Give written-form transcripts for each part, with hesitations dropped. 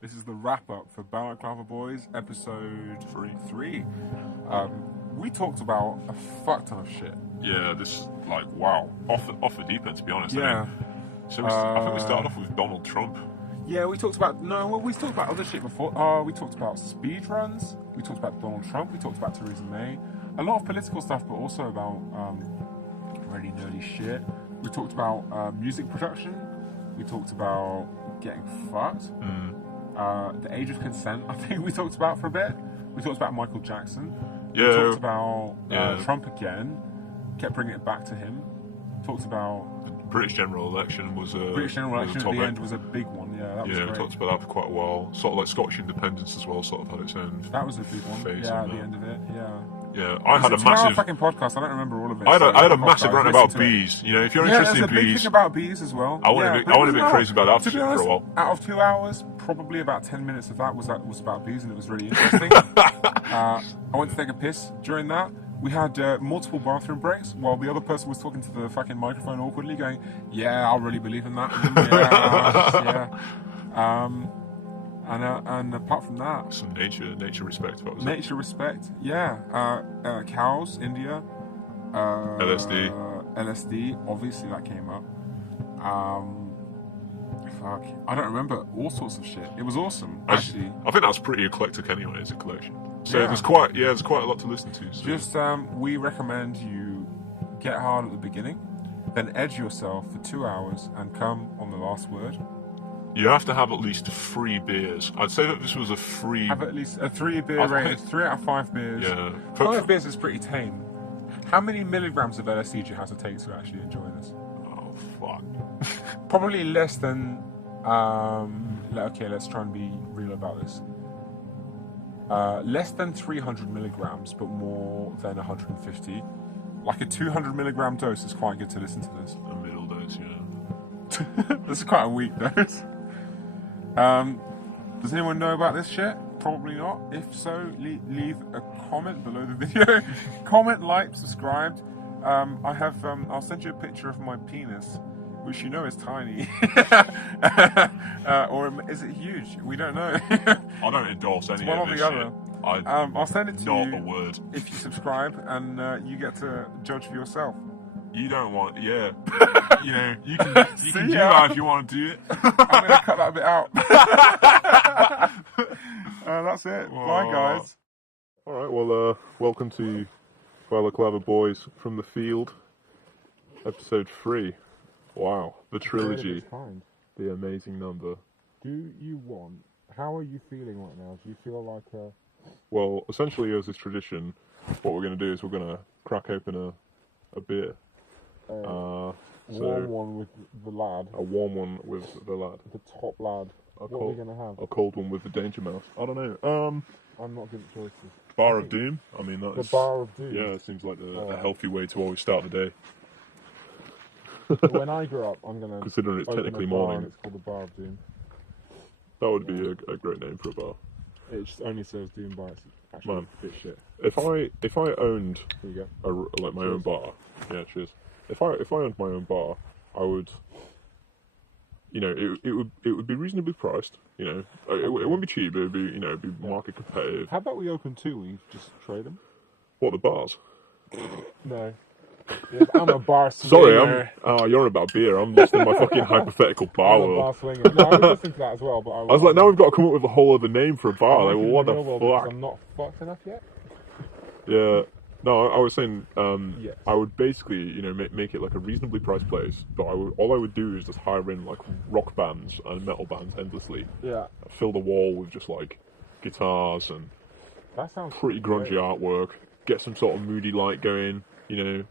This is the wrap-up for Balaclava Boys, episode 3. We talked about a fuck ton of shit. Yeah, this like wow, off the deep end, to be honest. Yeah. I think we started off with Donald Trump. Yeah, we talked about we talked about other shit before. We talked about speed runs. We talked about Donald Trump. We talked about Theresa May. A lot of political stuff, but also about really nerdy shit. We talked about music production. We talked about getting fucked. The age of consent, I think we talked about for a bit. We talked about Michael Jackson. Yeah. We talked about Trump again. Kept bringing it back to him. Talked about The British general election was a British general was a election at topic. the end was a big one. Yeah, that was Yeah, we great. talked about that for quite a while. Sort of like Scottish independence as well. Sort of had its own. That was a big one. phase Yeah, in at the that. end of it. Yeah. Yeah, I had a It's a 2-hour massive. fucking podcast. I don't remember all of it. I had a so massive rant about listen to it. bees. You know, if you're Yeah, interested there's in a big bees, thing about bees as well. I went a bit crazy about that To be for a honest, while. out of 2 hours, probably about 10 minutes of that was about bees, and it was really interesting. I went to take a piss during that. We had multiple bathroom breaks while the other person was talking to the fucking microphone awkwardly, going, "Yeah, I really believe in that." And apart from that, Some nature respect. What was it? nature respect. Yeah, cows, India. LSD. LSD, obviously that came up. Fuck, I don't remember. All sorts of shit. It was awesome, actually. I think that's pretty eclectic anyway as a collection. So Yeah. there's quite a lot to listen to. So. Just we recommend you get hard at the beginning, then edge yourself for 2 hours and come on the last word. You have to have at least 3 beers. I'd say that this was a free. Have at least a 3 beer I rated. think- 3 out of 5 beers. Yeah. 5 beers is pretty tame. How many milligrams of LSD do you have to take to actually enjoy this? Oh fuck. Probably less than. Okay, let's try and be real about this. Less than 300 milligrams, but more than 150. Like a 200 milligram dose is quite good to listen to this. A middle dose, yeah. This is quite a weak dose. Does anyone know about this shit? Probably not. If so, leave a comment below the video. Comment, like, subscribe. I'll send you a picture of my penis, which you know is tiny. Or is it huge? We don't know. I don't endorse any One of or this the shit. other. I'll send it to Not you a word. if you subscribe, and you get to judge for yourself. You don't want, yeah. You know, you can See do ya. that if you want to do it. I'm gonna cut that bit out. That's it. Bye, guys. All right. Well, welcome to Balaclava Boys from the Field, episode 3. Wow, the trilogy, the amazing number. Do you want? How are you feeling right now? Do you feel like Well, essentially, as is tradition, what we're going to do is we're going to crack open a beer. warm So one with the lad, a warm one with the lad, the top lad? What are we gonna have? a cold one with the danger mouse. I don't know. I'm not good at choices. Bar of Doom. I mean, The that's Bar of Doom. yeah. It seems like a Alright. healthy way to always start the day, When I grow up, I'm gonna considering it's open technically a bar morning. and it's called the Bar of Doom. That would be a great name for a bar. It just only serves Doom by it's actually Man. a bit shit. If I owned Here you go. like my Cheers. own bar, yeah, cheers. If I owned my own bar, I would, you know, it would be reasonably priced. You know, it wouldn't be cheap. It would be, you know, it'd be market competitive. How about we open 2? We just trade them. What, the bars? No. Yes, I'm a bar Sorry, swinger. you're on about beer. I'm lost in my fucking hypothetical bar I'm a bar world. swinger. No, I was listening to that as well, but I was like, now we've got to come up with a whole other name for a bar. Like, well, what the fuck? I'm not fucked enough yet. Yeah. No, I was saying, Yes. I would basically, you know, make it like a reasonably priced place, but all I would do is just hire in like rock bands and metal bands endlessly, Yeah, fill the wall with just like guitars and that sounds pretty grungy great. artwork, get some sort of moody light going, you know,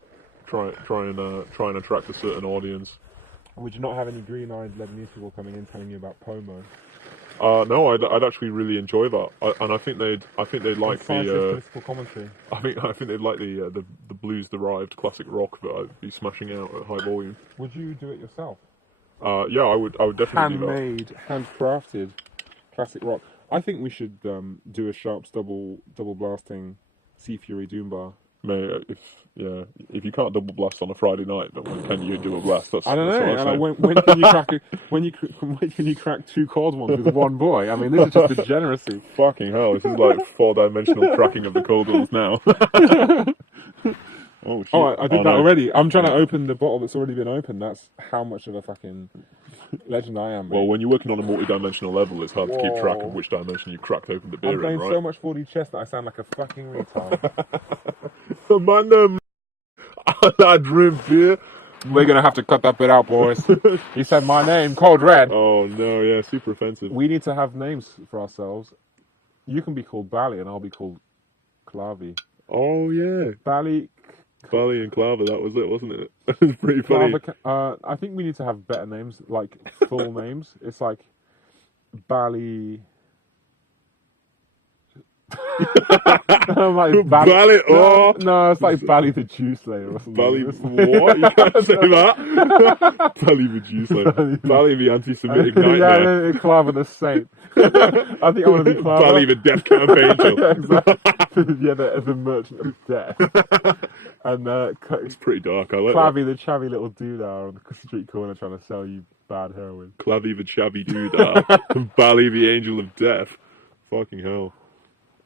try and attract a certain audience. Would you not have any green-eyed Lebanese people coming in telling you about Pomo? No, I'd actually really enjoy that, and I think they'd like Incisive the political commentary. I think they'd like the blues derived classic rock that I'd be smashing out at high volume. Would you do it yourself? Yeah, I would definitely do that. Handmade, handcrafted, classic rock. I think we should do a Sharps double blasting Sea Fury Doom bar. Mate, if you can't double blast on a Friday night, then when can you do a blast? I don't that's know. what I'm saying. When can you crack when can you crack two cold ones with one boy? I mean, this is just degeneracy. Fucking hell, this is like four-dimensional cracking of the cold ones now. Oh shit! Oh, I did that no. already. I'm trying to open the bottle that's already been opened. That's how much of a fucking legend I am. Mate. Well, when you're working on a multi-dimensional level, it's hard to keep track Whoa. of which dimension you cracked open the I'm beer in, playing right? so much 4D chess that I sound like a fucking retard. My name, I drink beer. We're gonna have to cut that bit out, boys. He said my name, Cold Red. Oh no, yeah, super offensive. We need to have names for ourselves. You can be called Bally, and I'll be called Clavi. Oh yeah, Bally. Bally and Clava, that was it, wasn't it? It was pretty funny. I think we need to have better names, like full names. It's like Bally. I'm like Bally, oh! No, it's like Bally the Juice Slayer or something. Bally, what? You can't say that. Bally the Juice Slayer. Bally the anti-Semitic nightmare. Yeah, Clava the Saint. I think I want to be Clava. Bally the Death Camp Angel. Yeah, exactly. Yeah, the merchant of death. And it's pretty dark, I like Clavy the chavvy little dude on the street corner trying to sell you bad heroin. Clavy the chavvy doodah. And Bally the Angel of Death. Fucking hell.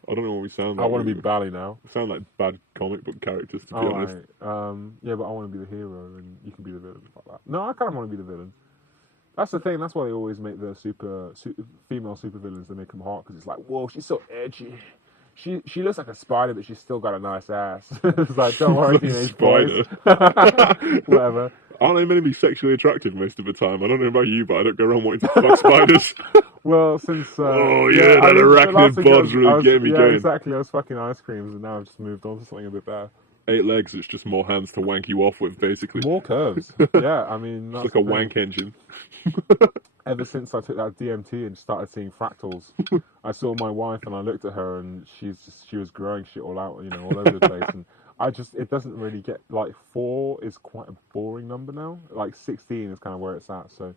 I don't know what we sound like. I want to be Bally now. We sound like bad comic book characters, to be honest. Right. Yeah, but I want to be the hero and you can be the villain. Like that. No, I kind of want to be the villain. That's the thing. That's why they always make the female supervillains. They make them hot because it's like, whoa, she's so edgy. She looks like a spider, but she's still got a nice ass. It's like, don't worry, teenage boys. Whatever. Aren't they meant to be sexually attractive most of the time? I don't know about you, but I don't go around wanting to fuck spiders. Well, since oh yeah, that arachnid bod's really getting me going. Yeah, exactly. I was fucking ice creams, and now I've just moved on to something a bit better. 8 legs, it's just more hands to wank you off with, basically. More curves. Yeah, I mean, that's it's like a wank engine. Ever since I took that DMT and started seeing fractals, I saw my wife and I looked at her and she was growing shit all out, all over the place. And it doesn't really get, like, 4 is quite a boring number now. Like 16 is kind of where it's at. So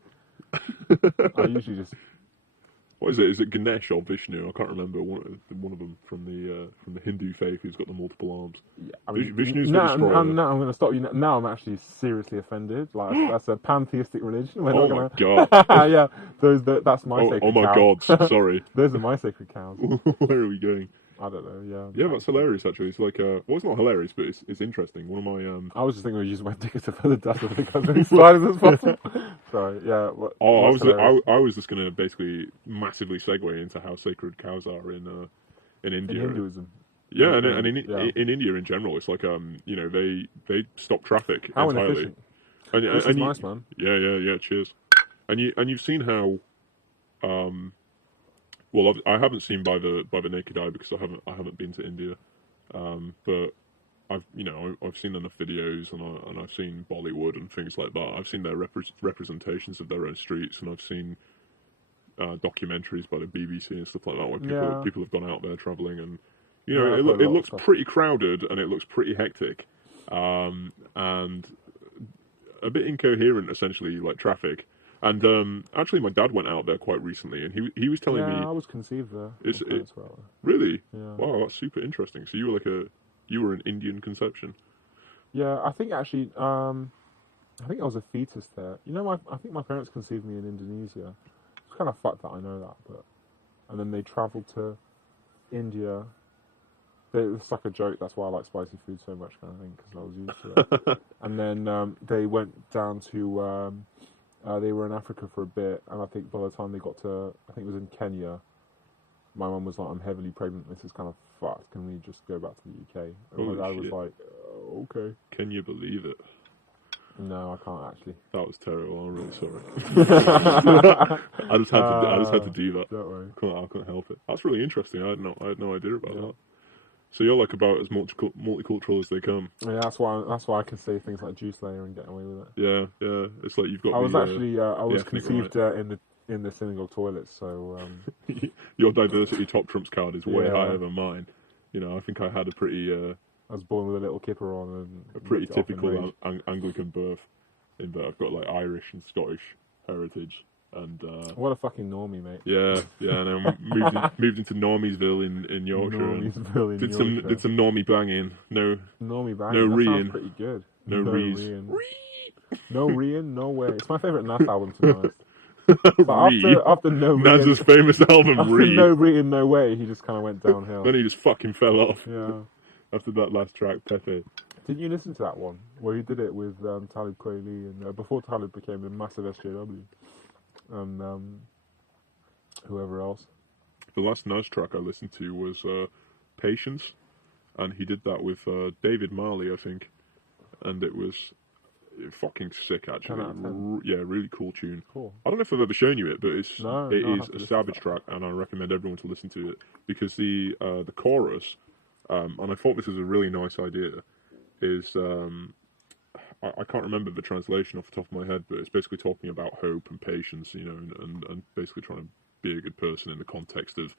I usually just. What is it? Is it Ganesh or Vishnu? I can't remember. One of them from the Hindu faith who's got the multiple arms. Yeah, I mean, Vishnu's the destroyer. No, I'm going to stop you. Now I'm actually seriously offended. Like that's a pantheistic religion. We're oh not my god! Yeah, that's my sacred cow. Oh my god! Sorry. Those are my sacred cows. Where are we going? I don't know. Yeah. Yeah, that's hilarious. Actually, it's like well, it's not hilarious, but it's interesting. One of my I was just thinking we use my ticket to further dust as many spiders as possible. Sorry. Yeah. I was just going to basically massively segue into how sacred cows are in India. In Hinduism. Yeah, and in India in general, it's like they stop traffic how entirely. Inefficient. This is nice, man. Yeah. Cheers. And you've seen how. Well, I haven't seen by the naked eye because I haven't been to India, but I've seen enough videos and I've seen Bollywood and things like that. I've seen their representations of their own streets, and I've seen documentaries by the BBC and stuff like that where people have gone out there traveling, and it looks pretty crowded and it looks pretty hectic, and a bit incoherent essentially, like traffic. And actually, my dad went out there quite recently, and he was telling me. Yeah, I was conceived there. Really? Yeah. Wow, that's super interesting. So you were an Indian conception. Yeah, I think actually, I think I was a fetus there. I think my parents conceived me in Indonesia. It's kind of fucked that I know that, and then they travelled to India. It's like a joke. That's why I like spicy food so much, kind of thing, because I was used to it. And then they went down to. They were in Africa for a bit, and I think by the time they got to, I think it was in Kenya, my mum was like, I'm heavily pregnant, this is kind of fucked, can we just go back to the UK? And my dad was like, okay. Can you believe it? No, I can't actually. That was terrible, I'm really sorry. I just had to do that. Don't worry. I couldn't help it. That's really interesting, I had no idea about that. So you're like about as multicultural as they come. Yeah, that's why I can say things like Juice Slayer and get away with it. Yeah. It's like you've got. I was conceived in the synagogue toilets, so. Your diversity top trumps card is way higher than mine. I think I had a pretty. I was born with a little kipper on and a typical Anglican birth, in that I've got like Irish and Scottish heritage, And What a fucking normie, mate. yeah, and then moved into Normiesville in Yorkshire. Normiesville in Did Yorkshire. some normie banging. No Normie banging. no That sounds reeing. pretty good. No rees. reeing. No reeing, no way. It's my favourite Nas album, to be honest. Ree. After No Nas's Reeing, famous album after Ree. No Reeing, No Way, he just kind of went downhill. Then he just fucking fell off Yeah. after that last track, Pepe. Didn't you listen to that one where he did it with Talib Kweli and before Talib became a massive SJW and whoever else? The last Nas track I listened to was Patience, and he did that with David Marley, I think, and it was fucking sick, actually. 10 out of 10. Yeah, really cool tune. Cool. I don't know if I've ever shown you it, but it I is have to a listen savage to that. track, and I recommend everyone to listen to it because the chorus, and I thought this was a really nice idea, is I can't remember the translation off the top of my head, but it's basically talking about hope and patience, you know, and basically trying to be a good person in the context of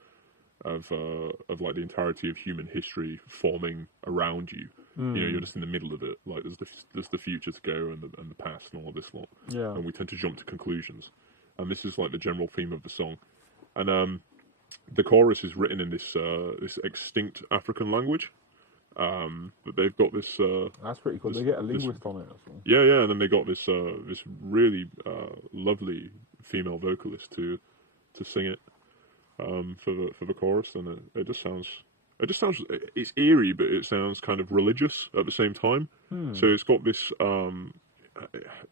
like the entirety of human history forming around you. You know, you're just in the middle of it. Like there's the future to go and the past and all this lot. Yeah. And we tend to jump to conclusions. And this is like the general theme of the song. And the chorus is written in this this extinct African language. But they've got this. That's pretty cool. They get a linguist on it as well. Yeah, and then they got this this really lovely female vocalist to sing it for the chorus, and it just sounds it's eerie, but it sounds kind of religious at the same time. So it's got this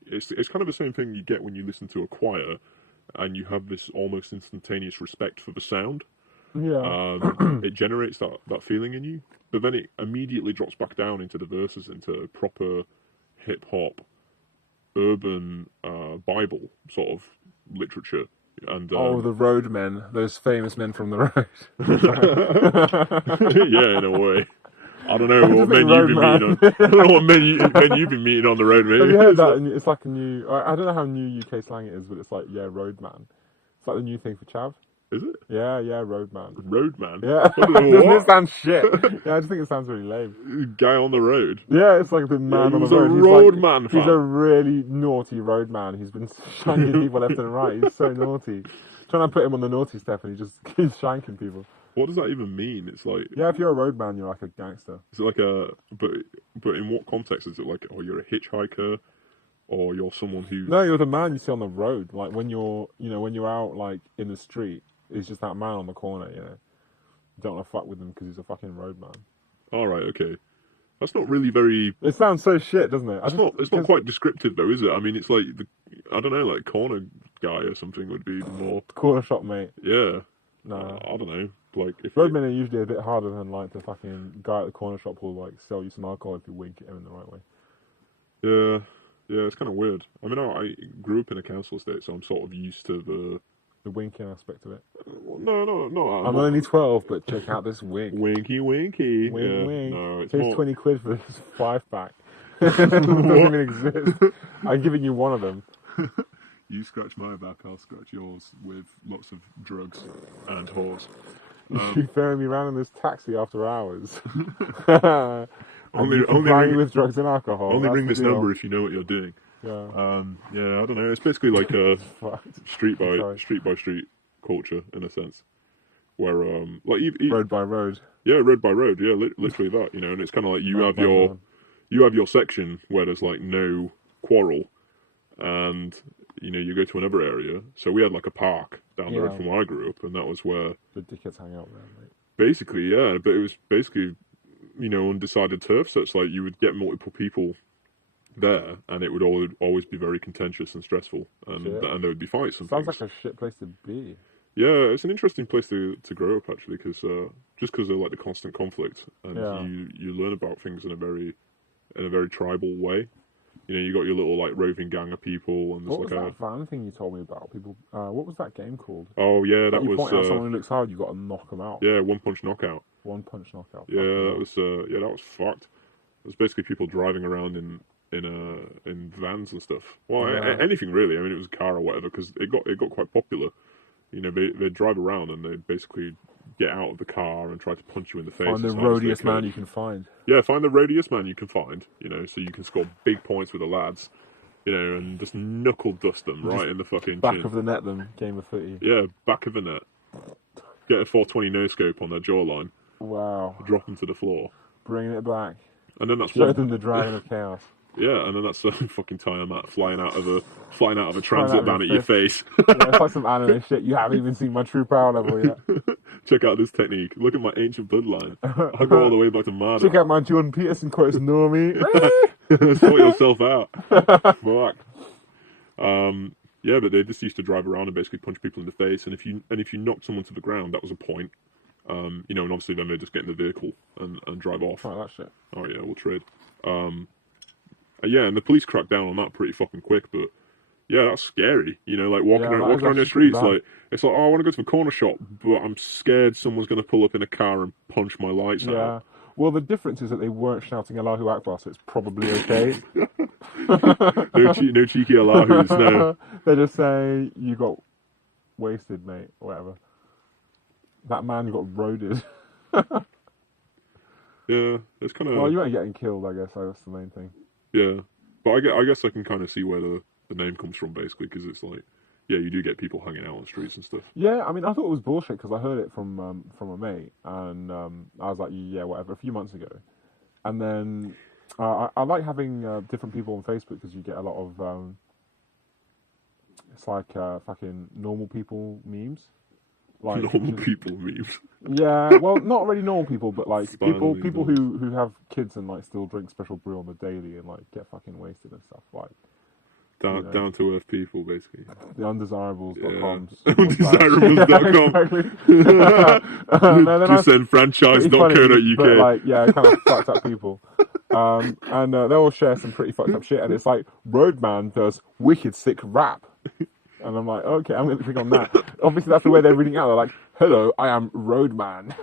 it's kind of the same thing you get when you listen to a choir, and you have this almost instantaneous respect for the sound. Yeah. It generates that feeling in you, but then it immediately drops back down into the verses, into proper hip hop, urban Bible sort of literature. And the road men, those famous men from the road. yeah, in a way. I don't know what just men think you've been road meeting on. I don't know what men you've been meeting on the road, mate. Have you heard that? It's like a new. I don't know how new UK slang it is, but it's like road man. It's like the new thing for chav. Is it? Yeah, road man. Road man? Yeah, doesn't it sound shit? Yeah, I just think it sounds really lame. Guy on the road. Yeah, it's like the man on the He's a road. road man, He's fam. a really naughty road man. He's been shanking people left and right. He's so naughty. Trying to put him on the naughty step, and he just keeps shanking people. What does that even mean? It's like, Yeah, if you're a road man, you're like a gangster. is it like but in what context is it? Like, oh, you're a hitchhiker, or you're someone who? No, you're the man you see on the road. Like when you're out like in the street, it's just that man on the corner. You know, you don't want to fuck with him because he's a fucking road man. All right, okay. That's not really very. It sounds so shit, doesn't it? It's not quite descriptive though, is it? I mean, it's like I don't know, like corner guy or something would be more. Corner shop mate. Yeah. No. I don't know. Like if Roadmen are usually a bit harder than like the fucking guy at the corner shop who'll like sell you some alcohol if you wink at him in the right way. Yeah, it's kind of weird. I mean, I grew up in a council estate, so I'm sort of used to the winking aspect of it. No. I'm only 12, but check out this wink. Winky. Wink, Yeah, wink. no, it's Here's more... 20 quid for this 5-pack. Doesn't even exist. I'm giving you one of them. You scratch my back, I'll scratch yours with lots of drugs and whores. You ferry me around in this taxi after hours. Only ring ring with drugs and alcohol. Only That's ring the this deal. number if you know what you're doing. Yeah. Yeah, I don't know. It's basically like a Fucked. street by Sorry. street culture in a sense, where like Road by road. yeah, road by road, yeah, literally that, you know. And it's kind of like you Man have by your man. you have your section where there's like no quarrel, and you know you go to another area. So we had like a park down the road Yeah. from where I grew up, and that was where The dickheads hang out there, mate. basically, yeah, but it was basically, you know, undecided turf. So it's like you would get multiple people there, and it would always be very contentious and stressful, and Shit. there would be fights and Sounds things. like a shit place to be. Yeah, it's an interesting place to grow up actually, because just because of like the constant conflict, and Yeah. you learn about things in a very tribal way. You know, you got your little like roving gang of people, and there's What was like that van thing you told me about? People, what was that game called? oh yeah, that you was point out someone who looks hard, you got to knock them out. yeah, one punch knockout. One punch knockout. Yeah, Fucking that was fucked. It was basically people driving around in vans and stuff. Well, Yeah. anything really. I mean, it was a car or whatever, because it got quite popular. You know, they drive around and they basically get out of the car and try to punch you in the face. Find the as hard as they roadiest man can. you can find. Yeah, find the roadiest man you can find. You know, so you can score big points with the lads. you know, and just knuckle dust them right in the fucking Back chin. of the net, them game of footy. Yeah, back of the net. Get a 420 no scope on their jawline. Wow. Drop them to the floor. Bringing it back. And then that's Show one. them the dragon of chaos. Yeah, and then that's a fucking tire mat flying out of a transit Flying out of van your at your face. Yeah, it's like some anime shit. You haven't even seen my true power level yet. Check out this technique. Look at my ancient bloodline. I go all the way back to Marduk. Check out my Jordan Peterson quotes. Know me. Sort yourself out. Fuck. Yeah, but they just used to drive around and basically punch people in the face, and if you knocked someone to the ground, that was a point. You know, and obviously then they just get in the vehicle and drive off. Right, that shit. Oh yeah, we'll trade. Yeah, and the police cracked down on that pretty fucking quick, but yeah, that's scary. You know, like walking around the streets, like it's like, oh, I want to go to the corner shop, but I'm scared someone's going to pull up in a car and punch my lights out. Well, the difference is that they weren't shouting Allahu Akbar, so it's probably okay. No cheeky Allahus, no. They just say, you got wasted, mate, or whatever. That man got roaded. Yeah, it's kind of... Well, you ain't getting killed, I guess. That's the main thing. Yeah, but I guess I can kind of see where the name comes from, basically, because it's like, yeah, you do get people hanging out on the streets and stuff. Yeah, I mean, I thought it was bullshit because I heard it from a mate, and I was like, yeah, whatever, a few months ago. And then I like having different people on Facebook because you get a lot of, it's like fucking normal people memes. Like, normal people memes. Yeah, well, not really normal people, but like people normal. who have kids and like still drink special brew on the daily and like get fucking wasted and stuff. Like down to earth people, basically. The undesirables.com. Yeah. Undesirables.com. Disenfranchise.co.uk. But like, yeah, kind of fucked up people. And they all share some pretty fucked up shit, and it's like Roadman does wicked sick rap. And I'm like, okay, I'm going to click on that. Obviously, that's the way they're reading out. They're like, hello, I am Roadman.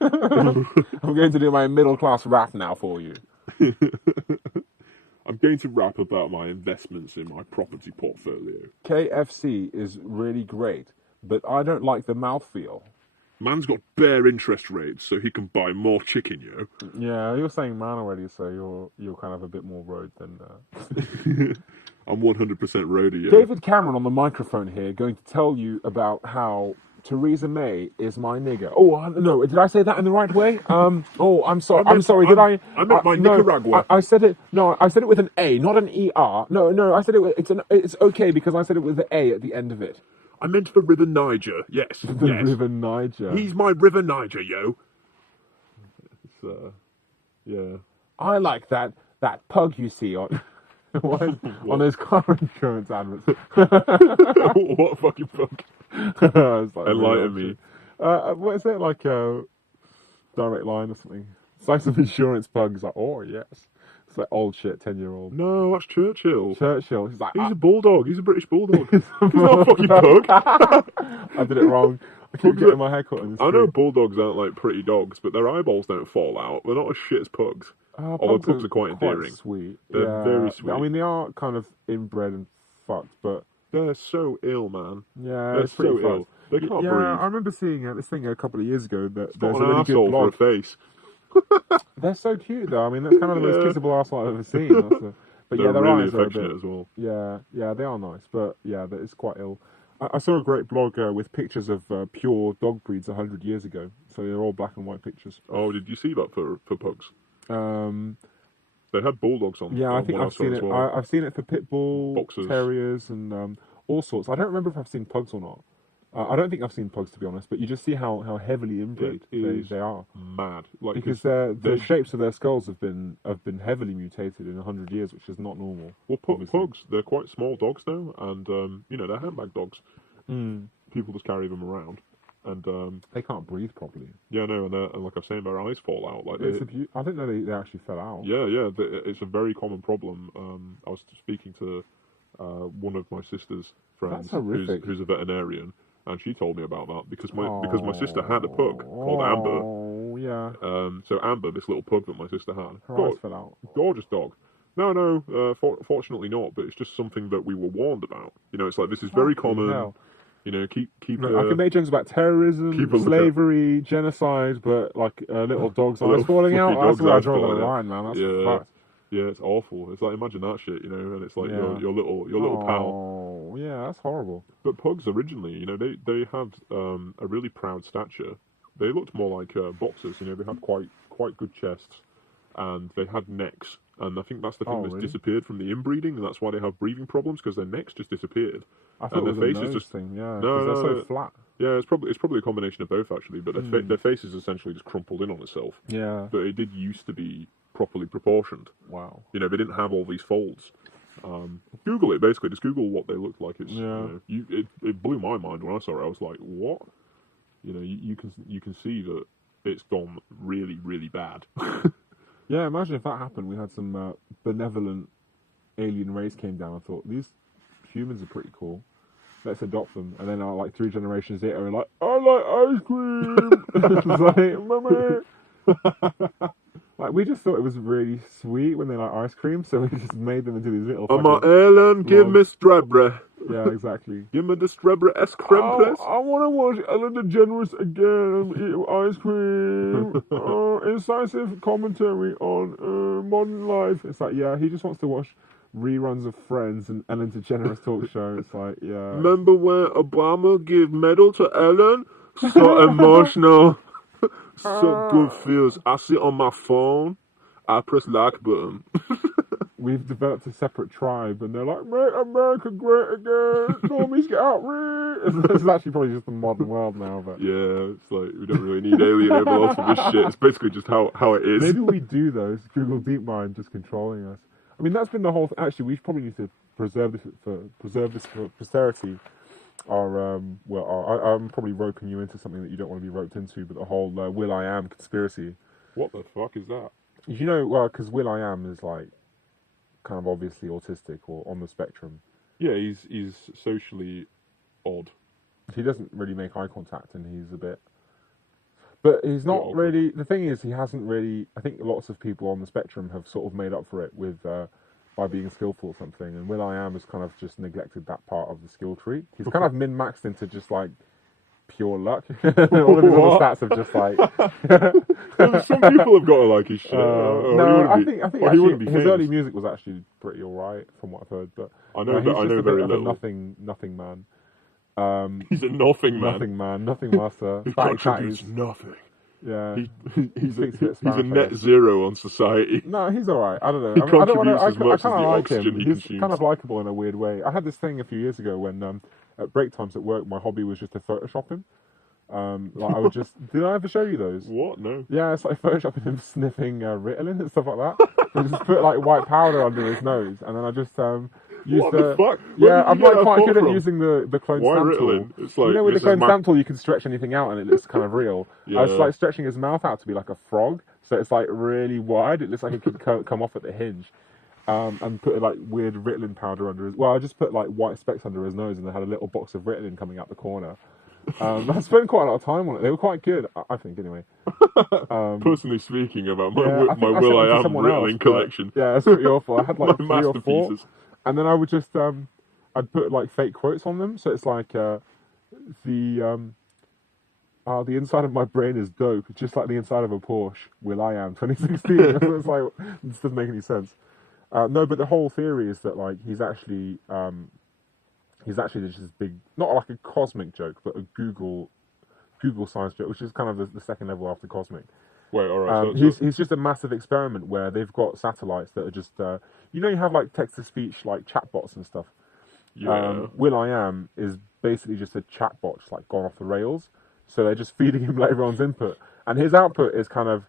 I'm going to do my middle class rap now for you. I'm going to rap about my investments in my property portfolio. KFC is really great, but I don't like the mouthfeel. Man's got bare interest rates, so he can buy more chicken, yo. Yeah, you're saying man already, so you're kind of a bit more road than... I'm 100% roadie, yo. David Cameron on the microphone here, going to tell you about how Theresa May is my nigger. Oh, no, did I say that in the right way? Oh, I'm sorry. I meant my Nicaragua. I said it. No, I said it with an A, not an ER. No, I said it with, it's okay because I said it with the A at the end of it. I meant the River Niger, yes. River Niger. He's my River Niger, yo. It's, yeah. I like that pug you see on... on those car insurance adverts. What fucking fuck? Like, enlighten me. What is it, like Direct Line or something? It's like some insurance pugs. Like, oh yes, it's like old shit, 10-year-old. No, that's Churchill. He's like, he's a bulldog. He's a British bulldog. He's not a fucking pug. I did it wrong. I keep getting my hair cut on this. I know bulldogs aren't like pretty dogs, but their eyeballs don't fall out. They're not as shit as pugs. Although pugs are quite endearing. Sweet. They're very sweet. I mean, they are kind of inbred and fucked, but they're so ill, man. Yeah, they're so ill. They can't breathe. I remember seeing this thing a couple of years ago. That there's an a really asshole good blog. for a face. They're so cute, though. I mean, that's kind of the most kissable arsehole I've ever seen. But they're their really eyes are a affectionate bit, as well. Yeah, they are nice, but yeah, that is quite ill. I saw a great blog with pictures of pure dog breeds 100 years ago. So they're all black and white pictures. Oh, did you see that for pugs? They had bulldogs on. Yeah, I think I've seen it. Well. I've seen it for pit bull, Boxers, terriers, and all sorts. I don't remember if I've seen pugs or not. I don't think I've seen pugs, to be honest. But you just see how heavily inbred they are. Mad, like because the shapes of their skulls have been heavily mutated in 100 years, which is not normal. Well, pugs, they're quite small dogs now, and they're handbag dogs. People just carry them around. And they can't breathe properly. Yeah, no, and like I was saying, their eyes fall out. Like I didn't know they actually fell out. Yeah, it's a very common problem. I was speaking to one of my sister's friends, who's a veterinarian, and she told me about that because my sister had a pug called Amber. Oh yeah. So Amber, this little pug that my sister had, her eyes fell out. Gorgeous dog. No, fortunately not. But it's just something that we were warned about. You know, it's like this is very common. Hell. You know, keep. I can make jokes about terrorism, slavery, genocide, but like little dog's eyes falling out. That's where I draw the line, man. That's fact. Yeah, it's awful. It's like, imagine that shit, you know, and it's like Yeah. your little pal. Oh, yeah, that's horrible. But pugs originally, you know, they had a really proud stature. They looked more like boxers, you know. They had quite good chests, and they had necks. And I think that's the thing Oh, that's really? disappeared from the inbreeding, and that's why they have breathing problems because their necks just disappeared, I thought and it their was a faces nose just thing, yeah, no because they're no so no. flat. Yeah, it's probably a combination of both actually. But their face is essentially just crumpled in on itself. Yeah. But it did used to be properly proportioned. Wow. You know, they didn't have all these folds. Google it basically. Just Google what they looked like. It's Yeah. it blew my mind when I saw it. I was like, what? You know, you can see that it's gone really really bad. Yeah, imagine if that happened. We had some benevolent alien race came down. I thought, these humans are pretty cool. Let's adopt them. And then, like, 3 generations later, we're like, I like ice cream! It's like, Mummy! Like, we just thought it was really sweet when they like ice cream, so we just made them into these little I'm a fucking Ellen, give me logs. strawberry. Yeah, exactly. Give me the strawberry ice cream, please. I want to watch Ellen DeGeneres again, eat ice cream, incisive commentary on modern life. It's like, yeah, he just wants to watch reruns of Friends and Ellen DeGeneres talk show. It's like, yeah. Remember when Obama gave medal to Ellen? So emotional. So good feels. I see it on my phone. I press like button. We've developed a separate tribe, and they're like, make America great again. Normies get out, This is actually probably just the modern world now, but Yeah, it's like we don't really need alien overlords for this shit. It's basically just how it is. maybe we do though. It's Google DeepMind just controlling us. I mean, that's been the whole. Actually, we probably need to preserve this for posterity. I'm probably roping you into something that you don't want to be roped into, but the whole Will I Am conspiracy. What the fuck is that? You know, well, because Will I Am is like kind of obviously autistic or on the spectrum. Yeah, he's socially odd. He doesn't really make eye contact, and he's a bit. But he's not Well, really. The thing is, he hasn't really. I think lots of people on the spectrum have sort of made up for it with by being skillful or something. And Will I Am has kind of just neglected that part of the skill tree. He's kind of min-maxed into just like pure luck. All of his other stats have just like. Some people have got to like his shit. No, I think he actually wouldn't be his famous. early music was actually pretty alright from what I've heard. But I know, he's but I just know a very bit of little. a nothing man. He's a nothing man. Nothing man, nothing master. He Fatty contributes tatties. nothing. Yeah. He's speaks a bit a Spanish, I net guess. zero on society. No, he's alright. I don't know. He I mean, I don't want to. contributes as much I as kind the of like oxygen him. he He's consumes. kind of likable in a weird way. I had this thing a few years ago when at break times at work, my hobby was just to Photoshop him. Like I would just. Did I ever show you those? What? No. Yeah, it's like photoshopping him sniffing Ritalin and stuff like that. I just put like white powder under his nose, and then I just used What the fuck? Yeah, Where did you I'm get like that quite thought good from? at using the clone Why stamp Ritalin? tool. It's like, You know, with the this is clone my- stamp tool, you can stretch anything out, and it looks kind of real. I was Yeah. like stretching his mouth out to be like a frog, so it's like really wide. It looks like it could come off at the hinge. And put like weird Ritalin powder under his. Well, I just put like white specks under his nose, and they had a little box of Ritalin coming out the corner. I spent quite a lot of time on it. They were quite good, I think, anyway. Personally speaking, about my Yeah, I think my I Will sent I them to Am someone else, Ritalin but- collection. Yeah, it's pretty awful. I had like My 3 or 4, masterpieces. and then I would just I'd put like fake quotes on them. So it's like the inside of my brain is dope, just like the inside of a Porsche. Will I Am 2016. It's like this doesn't make any sense. No, but the whole theory is that like he's actually just this big, not like a cosmic joke, but a Google science joke, which is kind of the second level after cosmic. Wait, all right. He's just a massive experiment where they've got satellites that are just you have like text to speech like chatbots and stuff. Yeah. Will I Am is basically just a chatbot just like gone off the rails, so they're just feeding him like everyone's input, and his output is kind of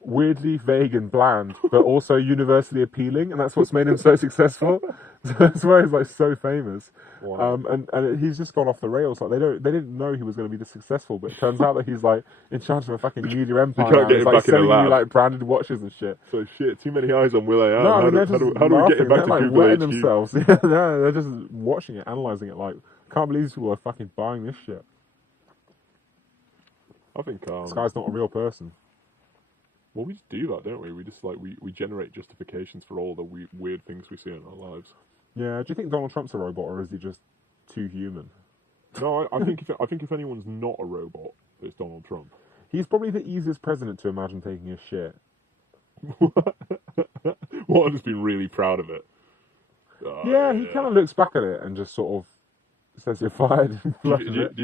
weirdly vague and bland, but also universally appealing, and that's what's made him so successful. That's why he's like so famous. Wow. And he's just gone off the rails. Like they didn't know he was going to be this successful, but it turns out that he's like in charge of a fucking media empire. can't Now. get He's him like back in a selling you lab. like branded watches and shit. So shit, too many eyes on Will I Am. No, I mean, how they're do just we get laughing. it back They're to like Google wetting HQ? themselves. Yeah, they're just watching it, analysing it. Like, can't believe these people are fucking buying this shit. I think This guy's not a real person. well, we just do that, don't we? We just like we generate justifications for all the weird things we see in our lives. Yeah, do you think Donald Trump's a robot, or is he just too human? No, I think if anyone's not a robot, it's Donald Trump. He's probably the easiest president to imagine taking a shit. One's been really proud of it. Yeah, he kind of looks back at it and just sort of says you're fired and flushes it.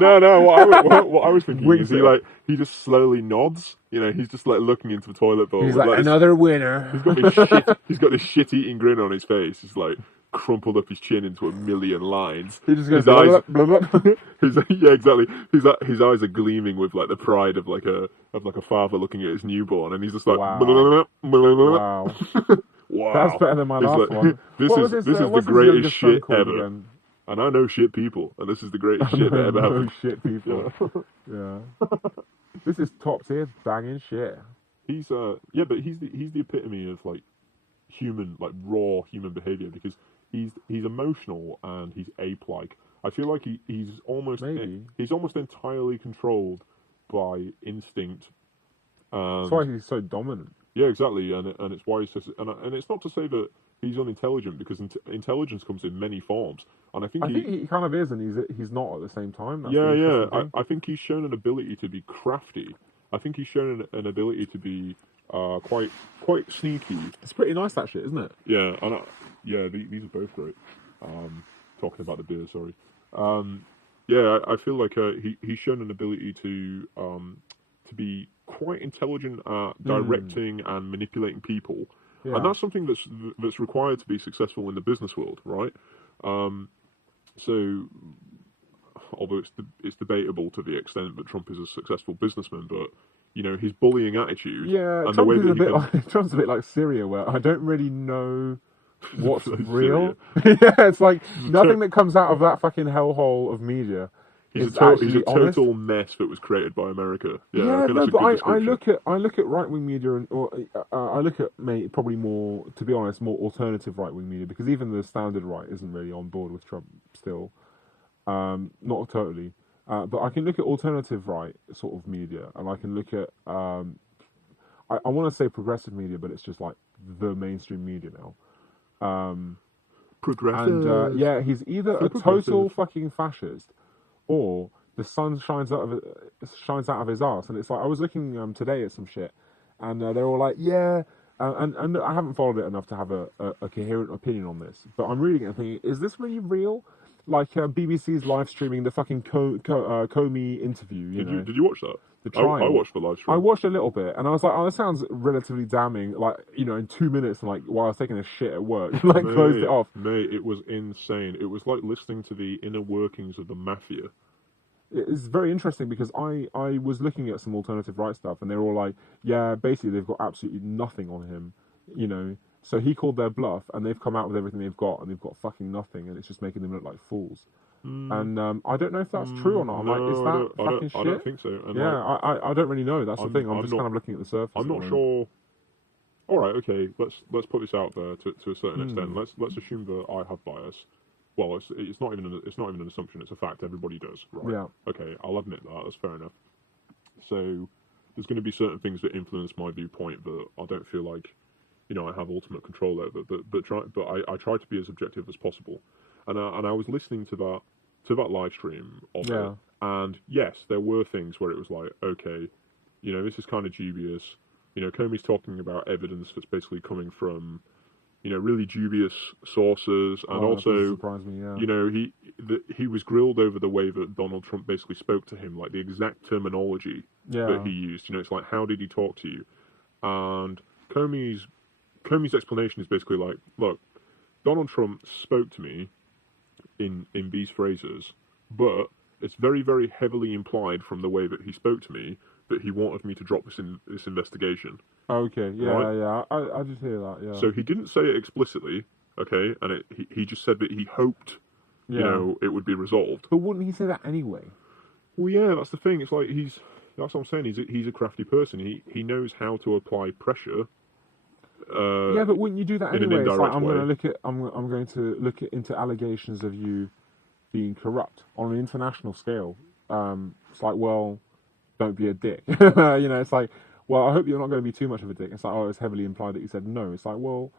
No. What I was thinking Winks is he at it. he just slowly nods. You know, he's just like looking into the toilet bowl. He's with, like, this, another winner. he's got this shit. He's got this shit-eating grin on his face. He's like crumpled up his chin into a million lines. He just goes, his eyes, blah, blah, blah, blah. yeah, exactly. His eyes are gleaming with like the pride of like a father looking at his newborn, and he's just like, Wow. wow. Wow. That's better than my last one. This is the what's his greatest youngest son shit called ever. again? And I know shit people, and this is the greatest shit that ever happened. Shit people. Yeah. This is top tier banging shit. He's but he's the epitome of like human, like raw human behavior, because he's emotional and he's ape-like. I feel like he's almost entirely controlled by instinct. That's why he's so dominant. Yeah, exactly, and it's why he's just, and it's not to say that he's unintelligent, because intelligence comes in many forms, and I think he kind of is, and he's not at the same time. That's I think he's shown an ability to be crafty. I think he's shown an ability to be quite sneaky. It's pretty nice, that shit, isn't it? Yeah, and these are both great. Talking about the beer, sorry. I feel like he's shown an ability to be quite intelligent at directing and manipulating people, and that's something that's required to be successful in the business world, right? So, although it's debatable to the extent that Trump is a successful businessman, but you know, his bullying attitude, and Trump the way is that Trump's a bit like Syria, where I don't really know what's Like real. Yeah, it's like nothing that comes out of that fucking hellhole of media. He's a total mess that was created by America. Yeah, no, but I look at right wing media, and I look at probably more, to be honest, more alternative right wing media, because even the standard right isn't really on board with Trump still, not totally. But I can look at alternative right sort of media, and I can look at I want to say progressive media, but it's just like the mainstream media now. Progressive. And he's either a total fucking fascist, or the sun shines out of his arse. And it's like, I was looking today at some shit, and they're all like, and I haven't followed it enough to have a coherent opinion on this, but I'm reading it and thinking, is this really real? Like BBC's live streaming the fucking Comey interview. Did you watch that? The trial. I watched the live stream. I watched a little bit, and I was like, "Oh, that sounds relatively damning." Like, in 2 minutes, and like while I was taking a shit at work, closed it off. Mate, it was insane. It was like listening to the inner workings of the mafia. It's very interesting, because I was looking at some alternative right stuff, and they're all like, "Yeah, basically they've got absolutely nothing on him," So he called their bluff, and they've come out with everything they've got, and they've got fucking nothing, and it's just making them look like fools. And I don't know if that's true or not. I'm like, is that fucking shit? I don't think so. And I don't really know. That's the thing. I'm just kind of looking at the surface. I'm not sure. All right, okay. Let's put this out there to a certain extent. Let's assume that I have bias. Well, it's not even an assumption. It's a fact. Everybody does, right? Yeah. Okay, I'll admit that. That's fair enough. So there's going to be certain things that influence my viewpoint that I don't feel like I have ultimate control over. But I try to be as objective as possible. And I was listening to that live stream of it, and yes, there were things where it was like, okay, this is kind of dubious. Comey's talking about evidence that's basically coming from, really dubious sources, and also, surprised me, he was grilled over the way that Donald Trump basically spoke to him, like the exact terminology that he used. It's like, how did he talk to you? And Comey's explanation is basically like, look, Donald Trump spoke to me in these phrases, but it's very, very heavily implied from the way that he spoke to me that he wanted me to drop this investigation. Okay, right? I did hear that, yeah. So he didn't say it explicitly, okay, and he just said that he hoped, it would be resolved. But wouldn't he say that anyway? Well, yeah, that's the thing. It's like that's what I'm saying. He's a crafty person. He knows how to apply pressure. But wouldn't you do that anyway? It's like, I'm going to look into allegations of you being corrupt on an international scale. It's like, well, don't be a dick. It's like, well, I hope you're not going to be too much of a dick. It's like, oh, it's heavily implied that you said no. It's like, well,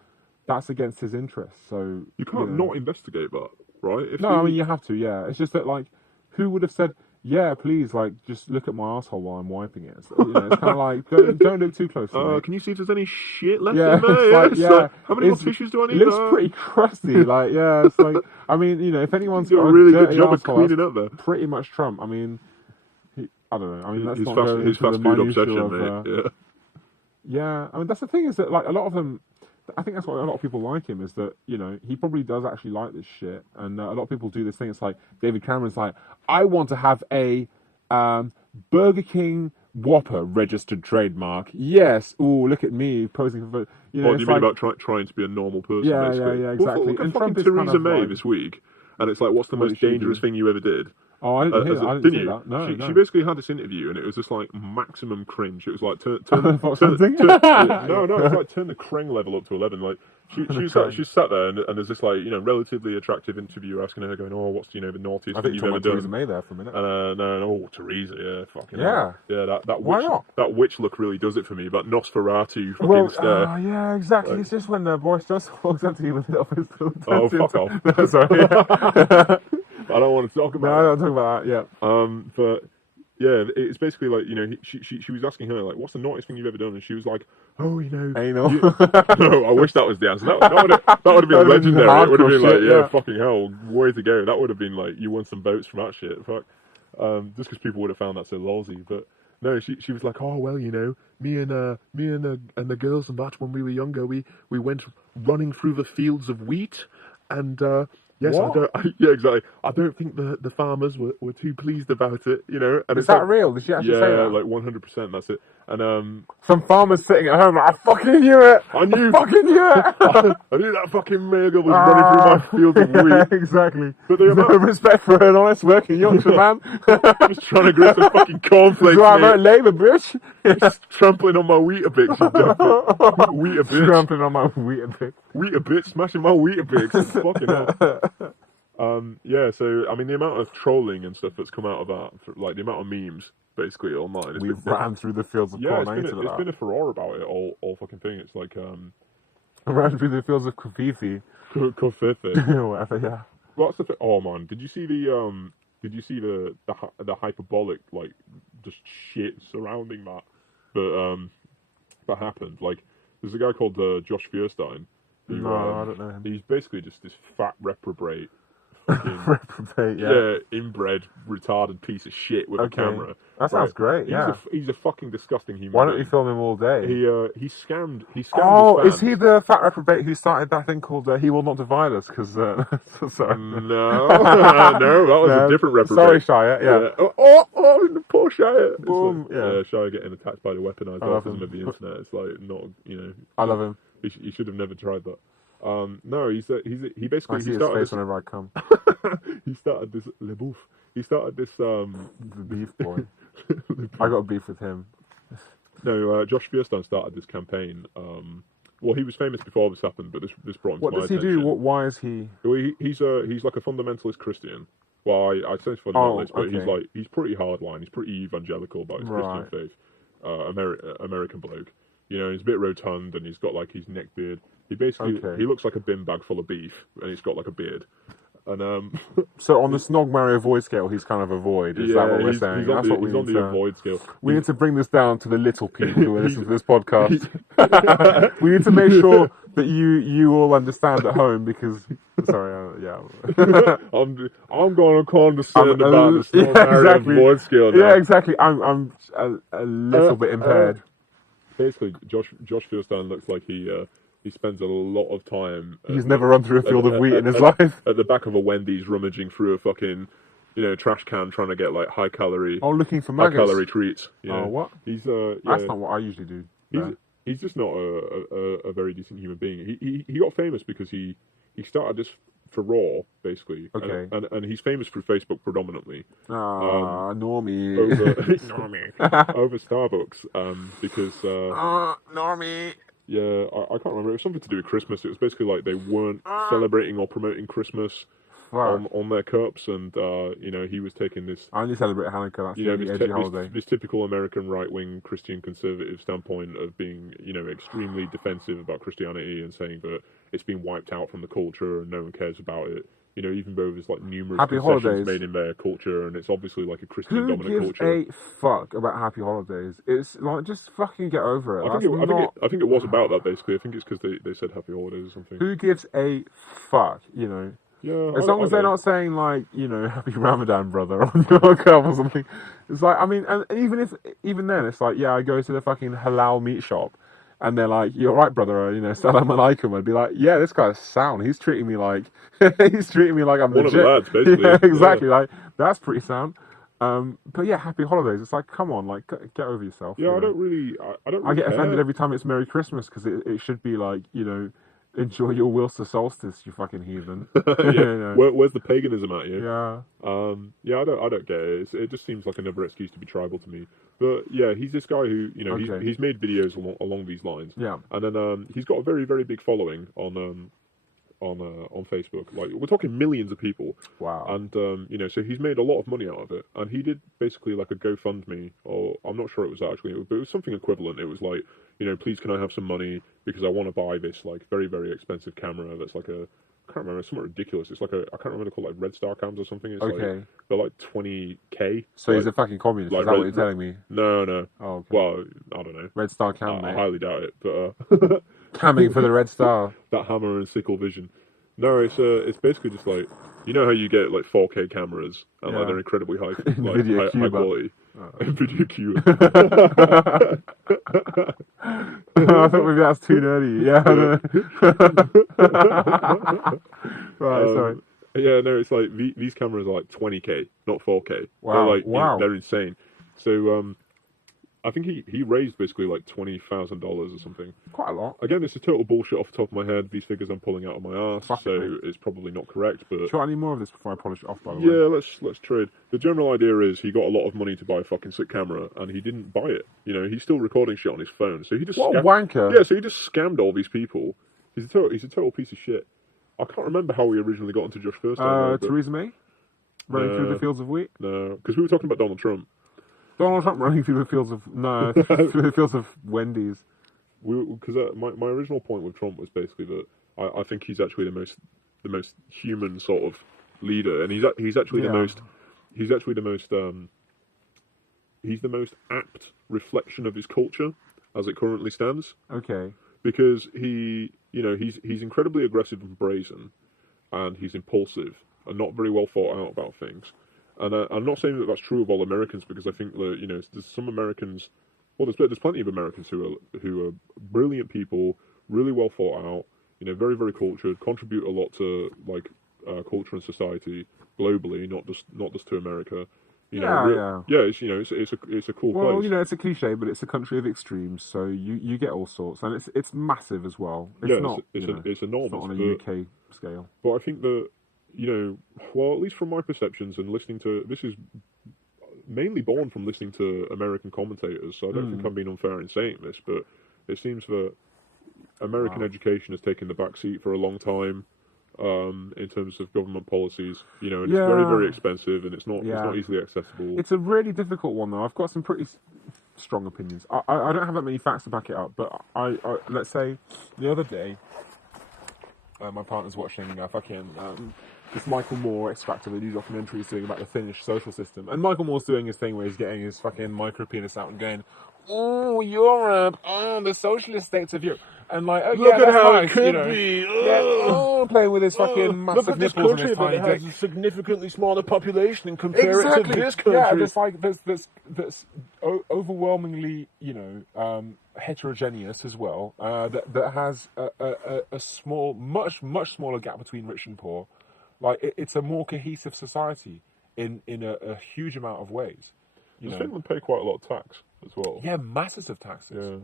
that's against his interests. So you can't not investigate that, right? I mean, you have to. Yeah, it's just that, like, who would have said? yeah, please, like, just look at my asshole while I'm wiping it. So, it's kind of like, don't look too closely, mate. Can you see if there's any shit left Yeah, in there? it's like, yeah, how many more tissues do I it need? looks pretty crusty. Like, yeah, it's like, I mean, if anyone's do got a really good dirty job of asshole, cleaning that's up there. pretty much Trump. I mean, I don't know. I mean, let's His not go his into the fast food minutiae obsession, of. mate. Yeah. Yeah, I mean, that's the thing is that, like, a lot of them, I think that's why a lot of people like him, is that, he probably does actually like this shit. And a lot of people do this thing. It's like, David Cameron's like, I want to have a Burger King Whopper registered trademark. Yes. Ooh, look at me posing for, What do you mean like, about trying to be a normal person, yeah, basically? yeah, exactly. Well, look at And fucking Trump is Theresa kind of May like, this week. And it's like, what's the what most did she dangerous do? thing you ever did? Oh, I didn't hear that. I didn't see you? that. No, She basically had this interview, and it was just like maximum cringe. It was like something? no, it's like turn the Kreng level up to 11. Like she sat there, and there's this like relatively attractive interviewer asking her, going, "Oh, what's the naughtiest I thing think you've you ever talking about done?" Theresa May there for a minute. No, Theresa, yeah, fucking Yeah. hell. Yeah, that Why witch, not? that witch look really does it for me. That Nosferatu fucking stare. Yeah, exactly. Like- It's just when Boris Johnson walks up to you with it off his little Oh, turns fuck into- off. Sorry. I don't want to talk about No, it. I don't talk about that. Yeah. But yeah, it's basically like she was asking her like, "What's the naughtiest thing you've ever done?" And she was like, "Oh, Anal. no, I wish that was the answer. That would have been That would've been legendary. It would have been hardcore like, shit, yeah, yeah. fucking hell, way to go. That would have been like, you won some votes from that shit. Fuck. Just because people would have found that so lousy. But no, she was like, oh well, me and the girls and that when we were younger, we went running through the fields of wheat, and yes, What? yeah, exactly. I don't think the farmers were too pleased about it, And Is it's that like, real? Did she actually say yeah, that? like 100%. That's it. And Some farmers sitting at home, like, I fucking knew it. I knew. I fucking knew it. I knew that fucking Meagle was running through my fields of wheat. Exactly. But the No amount respect for an honest working Yorkshire man. just trying to grab some fucking cornflakes, Drive out mate. Labour, bitch. Just trampling on my Weetabix, you dumb fuck. Weetabix. Trampling on my wheat a bit. Weetabix, smashing my Weetabix. Fucking hell. Yeah, so, I mean, the amount of trolling and stuff that's come out of that, like, the amount of memes, basically, online. We ran through the fields of Yeah, corn. it's been a furore about it, all fucking thing. It's like, Ran through the fields of Kofifi. Kofefe. Whatever, yeah. What's the thing? Oh, man, did you see the hyperbolic, like, just shit surrounding that happened? Like, there's a guy called Josh Feuerstein. Who, No, I don't know him. He's basically just this fat reprobate, fucking, Reprobate, yeah. inbred, retarded piece of shit with Okay. a camera. That sounds great, yeah. He's a fucking disgusting human Why don't being. you film him all day? He scammed Oh, his is fans. he the fat reprobate who started that thing called He Will Not Divide Us? Because, sorry. No, no, that was a different reprobate. Sorry, Shia, yeah. Oh, the poor Shia. Boom, Like, yeah. Shia getting attacked by the weaponized I love autism him. of the internet. It's like, not, I love him. He should have never tried that. No, he I basically see his started face this, whenever I come. he started this le bouffe. He started this The beef boy. I got a beef with him. No, Josh Feuerstein started this campaign. Well, he was famous before this happened, but this brought him What to my does he attention. do? Why is he... Well, he's like a fundamentalist Christian. Well, I say he's fundamentalist, but okay. he's pretty hardline. He's pretty evangelical about his Right. Christian faith. American bloke. He's a bit rotund and he's got like his neck beard. He basically Okay. he looks like a bin bag full of beef, and he's got like a beard. And So on the Snog Marry Avoid scale, he's kind of a void. Is that what we're saying? He's That's what we he's on need the to... avoid scale. We need to bring this down to the little people who listen to this podcast. We need to make sure that you all understand at home because... Sorry, yeah. I'm going to condescend I'm about the Snow Marry Avoid scale now. Yeah, exactly. I'm a little bit impaired. Basically, Josh Feuerstein looks like he spends a lot of time. He's never run through a field of wheat in his life. At the back of a Wendy's, rummaging through a fucking, trash can, trying to get like high calorie Looking for high maggots. calorie treats. Oh, what? He's That's not what I usually do. he's just not a very decent human being. He got famous because he started this for Raw, basically. Okay. And he's famous through Facebook predominantly. Normie. Over Starbucks, because Normie. yeah, I can't remember. It was something to do with Christmas. It was basically like they weren't celebrating or promoting Christmas on their cups, and he was taking this. I only celebrate Hanukkah. That's the only edgy holiday. This typical American right-wing Christian conservative standpoint of being, extremely defensive about Christianity and saying that it's been wiped out from the culture and no one cares about it. You know, even though there's like numerous Happy concessions holidays. made in their culture, and it's obviously like a Christian Who dominant gives culture. a fuck about happy holidays? It's like, just fucking get over it. I think it was about that basically. I think it's because they said happy holidays or something. Who gives a fuck? You know. Yeah, As long as they're not saying like, you know, happy Ramadan, brother, on your cup or something. It's like, I mean, and even then, it's like, yeah, I go to the fucking halal meat shop, and they're like, "You're right, brother," you know, salam alaikum. I'd be like, "Yeah, this guy's sound. He's treating me like, he's treating me like I'm one legit." of the lads, basically. Yeah, exactly. Like that's pretty sound. But yeah, happy holidays. It's like, come on, like get over yourself. Yeah, you I know? don't really. I don't. I Really get care. offended every time it's Merry Christmas because it should be like, you know, enjoy your Wilster solstice, you fucking heathen. Yeah. You know? Where's the paganism at you? Yeah. Yeah, I don't get it. It just seems like another excuse to be tribal to me. But yeah, he's this guy who, you know, Okay. he's made videos along these lines. Yeah. And then he's got a very, very big following on Facebook. Like we're talking millions of people. Wow. And you know, so he's made a lot of money out of it. And he did basically like a GoFundMe, or I'm not sure it was actually, but it was something equivalent. It was like, you know, please can I have some money because I want to buy this like very, very expensive camera that's like a, I can't remember, it's something ridiculous. It's like a, I can't remember, they're called like Red Star cams or something. It's Okay. like, they're like 20K. So like, he's a fucking communist. like Is that red- what you're telling me? No. Oh, okay. Well, I don't know. Red Star cam, I mate. highly doubt it, but Camming for the Red Star. that hammer and sickle vision. No, it's basically just like, you know how you get like 4K cameras and Yeah. like they're incredibly high Nvidia high Cuba. quality. Nvidia Cuba. I thought maybe that's too nerdy. Yeah. Right, sorry. Yeah, no, it's like these cameras are like 20K, not 4K. Wow, They're like, you know, wow. they're insane. So I think he raised basically like $20,000 or something. Quite a lot. Again, this is total bullshit off the top of my head. These figures I'm pulling out of my arse, Fuck it, so mate. it's probably not correct. But Do you want any more of this before I polish it off, by the way? yeah, let's trade. The general idea is he got a lot of money to buy a fucking sick camera, and he didn't buy it. You know, he's still recording shit on his phone, so he just What a wanker. Yeah, so he just scammed all these people. He's a total piece of shit. I can't remember how we originally got into Josh first. Theresa May? Running through the fields of wheat? No, because we were talking about Donald Trump. Donald Trump running through the fields of... No, through the fields of Wendy's. Because my original point with Trump was basically that I think he's actually the most human sort of leader, and he's actually the most he's the most apt reflection of his culture as it currently stands. Okay. Because he's incredibly aggressive and brazen, and he's impulsive and not very well thought out about things. And I'm not saying that that's true of all Americans, because I think that, you know, there's some Americans, well, there's plenty of Americans who are brilliant people, really well thought out, you know, very, very cultured, contribute a lot to like culture and society globally, not just to America. You know, it's, you know, it's a cool place. Well, you know, it's a cliche, but it's a country of extremes, so you get all sorts, and it's massive as well. It's it's enormous. It's not on a UK scale. But I think that, you know, well, at least from my perceptions and listening to, this is mainly born from listening to American commentators, so I don't think I'm being unfair in saying this, but it seems that American education has taken the back seat for a long time. In terms of government policies, you know, and it's very, very expensive, and it's not easily accessible. It's a really difficult one, though. I've got some pretty strong opinions. I don't have that many facts to back it up, but I let's say the other day, my partner's watching this Michael Moore extract of a new documentary he's doing about the Finnish social system, and Michael Moore's doing his thing where he's getting his fucking micro penis out and going, "Oh, Europe! Oh, the socialist states of Europe." And like, oh, look yeah, at how nice, it could you know. be. Yeah, playing with his fucking massive look at this nipples and country, his but tiny it has dick. a significantly smaller population, and compare it to this country. Yeah, there's overwhelmingly, you know, heterogeneous as well. That has a small, much smaller gap between rich and poor. Like it's a more cohesive society in a huge amount of ways. Does Finland pay quite a lot of tax as well? Yeah, masses of taxes. Yeah.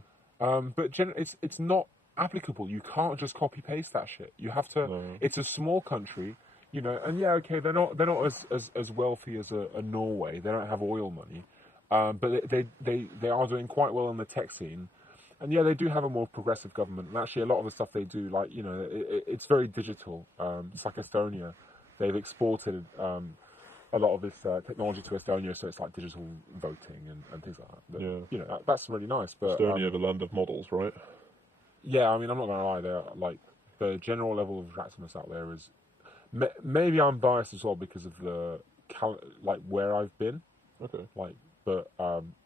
But it's not applicable. You can't just copy paste that shit. You have to. No. It's a small country, you know. And yeah, okay, they're not as wealthy as a Norway. They don't have oil money, but they are doing quite well in the tech scene. And yeah, they do have a more progressive government. And actually, a lot of the stuff they do, like, you know, it's very digital. It's like Estonia. They've exported a lot of this technology to Estonia, so it's like digital voting and things like that. But, you know, that's really nice. But Estonia, the land of models, right? yeah, I mean, I'm not going to lie. The general level of attractiveness out there is Maybe I'm biased as well because of the like where I've been. Okay. Like, but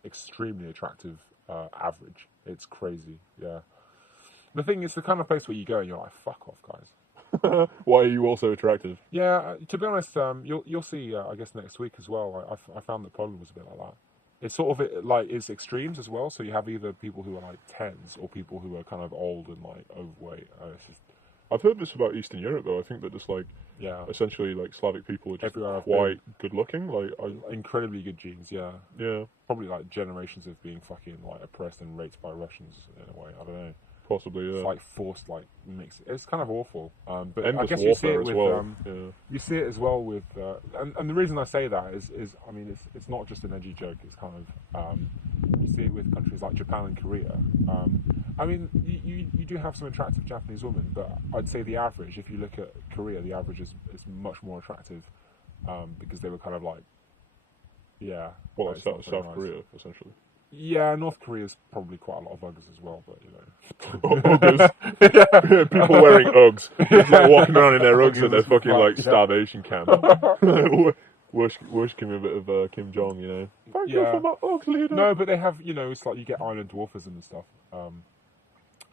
extremely attractive. Average. It's crazy. Yeah. The thing is, the kind of place where you go and you're like, fuck off, guys. Why are you also attractive? Yeah. To be honest, you'll see. I guess next week as well. I found that Poland was a bit like that. It's sort of like it's extremes as well. So you have either people who are like tens or people who are kind of old and like overweight. It's just I've heard this about Eastern Europe though. I think that just like yeah, essentially like Slavic people are just Everywhere I've quite good looking. Like incredibly good genes. Yeah, yeah, probably like generations of being fucking like oppressed and raped by Russians in a way. I don't know. possibly yeah. It's like forced like mix. It's kind of awful. But Endless I guess you see warfare it as with well. Yeah. you see it as well with and the reason I say that is I mean it's not just an edgy joke. It's kind of you see it with countries like Japan and Korea. I mean you do have some attractive Japanese women, but I'd say the average, if you look at Korea, the average is much more attractive because they were kind of like yeah. Well, it's like not South very nice. Korea essentially. Yeah, North Korea's probably quite a lot of Uggers as well, but you know. Uggers. People wearing Uggs. Just, like walking around in their Uggs at their Uggers fucking like yeah. starvation camp. Worshiping a bit of Kim Jong, you know. Thank you for my Uggs, leader. No, but they have, you know, it's like you get island dwarfism and stuff.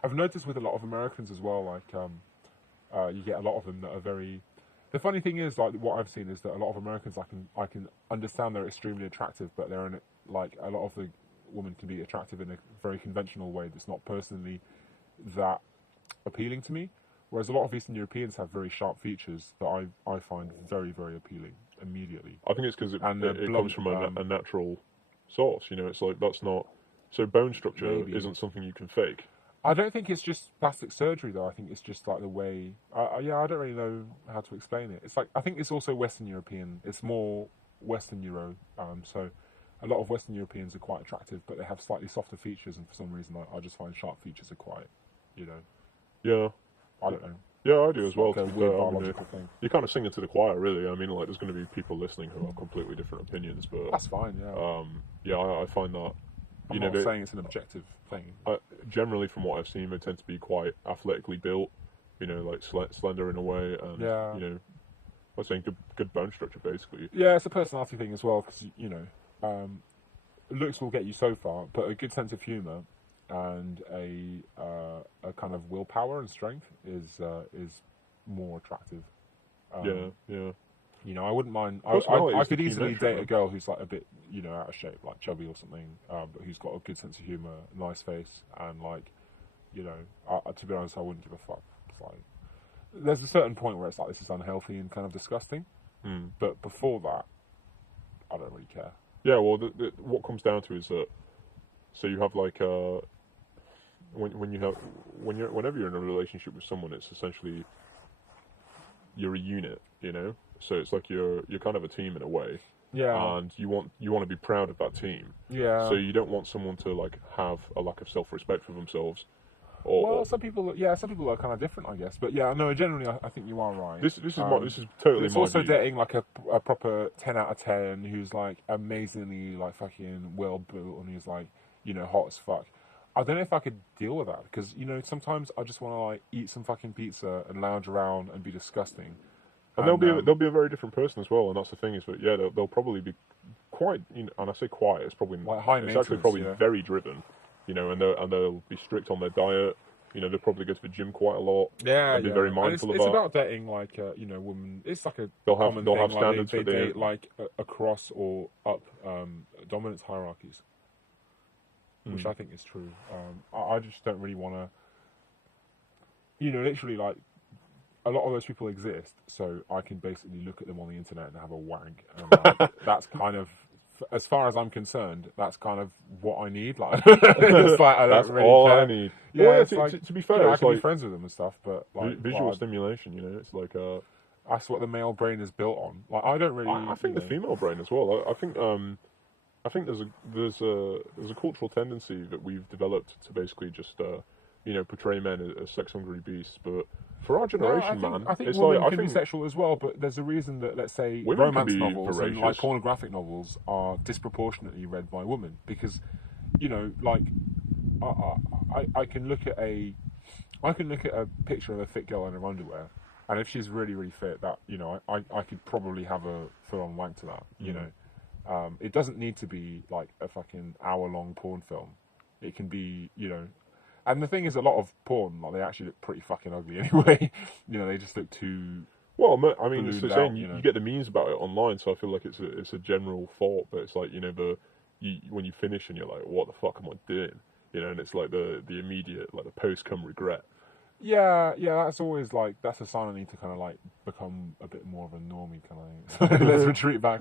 I've noticed with a lot of Americans as well, like you get a lot of them that are very. The funny thing is, like what I've seen is that a lot of Americans, I can understand they're extremely attractive, but they're in like a lot of the women can be attractive in a very conventional way that's not personally that appealing to me. Whereas a lot of Eastern Europeans have very sharp features that I find very, very appealing immediately. I think it's because it blunt, comes from a natural source, you know. It's like that's not so bone structure Maybe. isn't something you can fake. I don't think it's just plastic surgery though. I think it's just like the way. Yeah, I don't really know how to explain it. It's like I think it's also Western European. It's more Western Euro. So a lot of Western Europeans are quite attractive, but they have slightly softer features, and for some reason, I just find sharp features are quite, you know. Yeah. I don't know. Yeah, I do as well. Like a to be weird fair. I mean, biological thing. you're kind of singing to the choir, really. I mean, like, there's going to be people listening who have completely different opinions, but That's fine. Yeah. yeah, I find that I'm not saying it's an objective thing. generally, from what I've seen, they tend to be quite athletically built, you know, like slender in a way, and Yeah. you know, I'm saying good bone structure, basically. Yeah, it's a personality thing as well because you know, looks will get you so far, but a good sense of humour and a kind of willpower and strength is more attractive. Yeah. You know, I wouldn't mind. Personality I is the could key easily measure, date a man. girl who's like a bit, you know, out of shape, like chubby or something, but who's got a good sense of humour, nice face, and like, you know, to be honest, I wouldn't give a fuck. It's like, there's a certain point where it's like this is unhealthy and kind of disgusting, but before that, I don't really care. Yeah, well, what comes down to is that so you have like whenever you're in a relationship with someone, it's essentially you're a unit, you know. So it's like you're kind of a team in a way, Yeah, and you want to be proud of that team. yeah. So you don't want someone to like have a lack of self-respect for themselves. Well, some people are kind of different, I guess. But yeah, no, generally, I think you are right. This is totally It's my also view. dating like a proper 10 out of 10 who's like amazingly like fucking well built and who's like, you know, hot as fuck. I don't know if I could deal with that because, you know, sometimes I just want to like eat some fucking pizza and lounge around and be disgusting. And they'll be a very different person as well, and that's the thing is that yeah, they'll probably be quite, you know, and I say quiet, it's probably Like high it's actually maintenance, probably yeah. very driven, you know, and they'll be strict on their diet. You know, they'll probably go to the gym quite a lot. Yeah, and be very mindful it's of it's that. about dating like you know, women. It's like a They'll have- common they'll thing. have Like standards they that they- date like across or up dominance hierarchies, which I think is true. I just don't really want to. You know, literally like. A lot of those people exist, so I can basically look at them on the internet and have a wank. And like, that's kind of, as far as I'm concerned, that's kind of what I need. Like, it's like I don't That's really all care. I need. Yeah, Well, it's to, like, to be you fair, know, I it's can be like friends with them and stuff, but like, visual well, stimulation. You know, it's like that's what the male brain is built on. Like, I don't really. I think you the know, female brain as well. I think there's a cultural tendency that we've developed to basically just you know, portray men as sex-hungry beasts, but for our generation, man, I think it's women like can be sexual as well, but there's a reason that, let's say, Women can romance be novels and like voracious. pornographic novels are disproportionately read by women because, you know, like I can look at a picture of a fit girl in her underwear, And if she's really, really fit, that, you know, I could probably have a full-on wank to that, you know. It doesn't need to be like a fucking hour-long porn film. It can be, you know, and the thing is, a lot of porn, like, they actually look pretty fucking ugly anyway. You know, they just look too. Well, I mean, it's the ballooned same. out, You, you know. you get the memes about it online, so I feel like it's a general thought. But it's like, you know, when you finish and you're like, what the fuck am I doing? You know, and it's like the immediate, like, the post-cum regret. Yeah, that's always like, that's a sign I need to kind of like become a bit more of a normie kind of. Let's retreat back.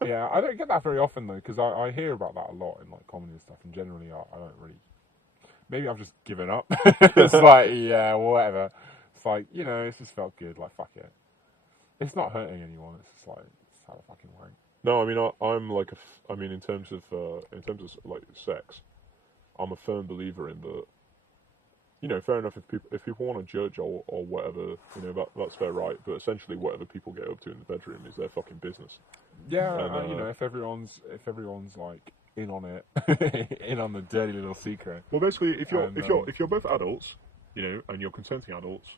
Yeah, I don't get that very often though, because I hear about that a lot in like comedy and stuff, and generally I don't really. Maybe I've just given up. It's like, yeah, whatever. It's like, you know, it's just felt good. Like, fuck it. It's not hurting anyone. It's just like, it's had a fucking wank. No, I mean, I'm like I mean, in terms of like sex, I'm a firm believer in the. You know, fair enough. If people want to judge or whatever, you know, that's their right. But essentially, whatever people get up to in the bedroom is their fucking business. Yeah, and, you know, if everyone's like in on it, in on the dirty little secret. Well, basically, if you're both adults, you know, and you're consenting adults,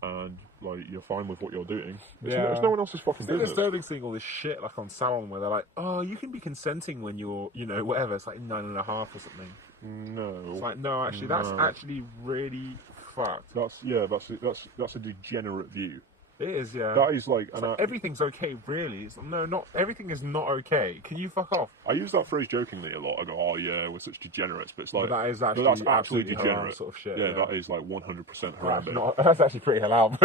and like you're fine with what you're doing, it's no one else's fucking They're business. disturbing seeing all this shit like on Salon where they're like, oh, you can be consenting when you're, you know, whatever. It's like 9.5 or something. No, It's like, no, actually, that's actually really fucked. That's a degenerate view. It is, yeah. That is like, It's like everything's okay, really. It's, no, not everything is not okay. Can you fuck off? I use that phrase jokingly a lot. I go, "Oh yeah, we're such degenerates," but it's like But that's absolutely absolutely degenerate sort of shit. Yeah, that is like 100% harambe. That's actually pretty halal.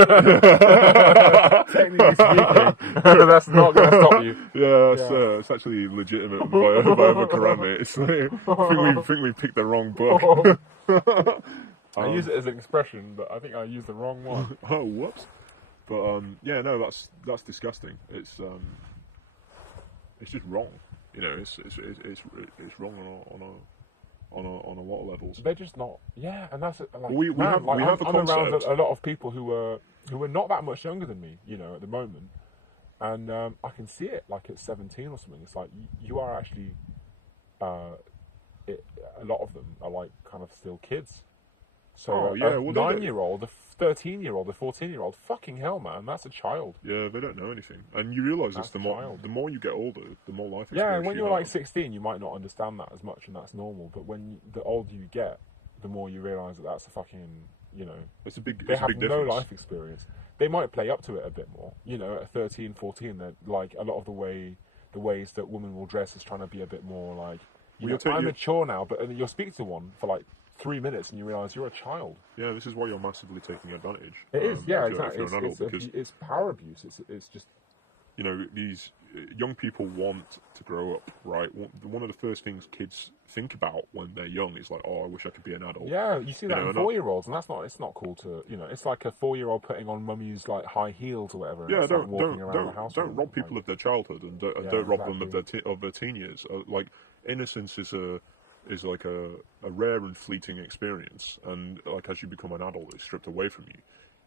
Technically speaking, that's not going to stop you. Yeah, it's actually legitimate by other harambe. It's like, I think we picked the wrong book. I use it as an expression, but I think I used the wrong one. Oh, whoops. But yeah, no, that's disgusting. It's just wrong. You know, it's wrong on a lot of levels. They're just not. Yeah, and that's like, we have a I'm around concept. a lot of people who are not that much younger than me. You know, at the moment, and I can see it like at 17 or something. It's like you are actually. A lot of them are like kind of still kids. So a 9-year-old, a 13-year-old, a 14-year-old, fucking hell, man, that's a child. Yeah, they don't know anything, and you realise this the more you get older, the more life experience. Yeah, and when you're like 16, you might not understand that as much, and that's normal. But when the older you get, the more you realise that that's a fucking, you know, it's a big. They have big no difference. life experience. They might play up to it a bit more. You know, at 13, 14, they're like a lot of the ways that women will dress is trying to be a bit more like. I'm mature now, but you'll speak to one for like 3 minutes and you realise you're a child. Yeah, this is why you're massively taking advantage. It is, yeah, exactly. It's power abuse. It's just. You know, these young people want to grow up, right? One of the first things kids think about when they're young is like, oh, I wish I could be an adult. Yeah, you see that in 4-year-olds, and it's not cool to, you know, it's like a 4-year-old putting on mummy's like high heels or whatever. Yeah, and don't rob people of their childhood and don't rob them of their teen years. Like innocence is like a rare and fleeting experience, and like as you become an adult, it's stripped away from you,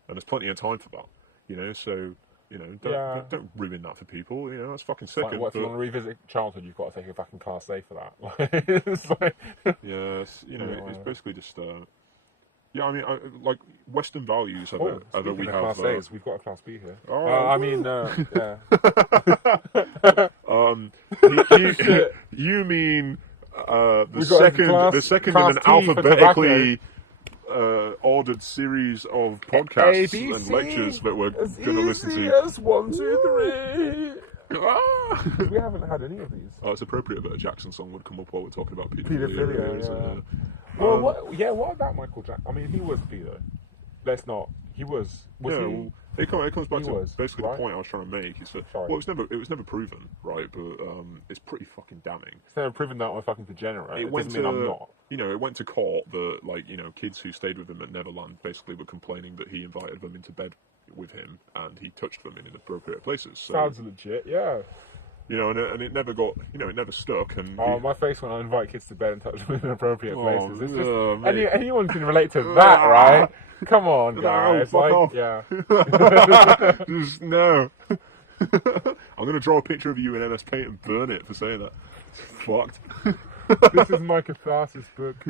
and there's plenty of time for that. You know, so. You know, don't ruin that for people. You know, that's fucking sick. If you want to revisit childhood, you've got to take a fucking class A for that. It's like, it's basically just. Yeah, I mean, like Western values are that we have. Class A's, we've got a class B here. You mean the second in an alphabetically. Ordered series of podcasts ABC, and lectures that we're going to listen to. As 1, 2, 3. We haven't had any of these. Oh, it's appropriate that a Jackson song would come up while we're talking about paedophilia. Yeah. What about Michael Jackson? I mean, he was a pedo. Let's not. He was. It comes back to basically right? The point I was trying to make. Is that it was never proven, right? But it's pretty fucking damning. It's never proven that I'm a fucking degenerate. It doesn't mean I'm not. You know, it went to court that, like, you know, kids who stayed with him at Neverland basically were complaining that he invited them into bed with him and he touched them in inappropriate places. So, sounds legit, yeah. You know, and it never got, you know, it never stuck. And my face when I invite kids to bed and touch them in inappropriate places. It's just anyone can relate to that, right? Come on, guys. Fuck off. Yeah. Just no. I'm gonna draw a picture of you in MS Paint and burn it for saying that. It's fucked. This is my catharsis book.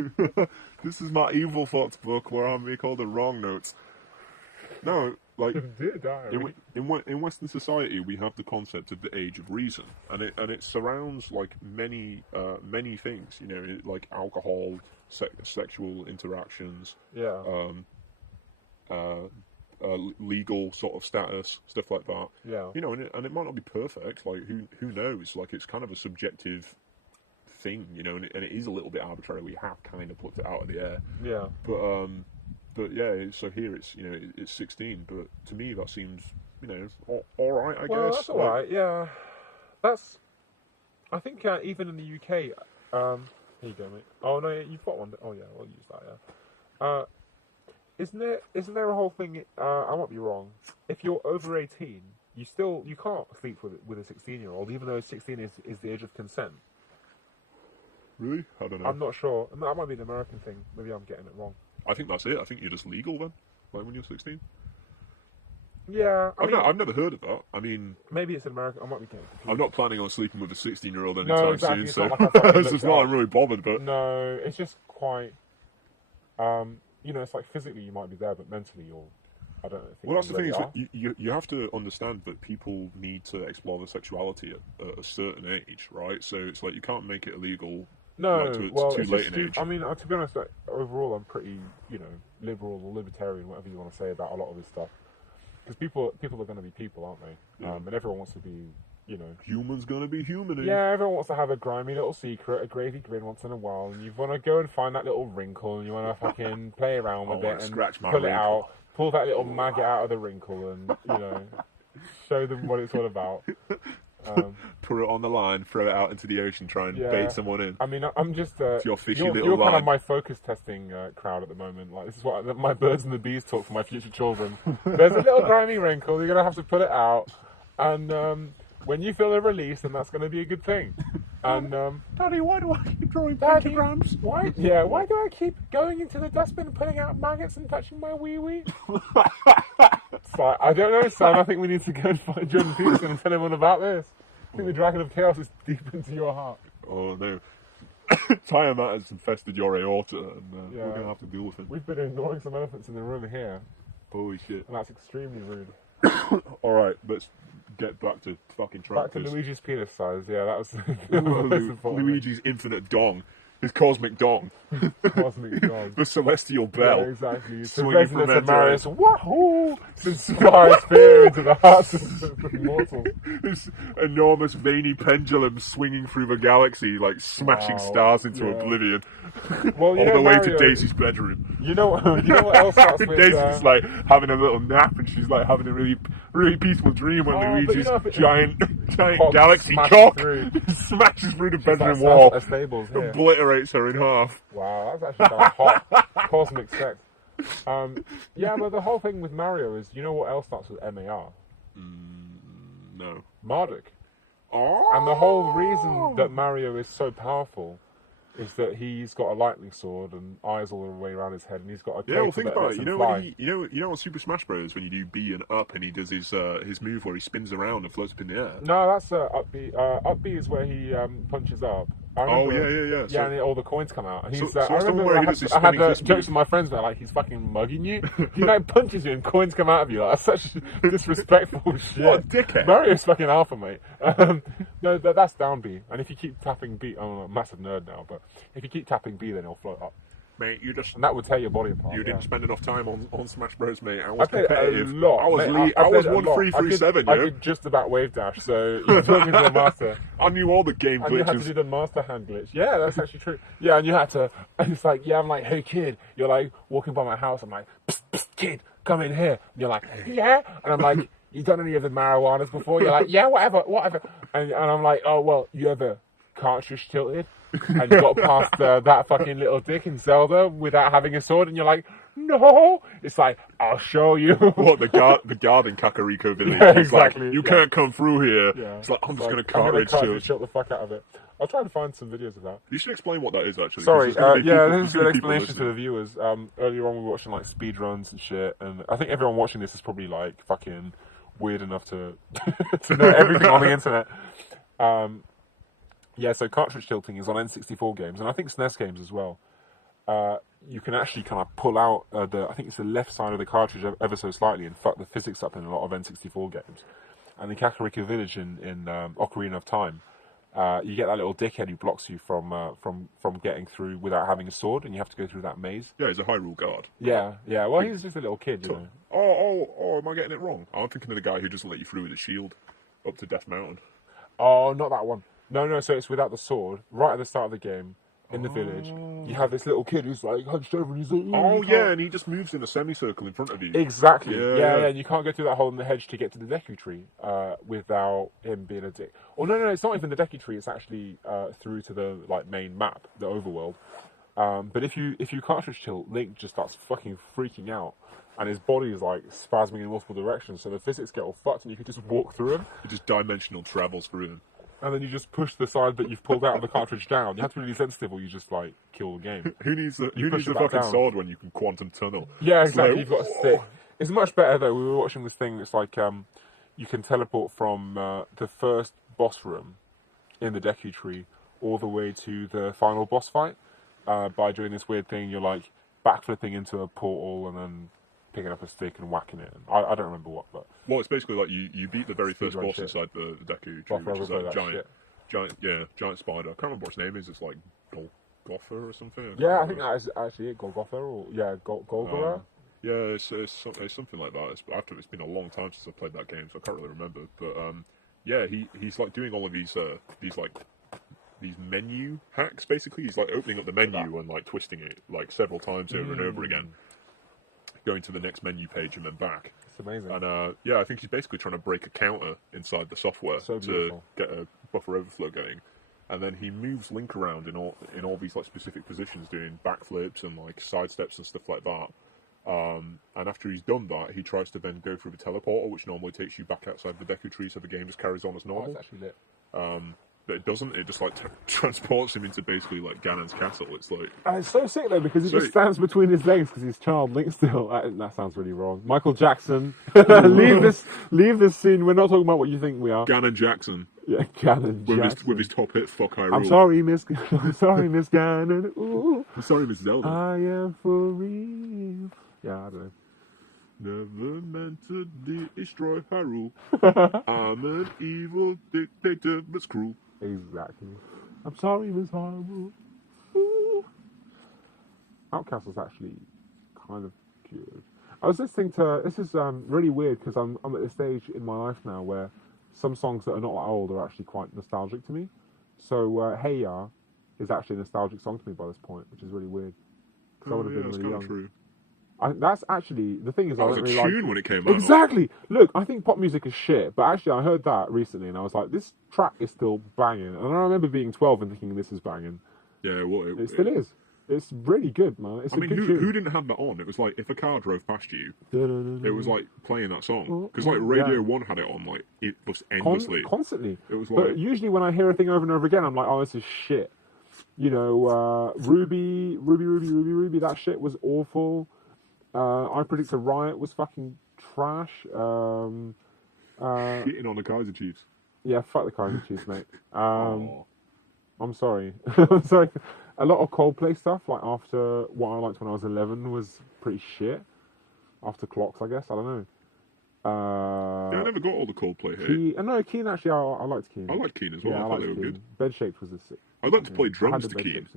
This is my evil thoughts book where I make all the wrong notes. No, Like Dear diary. in Western society, we have the concept of the age of reason, and it surrounds like many things. You know, like alcohol, sexual interactions, Yeah. Legal sort of status, stuff like that. Yeah. You know, and it might not be perfect. Like who knows? Like it's kind of a subjective thing, you know, and it is a little bit arbitrary. We have kind of plucked it out of the air. Yeah. But yeah. So here it's it's 16, but to me that seems all right. I Well, guess. that's all right. Yeah. That's. I think even in the UK. Here you go, mate. Oh no, you've got one. Oh yeah, we'll use that. Yeah. Isn't there a whole thing? I might be wrong. If you're over 18, you can't sleep with a 16-year-old, even though 16 is the age of consent. Really? I don't know. I'm not sure. That might be an American thing. Maybe I'm getting it wrong. I think that's it. I think you're just legal then, like when you're 16. Yeah, I've never heard of that. I mean, maybe it's an American. I might be getting confused. I'm not planning on sleeping with a 16-year-old anytime No, exactly. soon, It's so not like I it's not I'm really bothered. But no, it's just quite. It's like physically you might be there, but mentally you're. I don't think. well, that's the thing you is really that you have to understand that people need to explore their sexuality at a certain age, right? So it's like you can't make it illegal. No, like, too well, it's late just in age. I mean, to be honest, like, overall, I'm pretty, liberal or libertarian, whatever you want to say about a lot of this stuff. Because people are going to be people, aren't they? Yeah. And everyone wants to be, Human's gonna be human. Yeah, everyone wants to have a grimy little secret, a gravy grin once in a while, and you want to go and find that little wrinkle, and you want to fucking play around with it and scratch my pull it wrinkle. out, pull that little maggot out of the wrinkle, and show them what it's all about. Put it on the line, throw it out into the ocean, try and bait someone in. I mean, I'm just It's your fishy you're little kind line. of my focus testing crowd at the moment. Like this is what my birds and the bees talk for my future children. There's a little grimy wrinkle. You're gonna have to put it out, and when you feel a release, then that's going to be a good thing. And Daddy, why do I keep drawing Daddy, pentagrams? why do I keep going into the dustbin and putting out maggots and touching my wee wee? It's like, I don't know, son. I think we need to go and find Jordan Peterson and tell him all about this. I think the Dragon of Chaos is deep into your heart. Oh no. Tiamat has infested your aorta, and we're going to have to deal with him. We've been ignoring some elephants in the room here, Holy shit. and that's extremely rude. Alright, let's get back to fucking Trump. Back to Luigi's penis size, yeah, that was the most important. Luigi's infinite dong. His cosmic dong. Cosmic dog. The celestial bell. Yeah, exactly. Swinging from Resonance of end to Marius, wahoo! Inspires fear into the hearts of mortals. This enormous veiny pendulum swinging through the galaxy, like smashing Wow, stars into yeah. oblivion. Well, All the way Mario, to Daisy's bedroom. You know what else starts with... Daisy's like having a little nap, and she's like having a really, really peaceful dream when Luigi's giant galaxy cock smashes through the bedroom wall, obliterates her in half. Wow, that's actually kind of hot. Cosmic sex. Yeah, but the whole thing with Mario is, you know what else starts with M-A-R? No. Marduk. Oh. And the whole reason that Mario is so powerful is that he's got a lightning sword and eyes all the way around his head, and he's got a cape Yeah, well, think that about lets it. him You know fly. when you know on Super Smash Bros. When you do B and up, and he does his move where he spins around and floats up in the air. No, that's up B. Up B is where he punches up. Oh yeah. Yeah, So, and all the coins come out. And he's, so I that's the remember one where I he had, does his I had spinning fist jokes move. with my friends about like he's fucking mugging you. He like punches you and coins come out of you. Like, that's such disrespectful shit. What a dickhead. Mario's fucking alpha, mate. No, that's down B. And if you keep tapping B, I'm a massive nerd now, but if you keep tapping B, then he'll float up. Mate, And that would tear your body apart. you didn't yeah. spend enough time on Smash Bros, mate. I I was played competitive. a lot. I was mate. I was played a lot. 1337. I You know, did just about wave dash, so you're talking to a master. I knew all the game And you had to glitches. do the master hand glitch. Yeah, that's actually true. Yeah, and you had to, and it's like, yeah, I'm like, hey kid, you're like walking by my house. I'm like, psst, psst, kid, come in here. And you're like, yeah. And I'm like, you done any of the marijuanas before? You're like, yeah, whatever. And I'm like, oh, well, you ever cartridge tilted? And you got past that fucking little dick in Zelda without having a sword, and you're like, no. It's like, I'll show you. What the guard in Kakariko Village? Yeah, It's like, exactly, you yeah. can't come through here. Yeah. It's like I'm just Like, gonna cartridge tilt. tilt the fuck out of it. I'll try and find some videos of that. You should explain what that is actually. 'cause Sorry, there's gonna be yeah, people- this is there's an gonna be people explanation to the listening. viewers. Earlier on we were watching like speed runs and shit, and I think everyone watching this is probably like fucking weird enough to to know everything on the internet. Yeah, so cartridge tilting is on N64 games, and I think SNES games as well. you can actually kind of pull out I think it's the left side of the cartridge ever so slightly and fuck the physics up in a lot of N64 games. And in Kakariko Village in Ocarina of Time, you get that little dickhead who blocks you from getting through without having a sword, and you have to go through that maze. Yeah, he's a Hyrule guard. Yeah, yeah. Well, he's just a little kid, you know. Oh, am I getting it wrong? I'm thinking of the guy who doesn't let you through with a shield up to Death Mountain. Oh, not that one. No. So it's without the sword. Right at the start of the game, in the village, you have this little kid who's like hunched over, and he's like, oh yeah, and he just moves in a semicircle in front of you. Exactly. Yeah. And you can't go through that hole in the hedge to get to the Deku Tree without him being a dick. Oh no, it's not even the Deku Tree. It's actually through to the main map, the overworld. But if you cartridge tilt, Link just starts fucking freaking out, and his body is like spasming in multiple directions. So the physics get all fucked, and you can just walk through him. It just dimensional travels through him. And then you just push the side that you've pulled out of the cartridge down. You have to be really sensitive, or you just kill the game. Who needs a fucking sword when you can quantum tunnel? Yeah, exactly. You've got a stick. It's much better though. We were watching this thing. It's like you can teleport from the first boss room in the Deku Tree all the way to the final boss fight by doing this weird thing. You're like backflipping into a portal and then picking up a stick and whacking it. I don't remember what, but it's basically like you beat the very first boss inside the Deku Tree, which is like a giant spider. I can't remember what his name is. It's like Golgotha or something. Yeah, I think that is actually it. Golgotha or Golgora. Yeah, it's something like that. It's been a long time since I played that game, so I can't really remember. But yeah, he's like doing all of these menu hacks. Basically, he's like opening up the menu and like twisting it like several times over and over again, going to the next menu page and then back. It's amazing. And yeah, I think he's basically trying to break a counter inside the software to get a buffer overflow going. And then he moves Link around in all these like specific positions, doing backflips and like side steps and stuff like that. And after he's done that, he tries to then go through the teleporter, which normally takes you back outside the Deku Tree, so the game just carries on as normal. That's actually lit. But it doesn't. It just like transports him into basically like Ganon's castle. It's like it's so sick though because he just stands between his legs because he's child Link still. That sounds really wrong. Michael Jackson, leave this scene. We're not talking about what you think we are. Ganon Jackson. Yeah, Ganon Jackson with his top hit. Fuck Hyrule. I'm sorry, Miss Ganon. Ooh. I'm sorry, Miss Zelda. I am for real. Yeah, I don't know. Never meant to destroy Hyrule. I'm an evil dictator that's cruel. Exactly. I'm sorry, Miss Hyrule. Outcast was actually kind of good. I was listening to... This is really weird because I'm at this stage in my life now where some songs that are not that old are actually quite nostalgic to me. So Hey Ya is actually a nostalgic song to me by this point, which is really weird. Because I would have been really young. True. That's actually the thing is that I was don't a really tune like, when it came out. Exactly. Look, I think pop music is shit, but actually I heard that recently and I was like, this track is still banging. And I remember being 12 and thinking this is banging. Yeah, well, it still is. It's really good, man. It's good tune. Who didn't have that on? It was like if a car drove past you, it was like playing that song because like Radio 1 had it on like it was endlessly, constantly. It was like, but usually when I hear a thing over and over again, I'm like, oh, this is shit. You know, Ruby. That shit was awful. I Predict a Riot was fucking trash. Shitting on the Kaiser Chiefs. Yeah, fuck the Kaiser Chiefs, mate. I'm sorry. I'm sorry. A lot of Coldplay stuff, like after what I liked when I was 11, was pretty shit. After Clocks, I guess. I don't know. Yeah, I never got all the Coldplay hate. No, Keen actually, I liked Keen. I liked Keen as well. Yeah, I thought they were Keen. good. Bed Shaped was a sick. I'd like to play drums to Keen.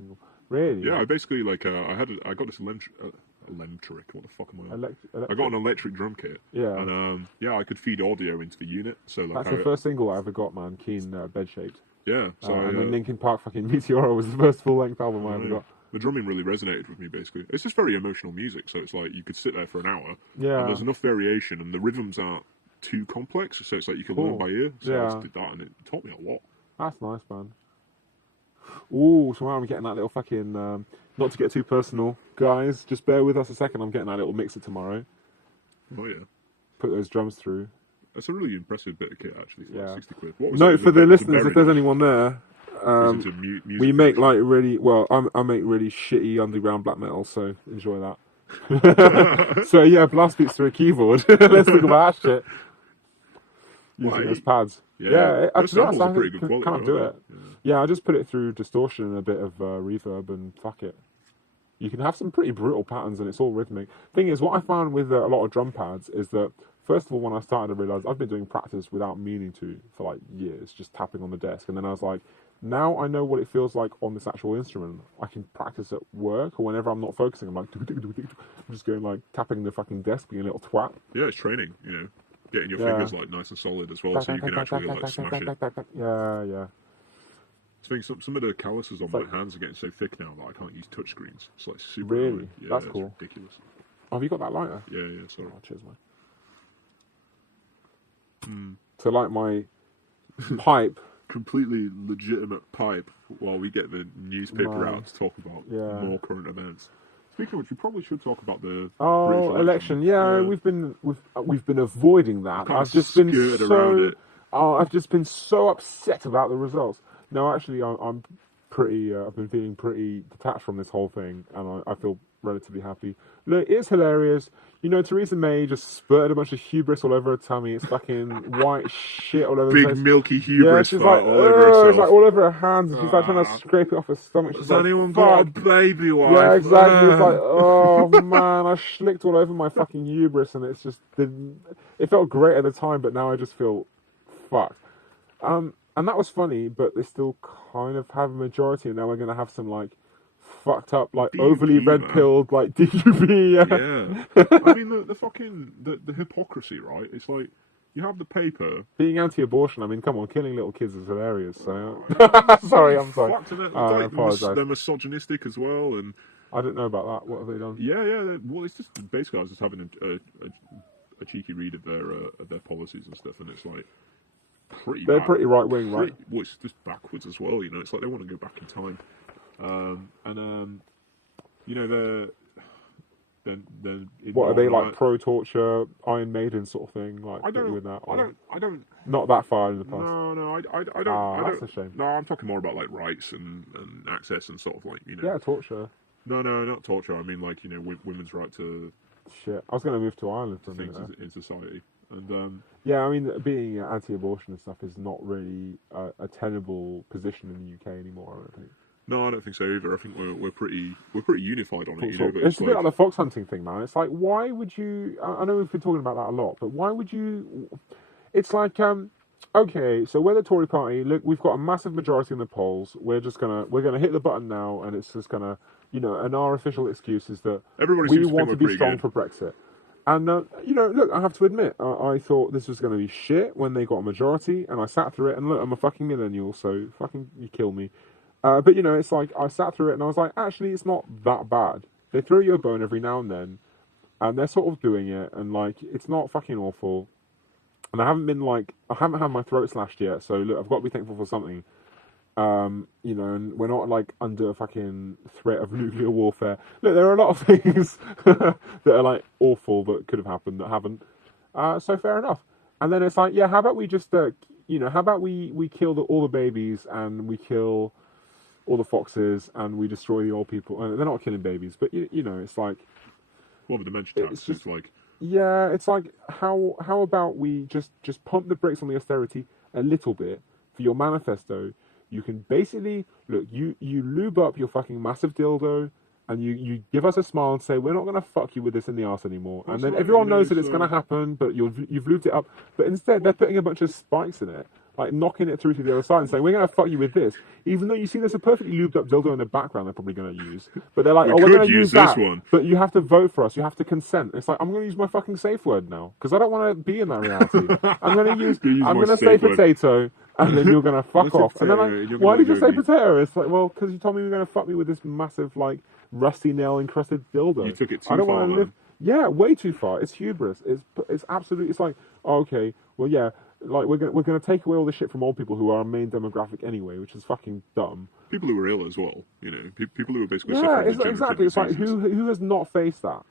Really? Yeah, I basically like I got this electric. What the fuck am I on? I got an electric drum kit. Yeah. And yeah, I could feed audio into the unit. So like that's the first single I ever got, man. Keen, Bed Shaped. Yeah. So and then Linkin Park fucking Meteora was the first full length album I ever got. The drumming really resonated with me, basically. It's just very emotional music, so it's like you could sit there for an hour. Yeah. And there's enough variation, and the rhythms aren't too complex, so it's like you can learn by ear. So I just did that, and it taught me a lot. That's nice, man. Ooh, so I'm getting that little fucking... not to get too personal, guys, just bear with us a second. I'm getting that little mixer tomorrow. Oh, yeah. Put those drums through. That's a really impressive bit of kit, actually. For like 60 quid. Note for the listeners, if there's anyone there... we make like really I make really shitty underground black metal, so enjoy that. So yeah, blast beats through a keyboard. Let's talk about that shit. Using those pads. Yeah, to be honest, I can't do it. Yeah, I just put it through distortion and a bit of reverb and fuck it. You can have some pretty brutal patterns, and it's all rhythmic. Thing is, what I found with a lot of drum pads is that, first of all, when I started, I realised I've been doing practice without meaning to for like years, just tapping on the desk. And then I was like, now I know what it feels like on this actual instrument. I can practice at work or whenever I'm not focusing. I'm like, I'm just going like tapping the fucking desk, being a little twat. Yeah, it's training, you know, getting your fingers like nice and solid as well, so you can actually like smash it. Yeah. I think some of the calluses on my hands are getting so thick now that I can't use touchscreens. It's like super Really? annoying. Yeah, That's it's cool. ridiculous. Oh, have you got that lighter? Yeah, sorry. Oh, cheers, man. To light my pipe. Completely legitimate pipe while we get the newspaper out to talk about more current events. Speaking of which, we probably should talk about the British election. Yeah, we've been avoiding that. I've just been so upset about the results. No, actually, I'm pretty. I've been feeling pretty detached from this whole thing, and I feel relatively happy. Look, it's hilarious. You know, Theresa May just spurted a bunch of hubris all over her tummy. It's fucking white shit all over big her face. milky hubris she's fart like, all over herself. It's like all over her hands, and she's like trying to scrape it off her stomach. She's Has anyone got a baby wife? Yeah, exactly. It's like, oh man, I schlicked all over my fucking hubris, and it's just it felt great at the time, but now I just feel fucked. And that was funny, but they still kind of have a majority, and now we're going to have some, like, fucked up, like, DUP, overly red-pilled, like, DUP, yeah. I mean, the fucking, the hypocrisy, right? It's like, you have the paper... Being anti-abortion, I mean, come on, killing little kids is hilarious, so... sorry, I'm sorry. I apologise. They're misogynistic as well, and... I don't know about that. What have they done? Yeah. Well, it's just, basically, I was just having a cheeky read of their policies and stuff, and it's like... They're pretty right wing, right? Well, it's just backwards as well. You know, it's like they want to go back in time, you know, they're what are they like? Pro torture, Iron Maiden sort of thing, like I don't. Not that far in the past. No, I don't. That's a shame. No, I'm talking more about like rights and access and sort of like, you know. Yeah, torture. No, not torture. I mean like, you know, women's right to. Shit, I was going to move to Ireland for a things minute in society. And yeah, I mean, being anti-abortion and stuff is not really a tenable position in the UK anymore, I don't think. No, I don't think so either. I think we're pretty unified on it. You know, but it's a bit like the fox hunting thing, man. It's like, why would you? I know we've been talking about that a lot, but why would you? It's like, okay, so we're the Tory party. Look, we've got a massive majority in the polls. We're gonna hit the button now, and it's just gonna, you know, and our official excuse is that we want to be strong for Brexit. And, you know, look, I have to admit, I thought this was going to be shit when they got a majority, and I sat through it, and look, I'm a fucking millennial, so fucking, you kill me. But, you know, it's like, I sat through it, and I was like, actually, it's not that bad. They throw you a bone every now and then, and they're sort of doing it, and, like, it's not fucking awful. And I haven't had my throat slashed yet, so, look, I've got to be thankful for something. You know, and we're not like under fucking threat of nuclear warfare. Look, there are a lot of things that are like awful that could have happened that haven't. So fair enough. And then it's like, yeah, how about we just, you know, how about we kill all the babies and we kill all the foxes and we destroy the old people. And they're not killing babies, but you know, it's like. Well, the dementia tax is like. Yeah, it's like how about we just pump the brakes on the austerity a little bit for your manifesto. You can basically, look, you lube up your fucking massive dildo and you give us a smile and say, we're not going to fuck you with this in the arse anymore. And then everyone knows that it's going to happen, but you've lubed it up. But instead, they're putting a bunch of spikes in it, like knocking it through to the other side and saying, we're going to fuck you with this. Even though you see there's a perfectly lubed up dildo in the background they're probably going to use. But they're like, we're going to use that. One. But you have to vote for us. You have to consent. It's like, I'm going to use my fucking safe word now because I don't want to be in that reality. I'm going to say potato. And then you're going to fuck off. And then like, why did you say potato? It's like, well, because you told me you were going to fuck me with this massive, like, rusty nail-encrusted dildo. You took it too far, I don't want to live... Yeah, way too far. It's hubris. It's absolutely... It's like, oh, okay, well, yeah, like, we're going to take away all the shit from old people who are our main demographic anyway, which is fucking dumb. People who are ill as well, you know. People who are basically suffering. Yeah, exactly. It's like, who has not faced that?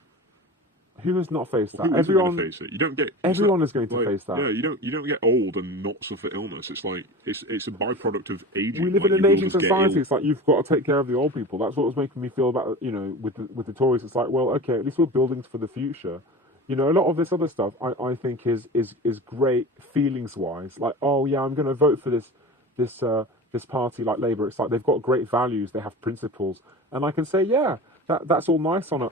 Who has not faced that? Everyone face it. You don't get. Everyone is going to face that. Yeah, you don't get old and not suffer illness. It's like it's a byproduct of aging. We live in an aging society. It's like you've got to take care of the old people. That's what was making me feel about, you know, with the Tories. It's like, well, okay, at least we're building for the future. You know, a lot of this other stuff I think is great feelings wise. Like, oh yeah, I'm going to vote for this this party like Labour, it's like they've got great values, they have principles, and I can say, yeah, that's all nice on a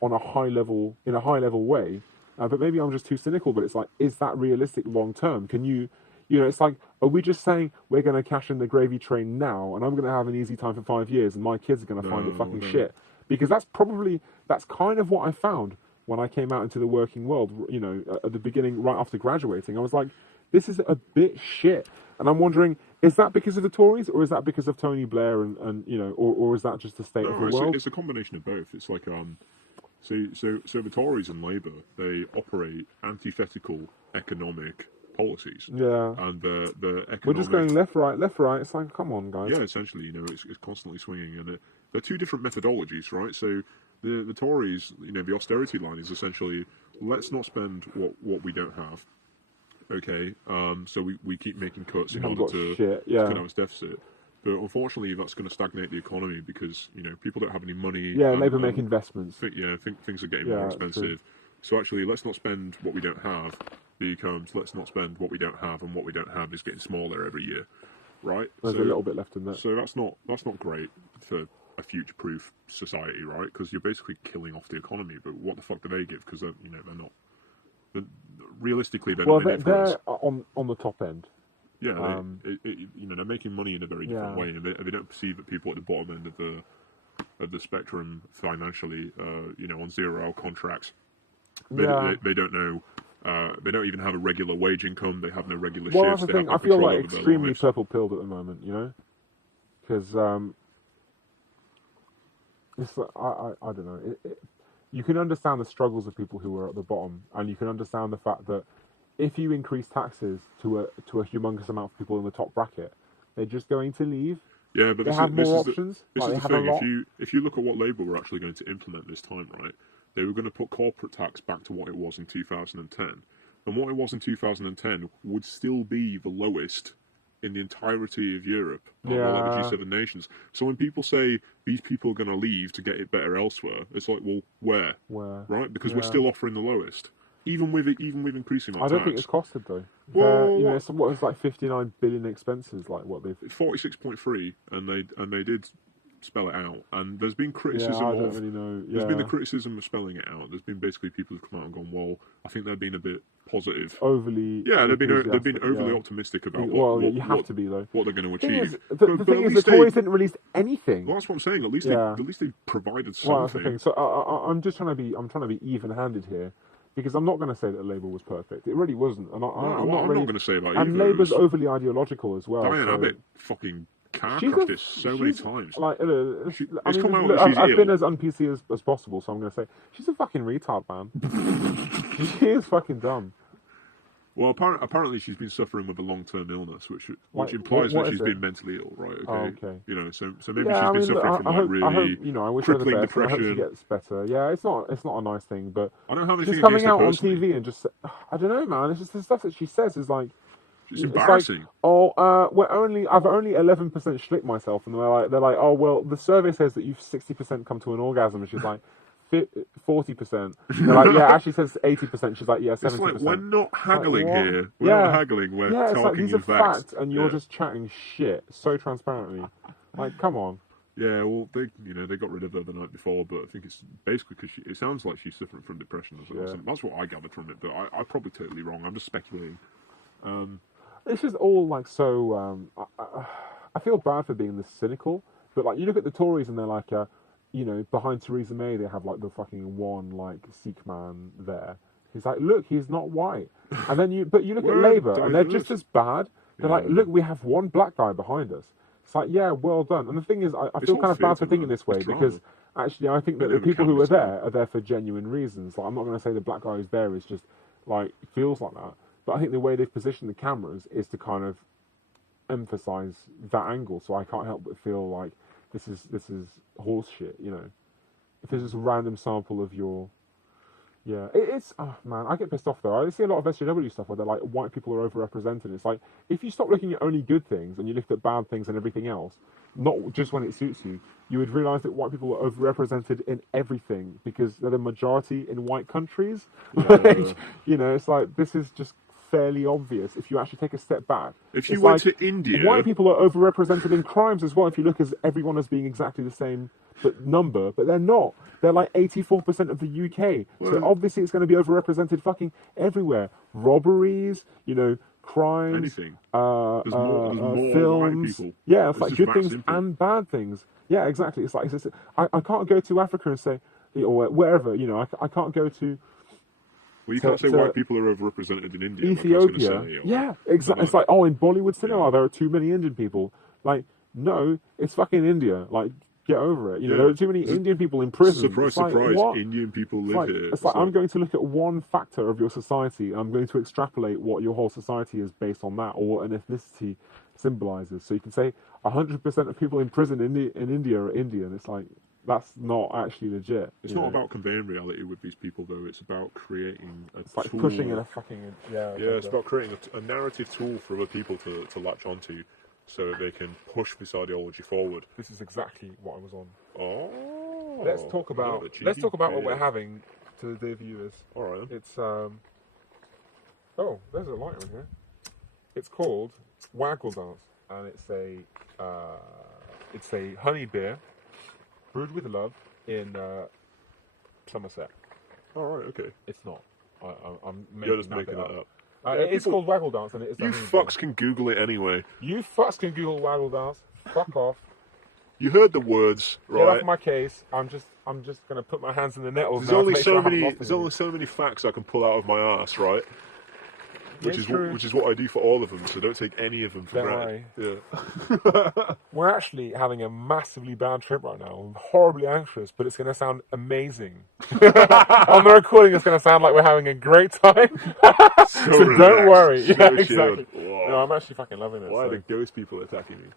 on a high level in a high level way, but maybe I'm just too cynical. But it's like, is that realistic long term? Can you? It's like, are we just saying we're going to cash in the gravy train now, and I'm going to have an easy time for 5 years, and my kids are going to find it fucking shit? Because that's kind of what I found when I came out into the working world. At the beginning, right after graduating, I was like, this is a bit shit, and I'm wondering, is that because of the Tories, or is that because of Tony Blair, and or is that just the state of the world? It's a combination of both. It's like so the Tories and Labour, they operate antithetical economic policies. Yeah. And the economic... We're just going left, right. It's like, come on, guys. Yeah, essentially, it's constantly swinging. And they're two different methodologies, right? So the Tories, the austerity line is essentially, let's not spend what we don't have. Okay, so we keep making cuts in order to cut out its deficit. But unfortunately, that's going to stagnate the economy because, people don't have any money. Yeah, Labour make investments. Things are getting more expensive. True. So actually, let's not spend what we don't have. Becomes, let's not spend what we don't have, and what we don't have is getting smaller every year, right? There's a little bit left in that. So that's not great for a future-proof society, right? Because you're basically killing off the economy. But what the fuck do they give? Because they're not. Realistically, they're not in it for us. They're on the top end. Yeah, they're making money in a very different way, and they don't perceive that people at the bottom end of the spectrum financially, on 0-hour contracts. They don't know. They don't even have a regular wage income. They have no regular shifts. That's the thing. I feel like extremely purple-pilled at the moment, because it's I don't know. You can understand the struggles of people who are at the bottom, and you can understand the fact that if you increase taxes to a humongous amount of people in the top bracket, they're just going to leave. Yeah, but they have more options. This is the thing. If you look at what Labour were actually going to implement this time, right? They were going to put corporate tax back to what it was in 2010. And what it was in 2010 would still be the lowest in the entirety of Europe, all the G7 nations. So when people say these people are going to leave to get it better elsewhere, it's like, well, where? Right? Because we're still offering the lowest, even with increasing our tax. I don't think it's costed though. Well, it's like 59 billion expenses, like what they've 46.3, and they did spell it out, and there's been criticism I don't really know. There's been the criticism of spelling it out. There's been basically people who've come out and gone, well, I think they've been a bit positive, overly. Yeah, they've been overly optimistic about you have to be though. What they're going to achieve. The thing is, the Tories didn't release anything. Well, that's what I'm saying. At least they provided something. Well, that's the thing. So I'm just trying to be even-handed here. Because I'm not going to say that Labour was perfect. It really wasn't. And I'm not going to say that either. And Labour's overly ideological as well. Diane Abbott fucking car-crashed it so many times. Like, I've been as un-PC as possible, so I'm going to say, she's a fucking retard, man. She is fucking dumb. Well, apparently she's been suffering with a long-term illness, which implies that she's been mentally ill, right? Okay. So maybe she's been suffering from really I wish crippling her the best. depression. I hope she gets better. Yeah, it's not a nice thing, but I don't have anything she's coming out on personally. TV and just, I don't know, man. It's just the stuff that she says is like, it's embarrassing. Like, I've only 11% schlicked myself, and they're like, oh well, the survey says that you've 60% come to an orgasm, and she's like, 40%. They're like, yeah, actually says 80%. She's like, yeah, 70%. It's like, we're not haggling here. We're not haggling. We're talking like, these are facts, and you're just chatting shit so transparently. Like, come on. Yeah, well, they got rid of her the night before, but I think it's basically because it sounds like she's suffering from depression as well. So that's what I gathered from it, but I'm probably totally wrong. I'm just speculating. It's just all like so. I feel bad for being this cynical, but like you look at the Tories and they're like, behind Theresa May they have like the fucking one like Sikh man there. He's like, look, he's not white. And then you look at Labour and they're just as bad. They're like, look, we have one black guy behind us. It's like, yeah, well done. And the thing is, I feel kind of bad for thinking this way because actually I think that the people who are there for genuine reasons. Like, I'm not going to say the black guy who's there is just like feels like that. But I think the way they've positioned the cameras is to kind of emphasise that angle. So I can't help but feel like this is horse shit, If there's just a random sample of your... Yeah, it's... Oh, man, I get pissed off, though. I see a lot of SJW stuff where they're like, white people are overrepresented. It's like, if you stop looking at only good things and you look at bad things and everything else, not just when it suits you, you would realise that white people are overrepresented in everything because they're the majority in white countries. It's like, this is just fairly obvious if you actually take a step back. If you It's went like, to India, white people are overrepresented in crimes as well. If you look at everyone as being exactly the same number, but they're not. They're like 84% of the UK. So obviously it's going to be overrepresented fucking everywhere. Robberies, crimes, anything. There's more white films. people. Yeah, it's It's like just good that things simple. and bad things. Yeah, exactly. It's like I can't go to Africa and say, or wherever, I can't go to Well, you can't say white people are overrepresented in India. Ethiopia. Like I was gonna say, Yeah, exactly. It's like, in Bollywood cinema, Yeah. there are too many Indian people. Like, no, it's fucking India. Like, get over it. Yeah. There are too many Indian people in prison. Surprise, It's like, surprise! what? Indian people It's live like, here. it's like I'm going to look at one factor of your society, and I'm going to extrapolate what your whole society is based on that, or what an ethnicity symbolizes. So you can say 100% of people in prison in India are Indian. It's like, that's not actually legit. It's not about conveying reality with these people, though. It's about creating a It's like tool. pushing in a fucking Yeah, it's about creating a narrative tool for other people to latch onto, so that they can push this ideology forward. This is exactly what I was on. Oh, Let's talk about what we're having to the viewers. All right. Then. It's oh, there's a lighter in here. It's called Waggle Dance, and it's a honey beer brewed with love in Somerset. All right. Okay. It's not. I'm You're just making that up. It's called Waggle Dance, and it is. You fucks can Google it anyway. You fucks can Google Waggle Dance. Fuck off. You heard the words, right? Get off my case. I'm just gonna put my hands in the nettles. There's only so many facts I can pull out of my ass, right? Which is what I do for all of them. So don't take any of them for granted. Yeah. We're actually having a massively bad trip right now. I'm horribly anxious, but it's going to sound amazing. On the recording, it's going to sound like we're having a great time. So don't worry. Yeah, exactly. No, I'm actually fucking loving it. Why are the ghost people attacking me?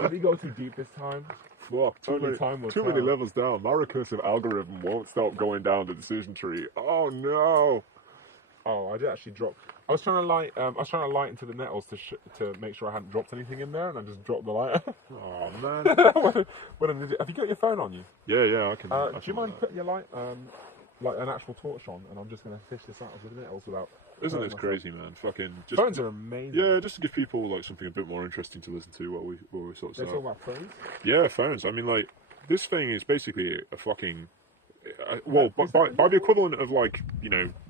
Did we go too deep this time? Fuck, too many levels down. My recursive algorithm won't stop going down the decision tree. Oh no. Oh, I did actually drop. I was trying to light into the nettles to make sure I hadn't dropped anything in there, and I just dropped the lighter. Oh man! What an idiot. Have you got your phone on you? Yeah, I can. Do you mind putting your light, like an actual torch on, and I'm just going to fish this out of the nettles without. Isn't this crazy, man? Fucking phones are amazing. Yeah, just to give people like something a bit more interesting to listen to while we sort of. They're talking about phones. Yeah, phones. I mean, like this thing is basically a fucking. Well, by the equivalent of like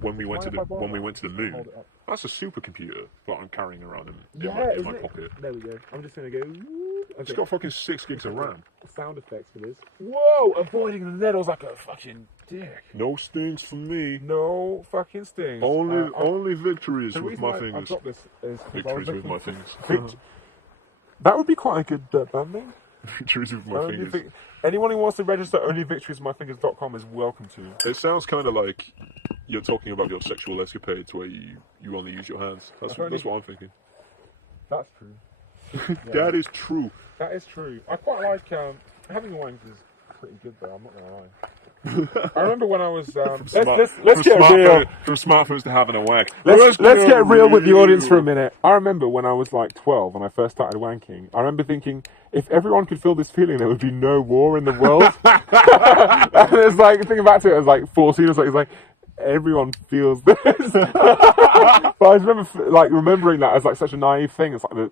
when we went to the moon, that's a supercomputer that I'm carrying around in my pocket. There we go. I'm just gonna go. Okay. It's got fucking 6 gigs of RAM. Sound effects for this. Whoa! Avoiding the nettles like a fucking dick. No stings for me. No fucking stings. Only victories with my fingers. I dropped this is victories with my fingers. That would be quite a good band name. Victories with my fingers. Anyone who wants to register onlyvictorieswithmyfingers.com is welcome to. It sounds kind of like you're talking about your sexual escapades where you only use your hands. That's what I'm thinking. That's true. Yeah. That is true. That is true. I quite like having a wank is pretty good though. I'm not gonna lie. I remember when I was let's get real. From smartphones to having a wank. Let's get real with the audience for a minute. I remember when I was like 12 and I first started wanking. I remember thinking, if everyone could feel this feeling, there would be no war in the world. And it's like thinking back to it, I was like 14 or something. It's like everyone feels this. But I remember remembering that as like such a naive thing. It's like the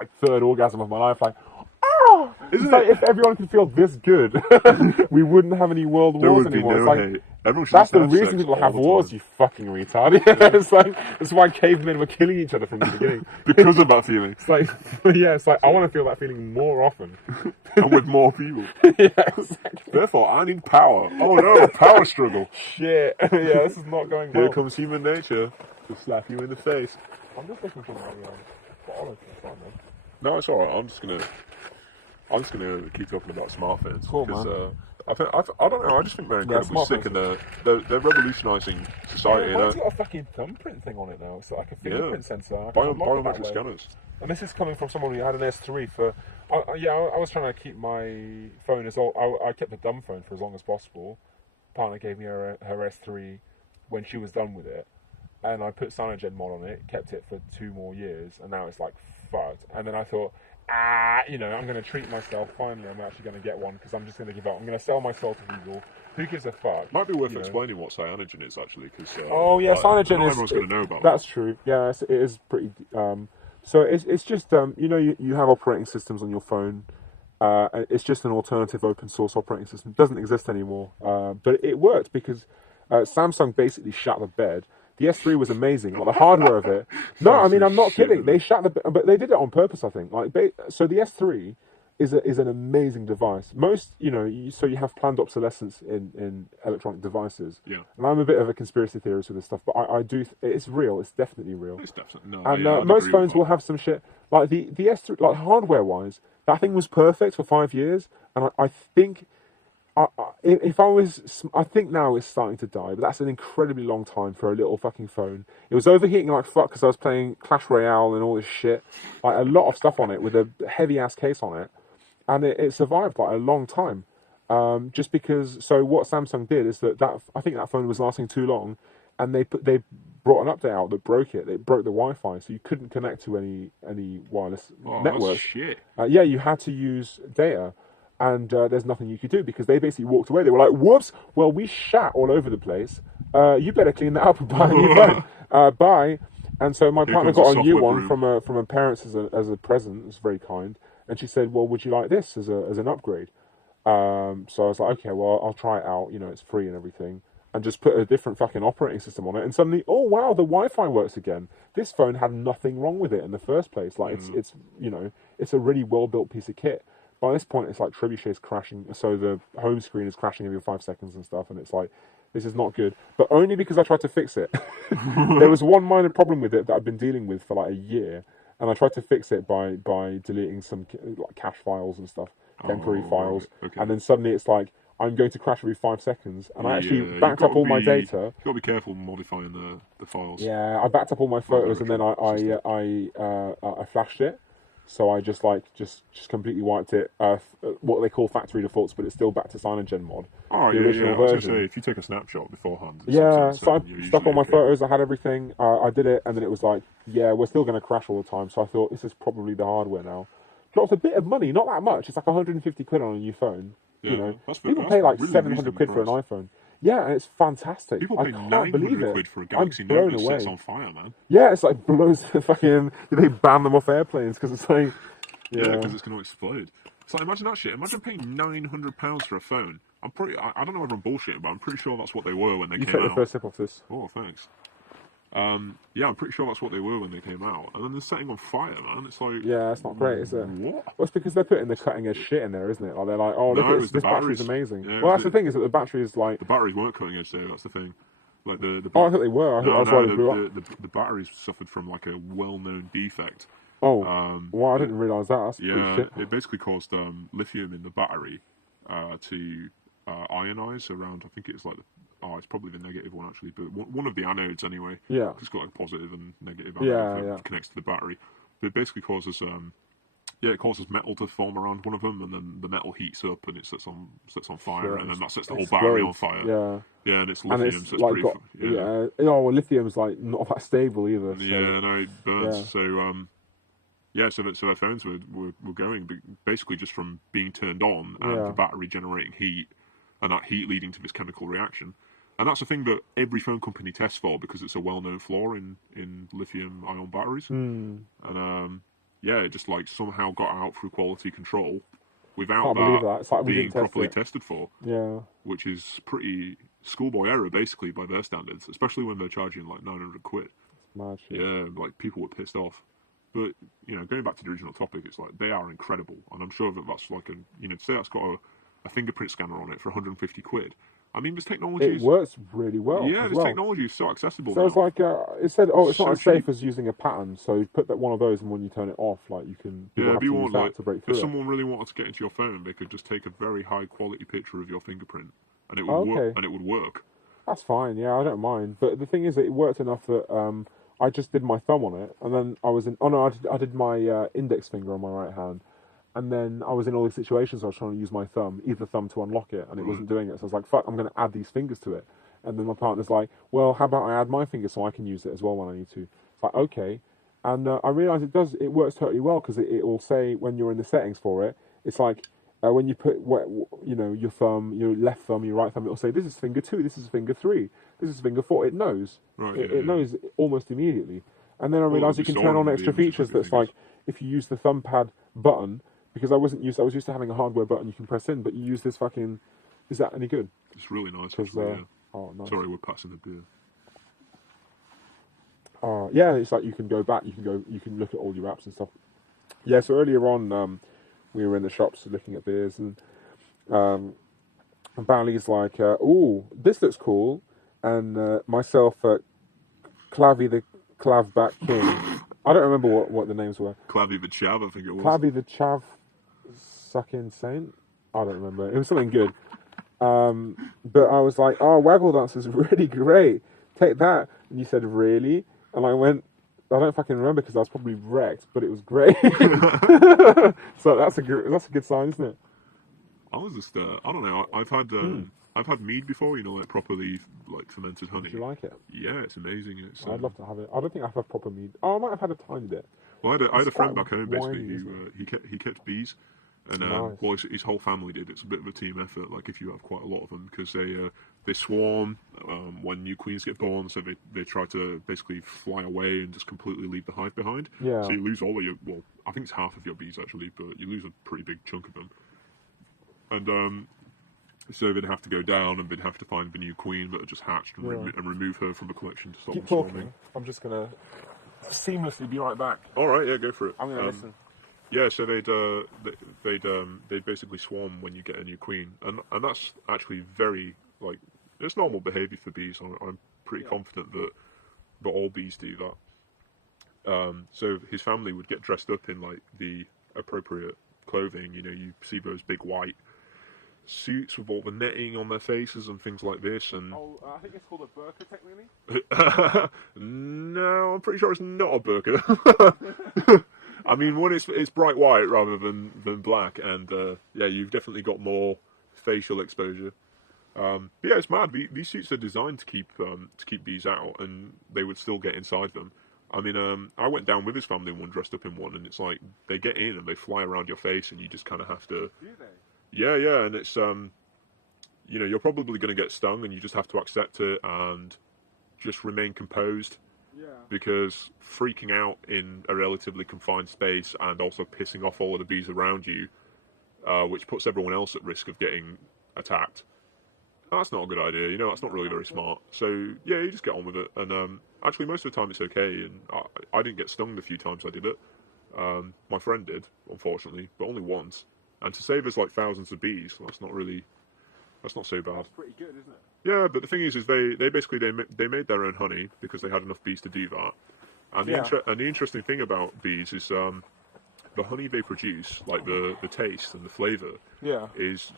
like third orgasm of my life. Like, oh, it's like if everyone could feel this good, we wouldn't have any world wars anymore. It's like that's the reason people have wars. You fucking retard. It's why cavemen were killing each other from the beginning because of that feeling. It's like I want to feel that feeling more often and with more people. Yeah, exactly. Therefore, I need power. Oh no, power struggle. Shit. Yeah, this is not going well. Here comes human nature to slap you in the face. I'm just looking for my bottle. No, it's alright. I'm just gonna keep talking about smartphones. Cool, man. I don't know. I just think they're incredibly sick, and they're revolutionising society. Yeah, mine's got a fucking thumbprint thing on it now. It's like a fingerprint sensor. Biometric scanners. And this is coming from someone who had an S3 for. I was trying to keep my phone as old. I kept a dumb phone for as long as possible. Partner gave me her S3 when she was done with it, and I put CyanogenMod on it, kept it for 2 more years, and now it's like fucked. And then I thought, I'm going to treat myself. Finally, I'm actually going to get one because I'm just going to give up. I'm going to sell my soul to Google. Who gives a fuck? Might be worth explaining what cyanogen is actually, because Oh yeah, cyanogen not is. everyone's going to know about That's true. Yeah, it is pretty. So it's just you have operating systems on your phone. It's just an alternative open source operating system. It doesn't exist anymore, but it worked because Samsung basically shut the bed. The S3 was amazing, like the hardware of it. No, I mean I'm not kidding. They shut the but they did it on purpose, I think. So the S3 is an amazing device. Most so you have planned obsolescence in electronic devices. Yeah. And I'm a bit of a conspiracy theorist with this stuff, but I do it's real. It's definitely real. It's definitely no. And Yeah, most phones will have some shit like the S3, like hardware wise. That thing was perfect for 5 years, and I think if I was, I think now it's starting to die, but that's an incredibly long time for a little fucking phone. It was overheating like fuck because I was playing Clash Royale and all this shit, like a lot of stuff on it with a heavy ass case on it, and it survived like a long time. Just because, so what Samsung did is that I think that phone was lasting too long, and they brought an update out that broke it. It broke the Wi-Fi, so you couldn't connect to any wireless networks. That's shit. Yeah, you had to use data, and there's nothing you could do because they basically walked away. They were like, "Whoops! Well, we shat all over the place. You better clean that up and buy a new phone. Bye." And so my partner got a new one from her parents as a present. It was very kind, and she said, "Well, would you like this as an upgrade?" So I was like, "Okay, well, I'll try it out. It's free and everything." And just put a different fucking operating system on it, and suddenly, oh wow, the Wi-Fi works again. This phone had nothing wrong with it in the first place. Like it's a really well built piece of kit. By this point, it's like trebuchet's crashing, so the home screen is crashing every 5 seconds and stuff, and it's like this is not good. But only because I tried to fix it. There was one minor problem with it that I've been dealing with for like a year, and I tried to fix it by deleting some like cache files and stuff, temporary files, right. Okay. and then suddenly it's like I'm going to crash every 5 seconds, and I actually backed up all my data. You've got to be careful modifying the files. Yeah, I backed up all my photos, and then I flashed it. So I just completely wiped it. What they call factory defaults, but it's still back to CyanogenMod mod. Oh, the original version. I was going to say, if you take a snapshot beforehand. Yeah, so I stuck all my photos. I had everything. I did it, and then it was like, yeah, we're still going to crash all the time. So I thought this is probably the hardware now. Dropped a bit of money, not that much. It's like 150 quid on a new phone. Yeah, people pay like really 700 quid for an iPhone. Yeah, and it's fantastic. People pay 900 quid for a Galaxy Note that sets on fire, man. Yeah, it's like blows the fucking. They ban them off airplanes because it's like. Yeah, because it's going to explode. It's like, imagine that shit. Imagine paying £900 for a phone. I don't know whether I'm bullshitting, but I'm pretty sure that's what they were when they came out. You take the first sip off this. Oh, thanks. Yeah, I'm pretty sure that's what they were when they came out. And then they're setting on fire, man. It's like... Yeah, it's not great, is it? What? Well, it's because they're putting the cutting-edge shit in there, isn't it? Like, they're like, oh, look, this battery's amazing. Yeah, well, that's the thing, is that the battery is like... The batteries weren't cutting-edge there, that's the thing. Like I thought they were. I thought they blew up. The batteries suffered from, like, a well-known defect. Oh, well, I didn't realise that. That's yeah, it basically caused lithium in the battery to ionize around, I think it's like... it's probably the negative one actually, but one of the anodes anyway. Yeah. It's got like positive and negative anode that connects to the battery. But it basically causes it causes metal to form around one of them, and then the metal heats up and it sets on fire, and then that sets the whole battery on fire. Yeah. Yeah, and it's lithium, and it's so it's like pretty. well, lithium's like not that stable either. So. Yeah, no, it burns. Yeah. So their phones were going basically just from being turned on and the battery generating heat, and that heat leading to this chemical reaction. And that's the thing that every phone company tests for because it's a well-known flaw in lithium-ion batteries. And it just like somehow got out through quality control without that It's like being properly tested for. Yeah. Which is pretty schoolboy error, basically, by their standards, especially when they're charging like 900 quid. Mad shit. Yeah, like people were pissed off. But, going back to the original topic, it's like, they are incredible. And I'm sure that's like to say that's got a fingerprint scanner on it for 150 quid. I mean, this technology... It works really well. Yeah, this technology is so accessible now. It's like, it said, it's not as safe as using a pattern, so you put that one of those, and when you turn it off, like, you can... Yeah, if you want, like, to break through if someone really wanted to get into your phone, they could just take a very high-quality picture of your fingerprint, and it would work. That's fine, yeah, I don't mind. But the thing is that it worked enough that I just did my thumb on it, and then I was in... Oh, no, I did my index finger on my right hand. And then I was in all these situations where I was trying to use my either thumb to unlock it, and it wasn't doing it. So I was like, fuck, I'm going to add these fingers to it. And then my partner's like, well, how about I add my finger so I can use it as well when I need to? It's like, okay. And I realised it works totally well because it will say when you're in the settings for it, it's like when you put your thumb, your left thumb, your right thumb, it'll say this is finger 2, this is finger 3, this is finger 4. It knows. Right. It knows almost immediately. And then I Well, realised you it'll be can turn on storing the extra images features with your that's like if you use the thumb pad button, because I was used to having a hardware button you can press in, but you use this fucking. Is that any good? It's really nice. 'Cause, Actually, yeah. Oh, nice. Sorry, we're passing the beer. Yeah, it's like you can go back, you can look at all your apps and stuff. Yeah, so earlier on, we were in the shops looking at beers, and Bally's like, "Ooh, this looks cool," and myself, Clavy the Clavback King. I don't remember what the names were. Clavy the Chav, I think it was. Clavy the Chav Sucking Saint. I don't remember. It was something good. But I was like, "Oh, Waggle Dance is really great. Take that." And you said, "Really?" And I went, I don't fucking remember because I was probably wrecked, but it was great. So that's a good sign, isn't it? I was just, I don't know. I've had mead before, you know, like properly like fermented honey. Do you like it? Yeah, it's amazing. It's. I'd love to have it. I don't think I've had proper mead. Oh, I might have had a tiny bit. Well, I had a friend quite back home basically winey, who he kept bees, and Nice. well, his whole family did. It's a bit of a team effort. Like if you have quite a lot of them, because they swarm when new queens get born, so they try to basically fly away and just completely leave the hive behind. Yeah. So you lose all of your, well, I think it's half of your bees actually, but you lose a pretty big chunk of them. And so they'd have to go down and they'd have to find the new queen that had just hatched and, and remove her from the collection to stop Keep them talking. swarming. I'm just gonna seamlessly be right back. All right, yeah, go for it. I'm gonna listen. Yeah, so they'd basically swarm when you get a new queen, and that's actually very like it's normal behaviour for bees. I'm pretty confident that all bees do that. So his family would get dressed up in like the appropriate clothing. You know, you see those big white suits with all the netting on their faces and things like this. And I think it's called a burqa, technically. no, I'm pretty sure it's not a burqa. I mean, one, it's bright white rather than black, and yeah, you've definitely got more facial exposure. But yeah, it's mad. These suits are designed to keep bees out, and they would still get inside them. I mean, I went down with his family one, dressed up in one, and it's like they get in and they fly around your face, and you just kind of have to. Do they? Yeah, and it's you know, you're probably going to get stung, and you just have to accept it and just remain composed. Yeah. Because freaking out in a relatively confined space and also pissing off all of the bees around you, which puts everyone else at risk of getting attacked, that's not a good idea. You know, that's not really very smart. So yeah, you just get on with it. And actually, most of the time it's okay. And I didn't get stung the few times I did it. My friend did, unfortunately, but only once. And to save us like thousands of bees, that's not so bad. That's pretty good, isn't it? Yeah, but the thing is they basically they made their own honey because they had enough bees to do that. And the interesting thing about bees is the honey they produce, like the taste and the flavour, is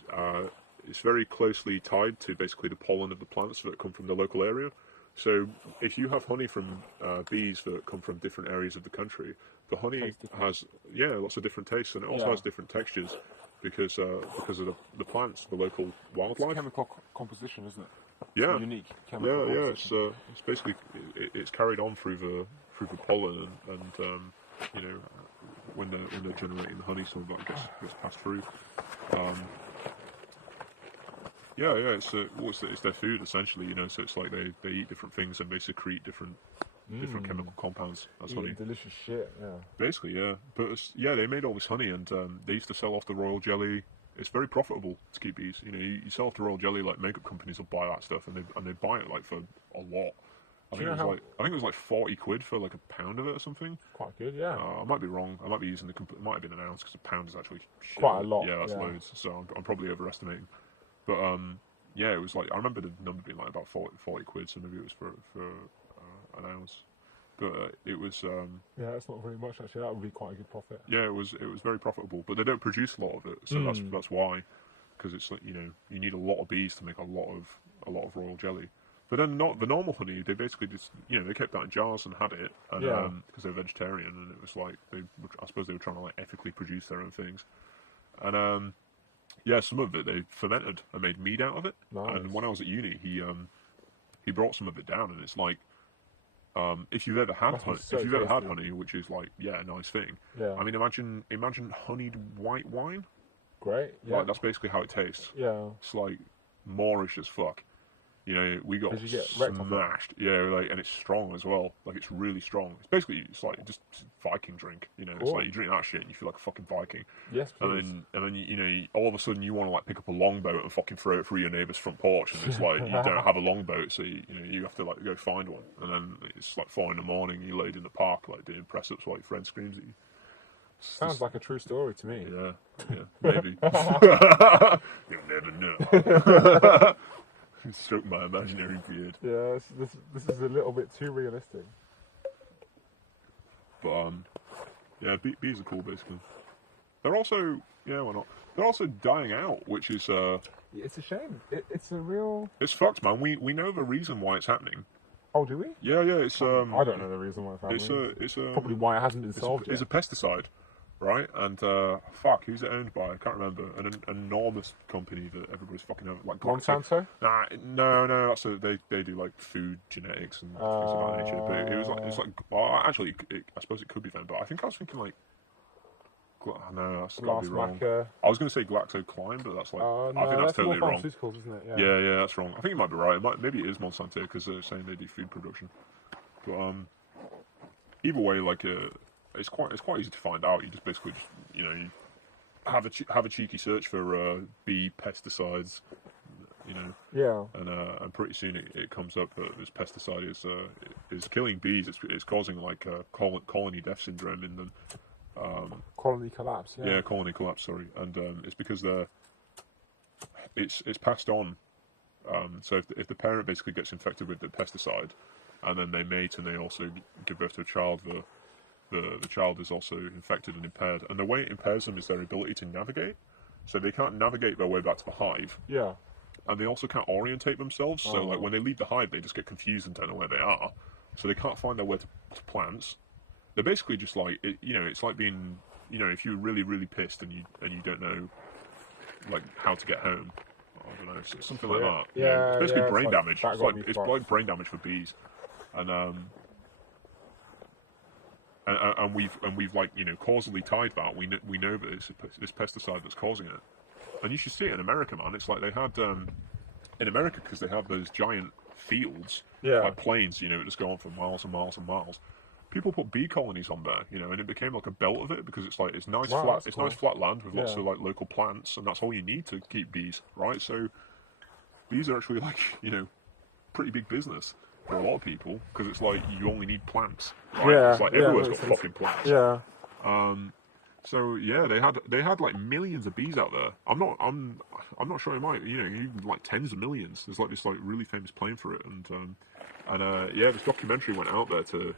it's very closely tied to basically the pollen of the plants that come from the local area. So if you have honey from bees that come from different areas of the country, the honey has lots of different tastes, and it also has different textures because of the plants, the local wildlife. It's chemical composition, isn't it? Yeah, unique chemical composition. It's basically it's carried on through the pollen, and you know, when they're generating the honey, some of that gets passed through. It's their food essentially, you know. So it's like they eat different things and they secrete different chemical compounds as honey. Delicious shit, yeah. Basically, yeah. But they made all this honey, and they used to sell off the royal jelly. It's very profitable to keep bees. You know, you sell off the royal jelly, like makeup companies will buy that stuff, and they buy it like for a lot. I think it was like 40 quid for like a pound of it or something. Quite good, yeah. I might be wrong. I might be using it might have been an ounce because a pound is actually shit. Quite a lot. Yeah, that's loads. So I'm probably overestimating. But yeah, it was like I remember the number being like about 40 quid. So maybe it was for an ounce. But it was. Yeah, that's not very much actually. That would be quite a good profit. Yeah, it was very profitable, but they don't produce a lot of it, so that's why. Because it's like, you know, you need a lot of bees to make a lot of royal jelly. But then not the normal honey. They basically just, you know, they kept that in jars and had it, and because they're vegetarian, and it was like I suppose they were trying to like ethically produce their own things, and yeah, some of it they fermented and made mead out of it. Nice. And when I was at uni, he brought some of it down, and it's like If you've ever had Must be honey, so if you've ever had tasty. honey, which is like a nice thing. Yeah. I mean, imagine honeyed white wine. Great. Yeah. Like that's basically how it tastes. Yeah. It's like Moorish as fuck. You know, we got Did you get wrecked off it? smashed. Yeah, like, and it's strong as well. Like it's really strong. It's basically like just Viking drink. You know, it's Cool. like you drink that shit and you feel like a fucking Viking. Yes, please. And then you know, all of a sudden you want to like pick up a longboat and fucking throw it through your neighbour's front porch, and it's like you don't have a longboat, so you have to like go find one, and then it's like 4 a.m. You laid in the park like doing press ups while your friend screams at you. Sounds like a true story to me. Yeah, maybe. You'll never know. Stroke my imaginary beard. Yeah, this is a little bit too realistic. But yeah, bees are cool basically. They're also why not? They're also dying out, which is It's a shame. It's a real. it's fucked, man. We know the reason why it's happening. Oh, do we? Yeah, it's I don't know the reason why it's happening. it's a Probably why it hasn't been solved it's yet. a pesticide, right? And fuck, who's it owned by? I can't remember. An enormous company that everybody's fucking over, like Monsanto? Nah, no, that's they do like food genetics and things of that nature. But it's like well, actually, I suppose it could be them. But I think I was thinking like, no, that's got to be wrong. Glassmacher. I was going to say GlaxoSmithKline, but that's like No, I think that's totally more wrong. pharmaceuticals, isn't it? Yeah, that's wrong. I think it might be right. Maybe it is Monsanto because they're saying they do food production. But either way, like it's quite easy to find out. You just basically you have a cheeky search for bee pesticides, Yeah. and pretty soon it comes up that this pesticide is killing bees. It's causing like colony death syndrome in them. Colony collapse. Yeah. Yeah, colony collapse. Sorry, and it's because it's passed on. So if the parent basically gets infected with the pesticide, and then they mate and they also give birth to a child, the child is also infected and impaired. And the way it impairs them is their ability to navigate. So they can't navigate their way back to the hive, Yeah. and they also can't orientate themselves. So like when they leave the hive, they just get confused and don't know where they are. So they can't find their way to plants. They're basically just like it's like being if you're really really pissed and you don't know like how to get home. I don't know, something like that. Yeah, it's basically yeah, brain it's like, damage. that It's got like me it's fucked. like brain damage for bees, and we've like causally tied that. We know that it's this pesticide that's causing it, and you should see it in America, man. It's like they had in America because they have those giant fields, Yeah. like plains, that just go on for miles and miles and miles. People put bee colonies on there, and it became like a belt of it because it's nice Wow, flat, that's it's cool. nice flat land with lots Yeah. of like local plants, and that's all you need to keep bees, right? So bees are actually like pretty big business for a lot of people because it's like you only need plants, right? Yeah, It's like yeah, everywhere's got makes sense. fucking plants. Yeah. So yeah, they had like millions of bees out there. I'm not sure it might even like tens of millions. There's like this like really famous plane for it, and yeah, this documentary went out there to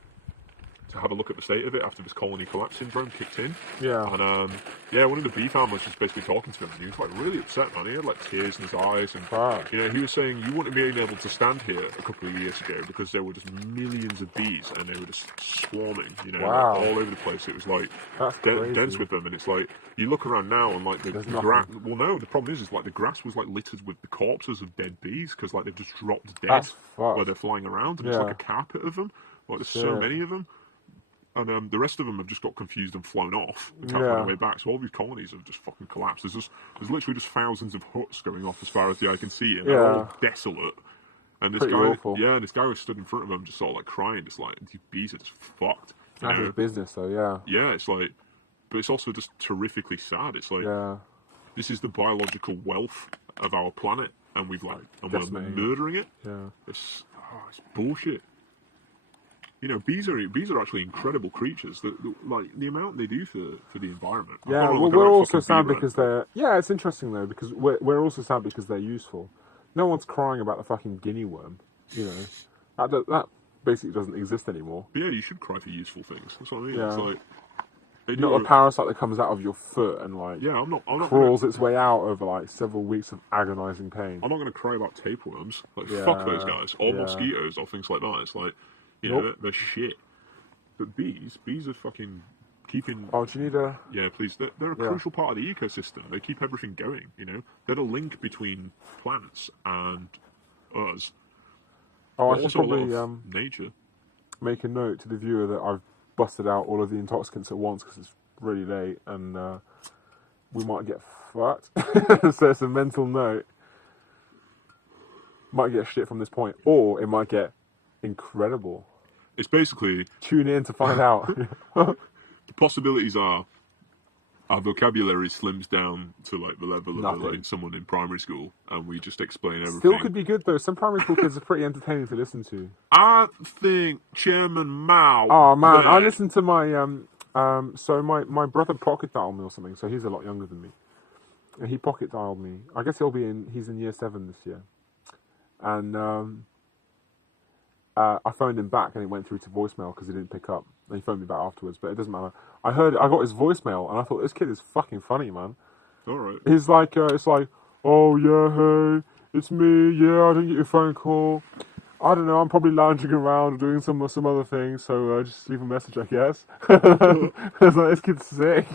have a look at the state of it after this colony collapse syndrome kicked in. Yeah. And yeah, one of the bee farmers was basically talking to him, and he was like really upset, man. He had like tears in his eyes, and Wow. he was saying you wouldn't have been able to stand here a couple of years ago because there were just millions of bees and they were just swarming, Wow. like, all over the place. It was like That's crazy. dense with them, and it's like you look around now and like the There's grass. nothing. Well, no, the problem is like the grass was like littered with the corpses of dead bees because like they've just dropped dead That's fucked. where they're flying around, and it's Yeah. like a carpet of them. Like there's so Shit. many of them. And the rest of them have just got confused and flown off and can't Yeah. find their way back. So all these colonies have just fucking collapsed. There's literally just thousands of huts going off as far as the eye can see, and they're Yeah. all desolate. And this Pretty guy, awful. this guy was stood in front of them, just sort of like crying, just like these bees are just fucked. You That's know? his business, though. Yeah. Yeah, it's like, but it's also just terrifically sad. It's like Yeah. this is the biological wealth of our planet, and we're Decimating it. murdering it. Yeah. It's bullshit. Bees are actually incredible creatures. Like the amount they do for the environment. I've Yeah, gone on, well, like, a we're fucking also bee sad rant. because they're... Yeah, it's interesting, though, because we're also sad because they're useful. No one's crying about the fucking guinea worm, That basically doesn't exist anymore. But yeah, you should cry for useful things. That's what I mean. Yeah. It's like they do. Not a parasite that comes out of your foot and, like, Yeah, I'm not. crawls its way out over, like, several weeks of agonising pain. I'm not going to cry about tapeworms. Like Yeah, fuck those guys, or yeah. mosquitoes, or things like that. It's like Nope. they're shit. But bees are fucking keeping. Oh, do you need a... Yeah, please. They're a Yeah. crucial part of the ecosystem. They keep everything going. They're the link between plants and us. Oh, I But should also a lot probably... of nature. make a note to the viewer that I've busted out all of the intoxicants at once because it's really late and we might get fucked. So it's a mental note. Might get shit from this point, or it might get incredible. It's basically Tune in to find out. the possibilities are our vocabulary slims down to like the level of Nothing. like someone in primary school, and we just explain everything. Still could be good though. Some primary school kids are pretty entertaining to listen to. I think Chairman Mao. Oh man, I there- listened to my so my brother pocket dialed me or something. So he's a lot younger than me. And he pocket dialed me. I guess he's in year 7 this year. And I phoned him back and it went through to voicemail because he didn't pick up. And he phoned me back afterwards, but it doesn't matter. I got his voicemail and I thought this kid is fucking funny, man. All right. He's like, it's like, oh yeah, hey, it's me. Yeah, I didn't get your phone call. I don't know. I'm probably lounging around or doing some other things. So just leave a message, I guess. I was like, this kid's sick.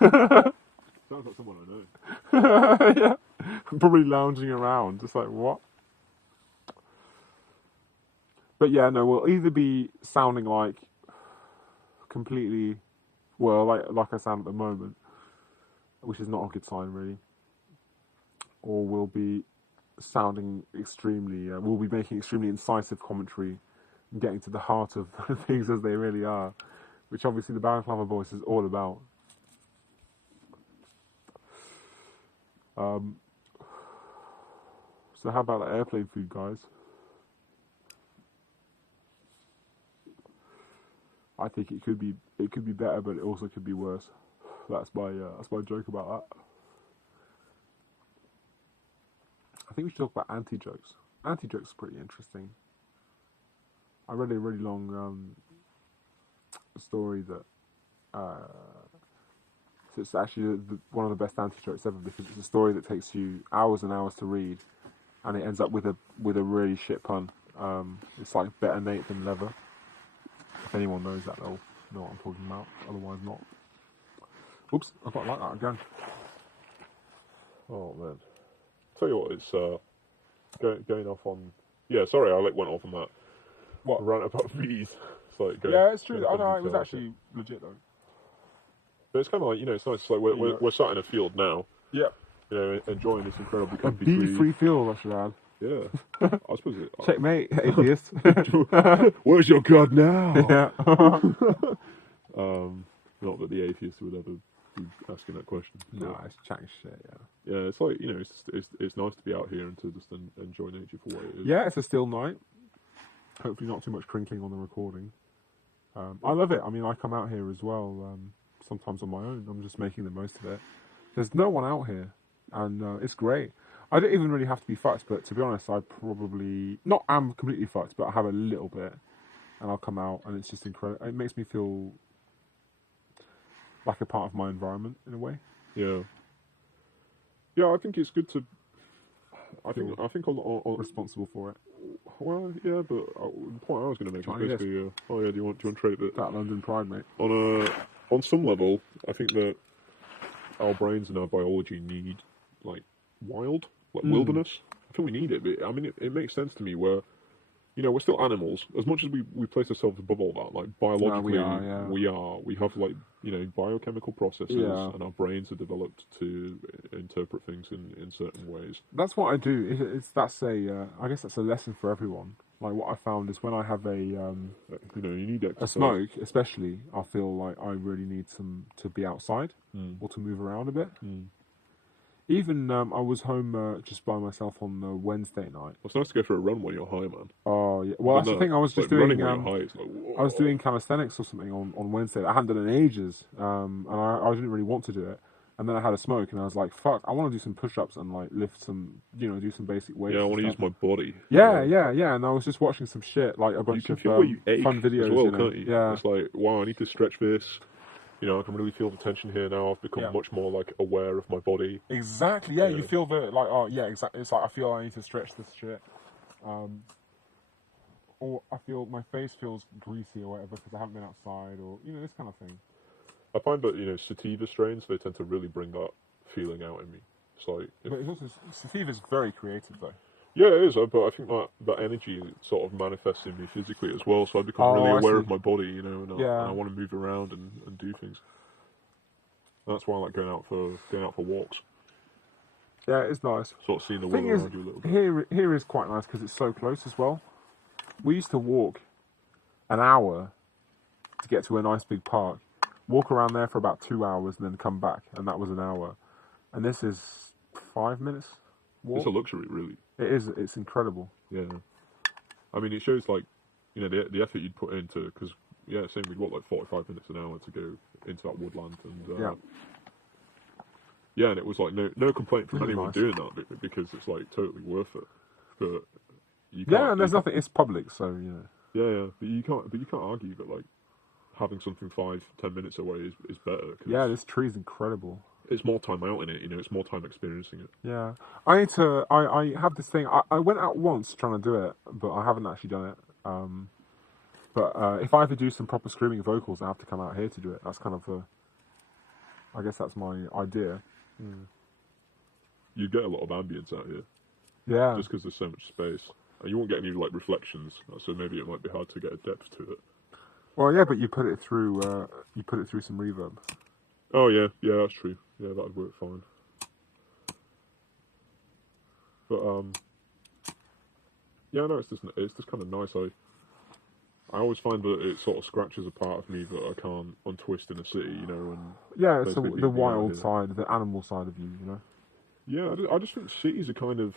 Sounds like someone I know. Yeah, I'm probably lounging around, just like what? But yeah, no, we'll either be sounding like completely, well, like I sound at the moment, which is not a good sign really, or we'll be sounding extremely, we'll be making extremely incisive commentary and getting to the heart of things as they really are, which obviously the Balaclava voice is all about. So how about the airplane food, guys? I think it could be better, but it also could be worse. That's my joke about that. I think we should talk about anti-jokes. Anti-jokes are pretty interesting. I read a really long story that so it's actually one of the best anti-jokes ever because it's a story that takes you hours and hours to read, and it ends up with a really shit pun. It's like better Nate than leather. If anyone knows that, they'll know what I'm talking about. Otherwise, not. Oops, I got like that again. Oh man. Tell you what, it's going off on. Yeah, sorry, I went off on that. What? Rant about bees. It's like Yeah, it's true. going I off know on it was detail, actually legit though. But it's kind of like, it's nice. It's like we're sat in a field now. Yeah. Enjoying this incredibly A comfy bee-free field, I should add. Yeah. I suppose it. Checkmate, atheist. Where's your god now? Yeah. Not that the atheists would ever be asking that question. No, it's chatting shit. Yeah. Yeah, it's like it's nice to be out here and to just enjoy nature for what it is. Yeah, it's a still night. Hopefully, not too much crinkling on the recording. I love it. I mean, I come out here as well. Sometimes on my own. I'm just making the most of it. There's no one out here, and it's great. I don't even really have to be fucked, but to be honest, I probably not am completely fucked, but I have a little bit, and I'll come out, and it's just incredible. It makes me feel like a part of my environment in a way. Yeah. Yeah, I think it's good to. I think on Responsible for it. well, yeah, but the point I was going to make was Trying to basically, oh yeah, do you want to trade it? That London pride, mate. On some level, I think that our brains and our biology need like wilderness. I think we need it. But, I mean, it makes sense to me where, we're still animals. As much as we place ourselves above all that, like biologically, we have like biochemical processes, and our brains are developed to interpret things in certain ways. That's what I do. I guess that's a lesson for everyone. Like what I found is when I have you need exercise. a smoke, especially, I feel like I really need to be outside or to move around a bit. Even I was home just by myself on Wednesday night. It's nice to go for a run when you're high, man. Oh yeah, well that's the thing. I was just doing. Running when you're high, it's like, whoa. I was doing calisthenics or something on Wednesday. I hadn't done it in ages, and I didn't really want to do it. And then I had a smoke, and I was like, "Fuck! I want to do some push-ups and like lift some, do some basic weights." Yeah, I want to use my body. Yeah. And I was just watching some shit, like a bunch of fun videos. As well, can't you? Yeah, it's like, wow, I need to stretch this. I can really feel the tension here now. I've become much more like aware of my body. Exactly. Yeah, you feel exactly. It's like I feel I need to stretch this shit, or I feel my face feels greasy or whatever because I haven't been outside, or this kind of thing. I find that sativa strains, they tend to really bring that feeling out in me. It's like, but it's also sativa is very creative though. Yeah, it is, but I think that energy sort of manifests in me physically as well. So I become really Oh, I aware see. of my body, you know, and I Yeah, want to move around and do things. That's why I like going out for walks, yeah, it's nice. sort of seeing the world Thing is, around you a little bit. here is quite nice because it's so close as well. We used to walk an hour to get to a nice big park, walk around there for about 2 hours, and then come back, and that was an hour. And this is 5 minutes It's a walk. luxury, really. It is. It's incredible. Yeah, I mean, it shows like, you know, the effort you'd put into because yeah, same we'd walk like 45 minutes an hour to go into that woodland and Yeah, yeah, and it was like no complaint this from is anyone nice. doing that because it's like totally worth it. But Yeah, and you there's can't nothing. It's public, so you know. yeah, but you can't argue that like having something 5-10 minutes away is better because Yeah, this tree's incredible. it's more time out in it. You know, it's more time experiencing it. Yeah, I need to. I have this thing. I went out once trying to do it, but I haven't actually done it. But if I ever do some proper screaming vocals, I have to come out here to do it. That's kind of I guess that's my idea. You get a lot of ambience out here Yeah. just because there's so much space, and you won't get any like reflections. So maybe it might be hard to get a depth to it. Well, yeah, but you put it through. You put it through some reverb. Oh yeah, that's true. Yeah, that'd work fine. But yeah, no, it's just kind of nice. I always find that it sort of scratches a part of me that I can't untwist in a city, you know, and Yeah, it's basically the being out wild here. side, the animal side of you. You know. Yeah, I just think cities are kind of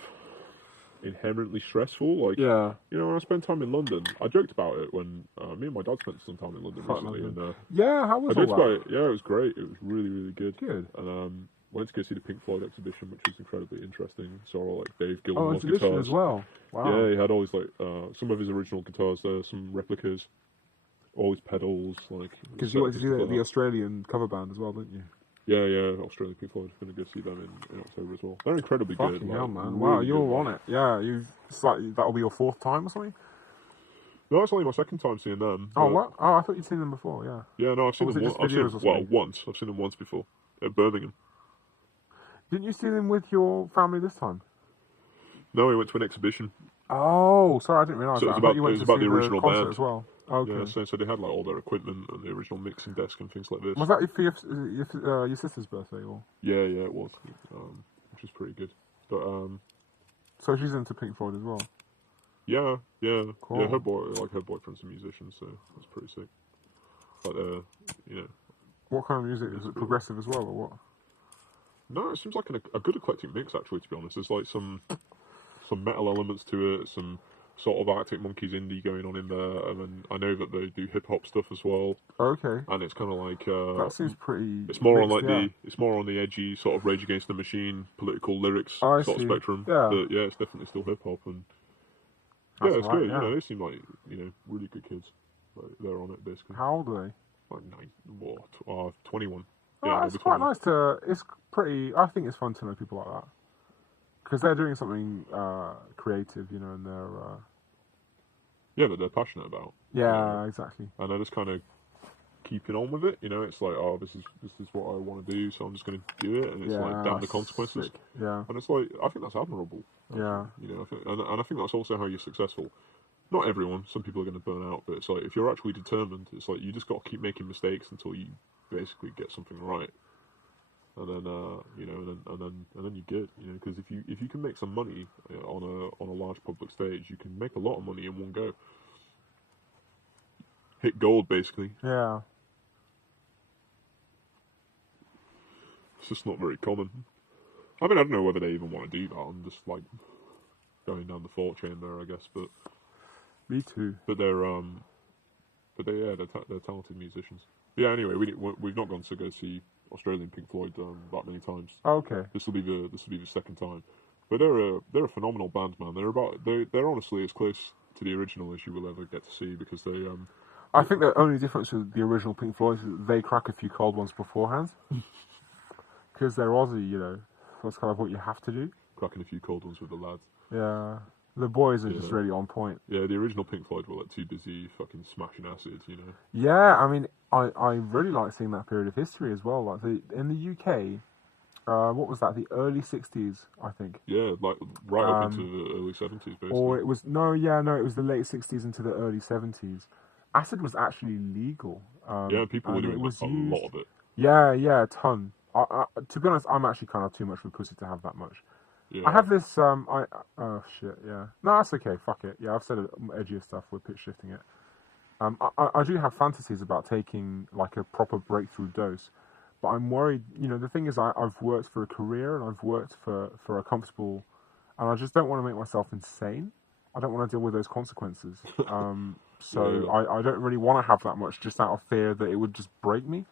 inherently stressful. Like, Yeah. you know, when I spend time in London, I joked about it when me and my dad spent some time in London Fuck recently, London. and Yeah. How I was all joked about that? it. Yeah, it was great. It was really, really good. Good. And went to go see the Pink Floyd exhibition, which was incredibly interesting. Saw all like Dave Oh, Gilmour's exhibition as guitars. well. Wow. Yeah, he had all his like some of his original guitars there, some replicas, all his pedals, like Because you setup wanted to and see stuff like the that. Australian cover band as well, didn't you? Yeah, Australian Pink Floyd. Going to go see them in October as well. They're incredibly good, Fucking hell, like man! Wow, really good. you're on Like, it. Yeah, you've. It's like that'll be your fourth time or something. no, it's only my second time seeing them. Oh, But what? Oh, I thought you'd seen them before. Yeah. yeah, no, I've Or seen was them. it just I've seen videos them, or well something? once. I've seen them once before at Birmingham. Didn't you see them with your family this time? No, we went to an exhibition. Oh, sorry, I didn't realise So that. I thought you it went was to about see the the original concert band. as well. Yeah, Okay. so they had like all their equipment and the original mixing desk and things like this. Was that for your sister's birthday or? Yeah, it was, which was pretty good. But So she's into Pink Floyd as well. yeah. Cool. Her boyfriend's a musician, so that's pretty sick. But you know, What kind of music is it's it? cool. Progressive as well, or what? No, it seems like a good eclectic mix actually. To be honest, there's like some metal elements to it, some sort of Arctic Monkeys indie going on in there, and then I know that they do hip hop stuff as well. Okay, And it's kind of like that seems pretty. it's more mixed, on like yeah. it's more on the edgy sort of Rage Against the Machine political lyrics Oh, I sort of see. spectrum. Yeah, But yeah, it's definitely still hip hop, and yeah, that's it's right. good. Yeah. You know, they seem like really good kids. Like, they're on it basically. How old are they? Like 21. Oh, Yeah, it's over quite 21. nice to. It's pretty. I think it's fun to know people like that because they're doing something creative, you know, and they're. Yeah, that they're passionate about. Yeah, exactly. And they're just kind of keeping on with it. You know, it's like, oh, this is what I want to do, so I'm just going to do it, and it's Yeah, like, damn the that's consequences. sick. Yeah, And it's like, I think that's admirable. Actually. yeah, You know, and I think that's also how you're successful. Not everyone. Some people are going to burn out, but it's like if you're actually determined, it's like you just got to keep making mistakes until you basically get something right, and then you know, and then you're good. You know, because if you can make some money on a large public stage, you can make a lot of money in one go. Hit gold, basically. yeah. It's just not very common. I mean, I don't know whether they even want to do that. I'm just like going down the thought chain there, I guess. Me too. But they're talented musicians. Yeah. Anyway, we've not gone to go see Australian Pink Floyd that many times. Okay. This will be the second time. But they're a phenomenal band, man. They're honestly as close to the original as you will ever get to see because they I think the only difference with the original Pink Floyd is that they crack a few cold ones beforehand. Because they're Aussie, you know. That's kind of what you have to do. cracking a few cold ones with the lads. Yeah. The boys are just Yeah. really on point. Yeah, the original Pink Floyd were like too busy fucking smashing acid, you know. Yeah, I mean, I really like seeing that period of history as well. Like in the UK, what was that? The early 60s, I think. Yeah, like right up into the early 70s, basically. Or it was it was the late 60s into the early 70s. Acid was actually legal. Yeah, people were and doing it was a used. lot of it. Yeah, a ton. To be honest, I'm actually kind of too much of a pussy to have that much. Yeah. I have this. Oh shit. Yeah. No, that's okay. Fuck it. Yeah, I've said edgier stuff. We're pitch shifting it. I do have fantasies about taking like a proper breakthrough dose, but I'm worried. You know, the thing is, I've worked for a career and I've worked for a comfortable, and I just don't want to make myself insane. I don't want to deal with those consequences. So Yeah. I don't really want to have that much, just out of fear that it would just break me.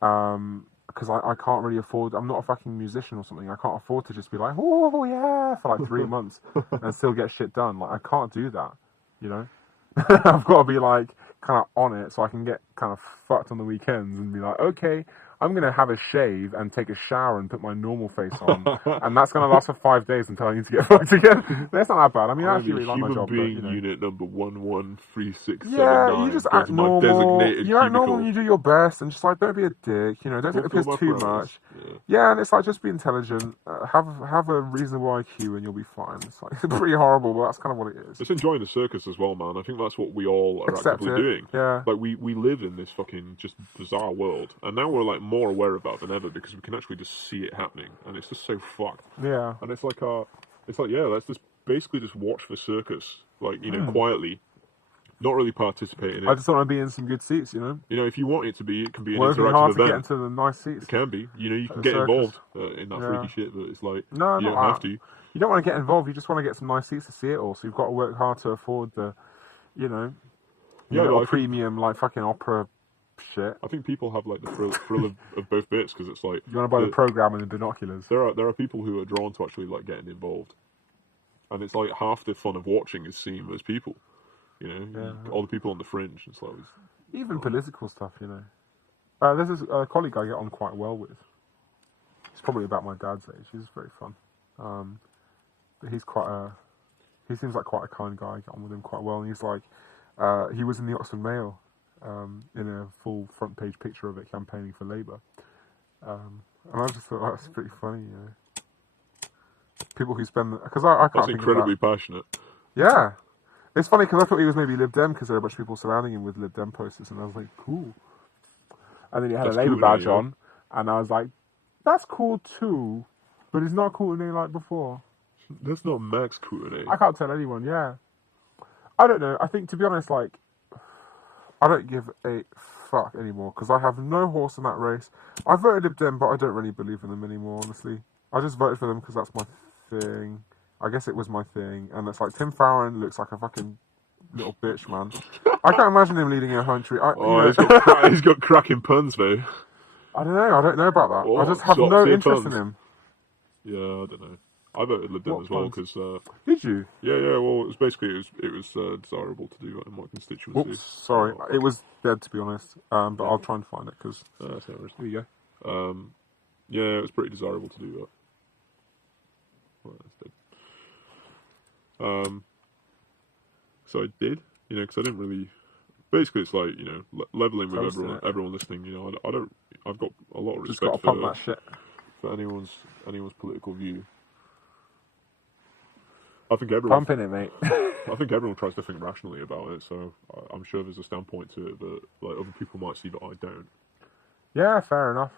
Because I can't really afford. I'm not a fucking musician or something. I can't afford to just be like, oh yeah, for like 3 months and still get shit done. Like I can't do that. You know. I've got to be like kind of on it so I can get kind of fucked on the weekends and be like, okay, I'm going to have a shave and take a shower and put my normal face on. And that's going to last for 5 days until I need to get fucked again. That's not that bad. I mean, I actually really like my job. Human being but, you know. unit number 113679. Yeah, you just go act to my normal. designated You act normal cubicle. and you do your best and just like, don't be a dick. You know, don't take the piss Fulfill too my promise. much. Yeah, and it's like, just be intelligent. Have a reasonable IQ and you'll be fine. It's like, it's pretty horrible, but that's kind of what it is. Just enjoying the circus as well, man. I think that's what we all are Accept actively it. doing. Yeah. Like we live in this fucking just bizarre world, and now we're like more aware about it than ever because we can actually just see it happening, and it's just so fucked. Yeah. And it's like let's just basically just watch the circus, like quietly, not really participate in it. I just want to be in some good seats, you know. You know, if you want it to be, it can be an Working interactive hard to get event. into the nice seats. It can be. You know, you can the get circus. involved in that Yeah. freaky shit, but it's like No, you not don't have that. to. You don't want to get involved. You just want to get some nice seats to see it all. So you've got to work hard to afford the, Yeah, little but I think- premium like fucking opera shit. I think people have like the thrill of both bits because it's like You want to buy the program and the binoculars. there are people who are drawn to actually like getting involved, and it's like half the fun of watching is seeing those people. You know, all the people on the fringe. It's like Even political stuff, you know. There's this colleague I get on quite well with. He's probably about my dad's age. He's very fun. But he's he seems like quite a kind guy. I get on with him quite well. And he's like, he was in the Oxford Mail in a full front page picture of it campaigning for Labour. And I just thought that's pretty funny, you know. People who spend, because I can't that's think incredibly about, passionate. yeah. It's funny because I thought he was maybe Lib Dem because there were a bunch of people surrounding him with Lib Dem posters, and I was like, cool. And then he had That's a Labour cool, yeah, badge yeah. on, and I was like, that's cool too, but it's not cool to me like before. That's not Max Courtenay. I can't tell anyone, yeah. I don't know. I think, to be honest, like, I don't give a fuck anymore because I have no horse in that race. I voted Lib Dem, but I don't really believe in them anymore, honestly. I just voted for them because that's my thing. I guess it was my thing. And it's like, Tim Farron looks like a fucking little bitch, man. I can't imagine him leading a country. He's got cracking puns though. I don't know. I don't know about that. What? I just have Top no tier interest puns. in him. Yeah, I don't know. I voted Lib Dem What as well puns? because Did you? yeah. Well, it was basically it was desirable to do that in my constituency. Oops, sorry. Oh, It was dead, to be honest. But I'll try and find it because that's no worries. here you go. Yeah, it was pretty desirable to do that. Well, that's dead. So I did, you know, because I didn't really. Basically, it's like, you know, leveling with Posting everyone, it. everyone listening. You know, I don't. I've got a lot of Just got to respect pump that shit. for anyone's political view. I think everyone. Pumping it, mate. I think everyone tries to think rationally about it. So I'm sure there's a standpoint to it that like other people might see that I don't. Yeah, fair enough.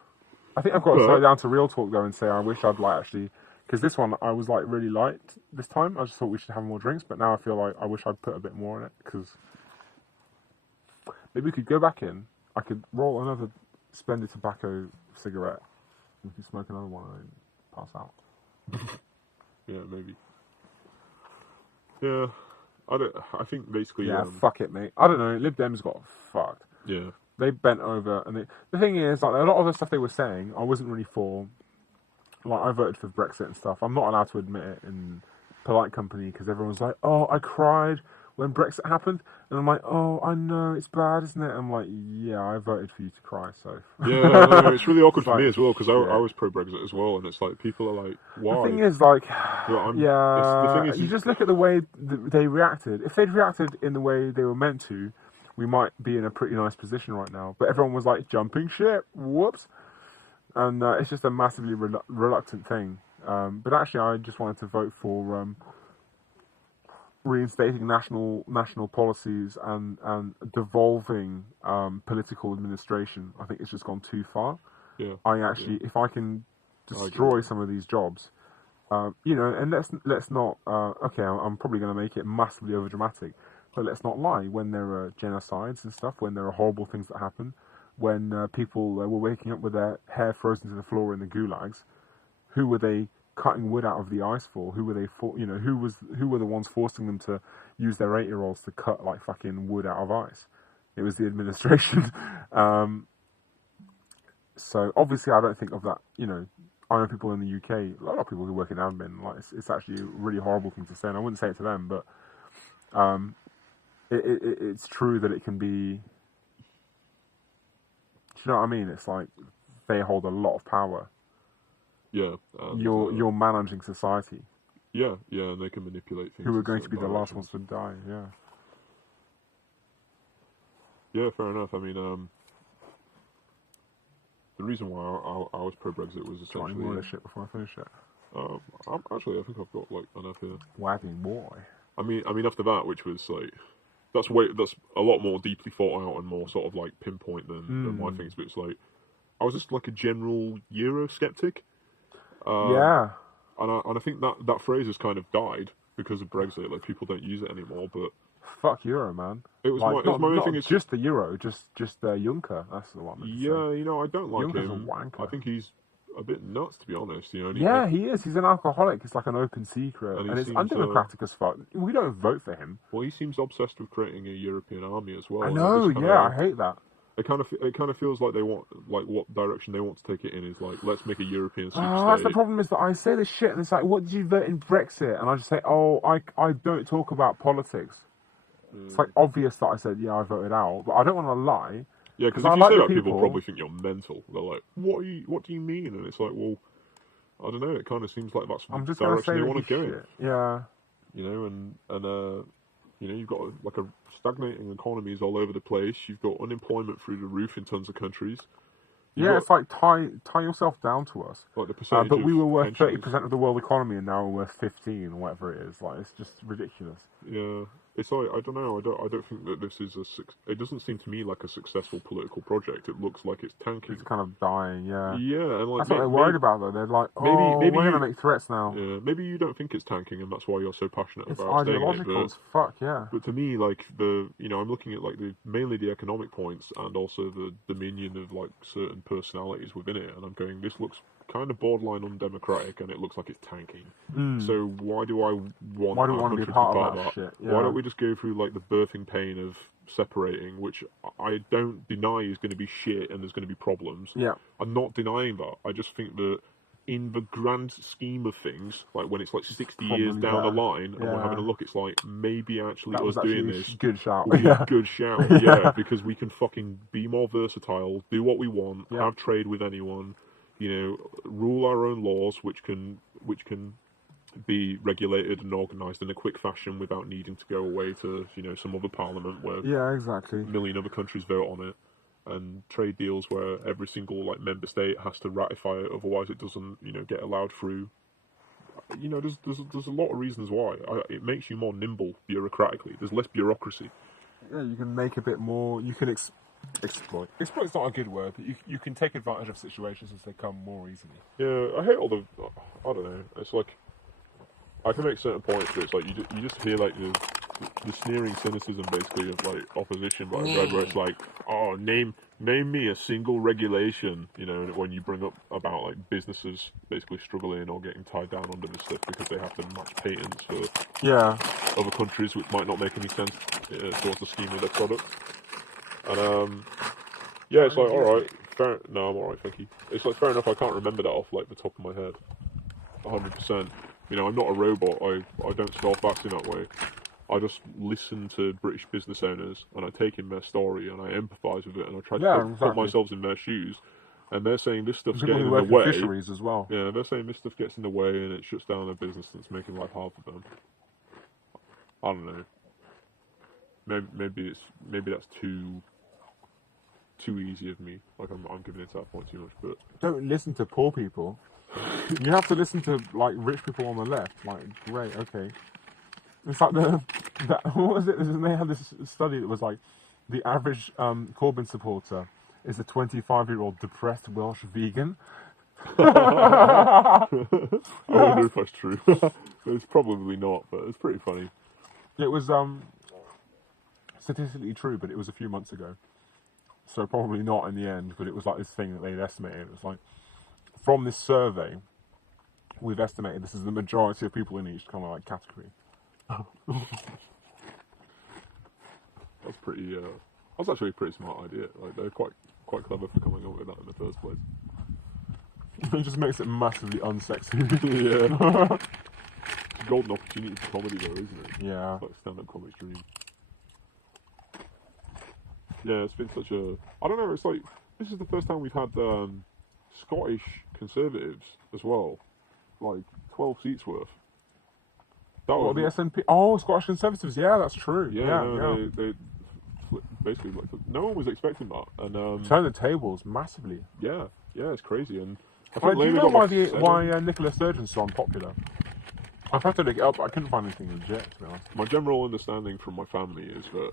I think I've got to slow down to real talk though and say I wish I'd like actually, because this one I was like really light this time. I just thought we should have more drinks, but now I feel like I wish I'd put a bit more in it because maybe we could go back in. I could roll another splendid tobacco cigarette. We could smoke another one and pass out. Yeah, maybe. Yeah, I think basically. Yeah, fuck it, mate. I don't know. Lib Dems got fucked. Yeah. They bent over, and the thing is, like a lot of the stuff they were saying, I wasn't really for. Like I voted for Brexit and stuff. I'm not allowed to admit it in polite company because everyone's like, "Oh, I cried when Brexit happened," and I'm like, "Oh, I know it's bad, isn't it?" I'm like, "Yeah, I voted for you to cry." So Yeah, no, it's really awkward It's for me like, as well because yeah. I was pro Brexit as well, and it's like people are like, "Why?" the thing is, like, But yeah, the thing is, you just look at the way they reacted. If they'd reacted in the way they were meant to, we might be in a pretty nice position right now. But everyone was like jumping ship. Whoops. and it's just a massively reluctant thing. But actually, I just wanted to vote for reinstating national policies and devolving political administration. I think it's just gone too far. Yeah. If I can destroy some of these jobs, and let's not. Okay, I'm probably going to make it massively overdramatic, but let's not lie. When there are genocides and stuff, when there are horrible things that happen, when people were waking up with their hair frozen to the floor in the gulags, who were they cutting wood out of the ice for? Who were they for? Who were the ones forcing them to use their 8-year-olds to cut like fucking wood out of ice? It was the administration. So obviously, I don't think of that. I know people in the UK, a lot of people who work in admin. Like it's actually a really horrible thing to say, and I wouldn't say it to them, but it's true that it can be. Do you know what I mean? It's like they hold a lot of power. Yeah. You're managing society. Yeah, and they can manipulate things. Who are going to be the last ones to die? Yeah. Yeah, fair enough. I mean, the reason why I was pro-Brexit was essentially... Do you want more of this shit before I finish it? I think I've got, like, enough here. Wagging boy. I mean, after that, which was, like... That's a lot more deeply thought out and more sort of, like, pinpoint than my things, but it's, like... I was just, like, a general Euro-skeptic. Yeah. And I think that phrase has kind of died because of Brexit. Like, people don't use it anymore, but... Fuck Euro, man. It was my main thing. It's just the Euro, just Juncker. That's the one. Yeah, I don't like Juncker's him. a wanker. I think he's a bit nuts, to be honest. He is. He's an alcoholic. It's like an open secret, and it's undemocratic as fuck. We don't vote for him. Well, he seems obsessed with creating a European army as well. I know. I hate that. It kind of feels like they want, like, what direction they want to take it in is like, let's make a European super state. That's the problem, is that I say this shit and it's like, what did you vote in Brexit? And I just say, I don't talk about politics. It's like obvious that I said, yeah, I voted out, but I don't want to lie. Yeah, because if you say that, people probably think you're mental. They're like, what do you mean? And it's like, well, I don't know. It kind of seems like that's the direction they want to go in. Yeah. You've got like a stagnating economies all over the place. You've got unemployment through the roof in tons of countries. It's like tie yourself down to us. Like the percentage but we were worth 30% of the world economy, and now we're worth 15 or whatever it is. Like, it's just ridiculous. Yeah, it's like, I don't know. I don't think that this is it doesn't seem to me like a successful political project. It looks like it's tanking. It's kind of dying. Yeah. Yeah, and like that's what they're worried about, though. They're like, maybe we're gonna make threats now. Yeah, maybe you don't think it's tanking, and that's why you're so passionate it's about staying ideological as fuck. Yeah. But to me, like I'm looking at like mainly the economic points and also the dominion of like certain personalities within it, and I'm going, this looks kind of borderline undemocratic, and it looks like it's tanking. So why do I want to be part of that shit? Yeah. Why don't we just go through like the birthing pain of separating, which I don't deny is going to be shit and there's going to be problems. Yeah, I'm not denying that. I just think that in the grand scheme of things, like when it's like 60 years down the line and we're having a look, it's like maybe actually us doing this good shout. would be a good shout. Yeah, because we can fucking be more versatile, do what we want, have trade with anyone. Rule our own laws, which can be regulated and organised in a quick fashion without needing to go away to some other parliament where exactly a million other countries vote on it, and trade deals where every single like member state has to ratify it, otherwise it doesn't get allowed through. There's a lot of reasons why. It makes you more nimble bureaucratically. There's less bureaucracy. Yeah, you can make a bit more. You can exploit. Exploit's not a good word, but you can take advantage of situations as they come more easily. Yeah, I hate all the. I don't know. It's like I can make certain points, but it's like you just hear like the sneering cynicism basically of like opposition, but where it's like, oh, name me a single regulation, when you bring up about like businesses basically struggling or getting tied down under this stuff because they have to match patents for other countries, which might not make any sense towards the scheme of their product. And it's like, alright, no, I'm alright, thank you. It's like, fair enough, I can't remember that off like the top of my head 100%. I'm not a robot. I don't self-act in that way. I just listen to British business owners and I take in their story and I empathise with it and I try to put myself in their shoes. And they're saying this stuff's getting in the way. Fisheries as well. Yeah, they're saying this stuff gets in the way and it shuts down their business and it's making life hard for them. I don't know. Maybe that's too too easy of me. Like I'm giving into that point too much. But Don't listen to poor people. You have to listen to like rich people on the left. Like, great, okay. It's like what was it? They had this study that was like the average Corbyn supporter is a 25-year-old depressed Welsh vegan. I wonder if that's true. It's probably not, but it's pretty funny. It was statistically true, but it was a few months ago. So probably not in the end, but it was like this thing that they'd estimated. It was like, from this survey, we've estimated this is the majority of people in each kind of like category. That's pretty. That's actually a pretty smart idea. Like they're quite clever for coming up with that in the first place. It just makes it massively unsexy. Yeah. Golden opportunity for comedy, though, isn't it? Yeah. It's like stand-up comic's dream. Yeah, it's been such a. I don't know. It's like this is the first time we've had Scottish Conservatives as well, like 12 seats worth. That What, the SNP? Oh, Scottish Conservatives. Yeah, that's true. Yeah. They basically like no one was expecting that, and turn the tables massively. Yeah, it's crazy. And I Do think you Labour know got why Nicola Sturgeon's so unpopular? I've had to look it up, but I couldn't find anything legit, to be honest. My general understanding from my family is that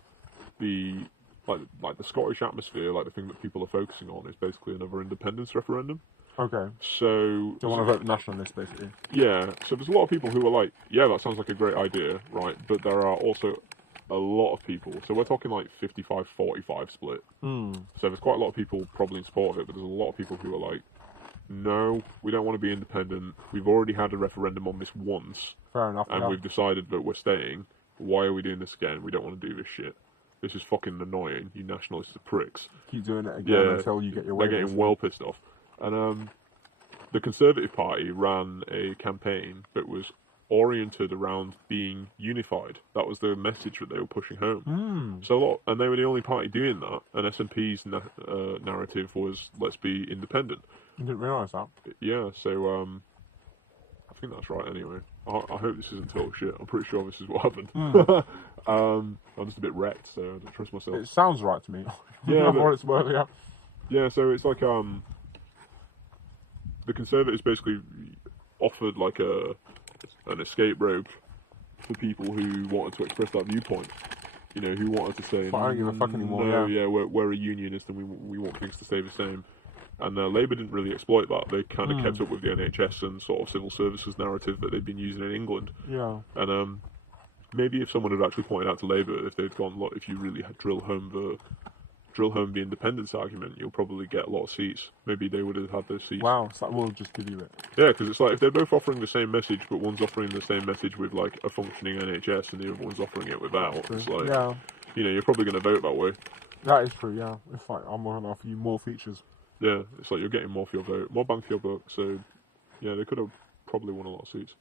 the the Scottish atmosphere, like the thing that people are focusing on, is basically another independence referendum. Okay. So They want to vote nationalist, basically. yeah, so there's a lot of people who are like, yeah, that sounds like a great idea, right? But there are also a lot of people. So we're talking like 55-45 split. So there's quite a lot of people probably in support of it, but there's a lot of people who are like, no, we don't want to be independent. We've already had a referendum on this once. Fair enough. And we've decided that we're staying. Why are we doing this again? We don't want to do this shit. This is fucking annoying, you nationalists are pricks. Keep doing it again until you get your way. They're getting well pissed off. And the Conservative Party ran a campaign that was oriented around being unified. That was the message that they were pushing home. So and they were the only party doing that. And SNP's narrative was, let's be independent. I didn't realise that. Yeah, so I think that's right anyway. I hope this isn't total shit. I'm pretty sure this is what happened. I'm just a bit wrecked, so I don't trust myself. It sounds right to me. Yeah, For what it's worth, yeah. Yeah, so it's like the Conservatives basically offered like an escape rope for people who wanted to express that viewpoint. You know, who wanted to say, but I don't give a fuck anymore. No, yeah, we're a unionist and we want things to stay the same. And Labour didn't really exploit that. They kind of kept up with the NHS and sort of civil services narrative that they'd been using in England. Yeah. And maybe if someone had actually pointed out to Labour, if they'd gone, look, if you really drill home the independence argument, you'll probably get a lot of seats. Maybe they would have had those seats. Wow, it's like, we'll just give you it. Yeah, because it's like if they're both offering the same message, but one's offering the same message with like a functioning NHS and the other one's offering it without, it's like, you know, you're probably going to vote that way. That is true, yeah. It's like, I'm going to offer you more features. Yeah, it's like you're getting more for your vote, more bang for your buck. So, yeah, they could have probably won a lot of seats.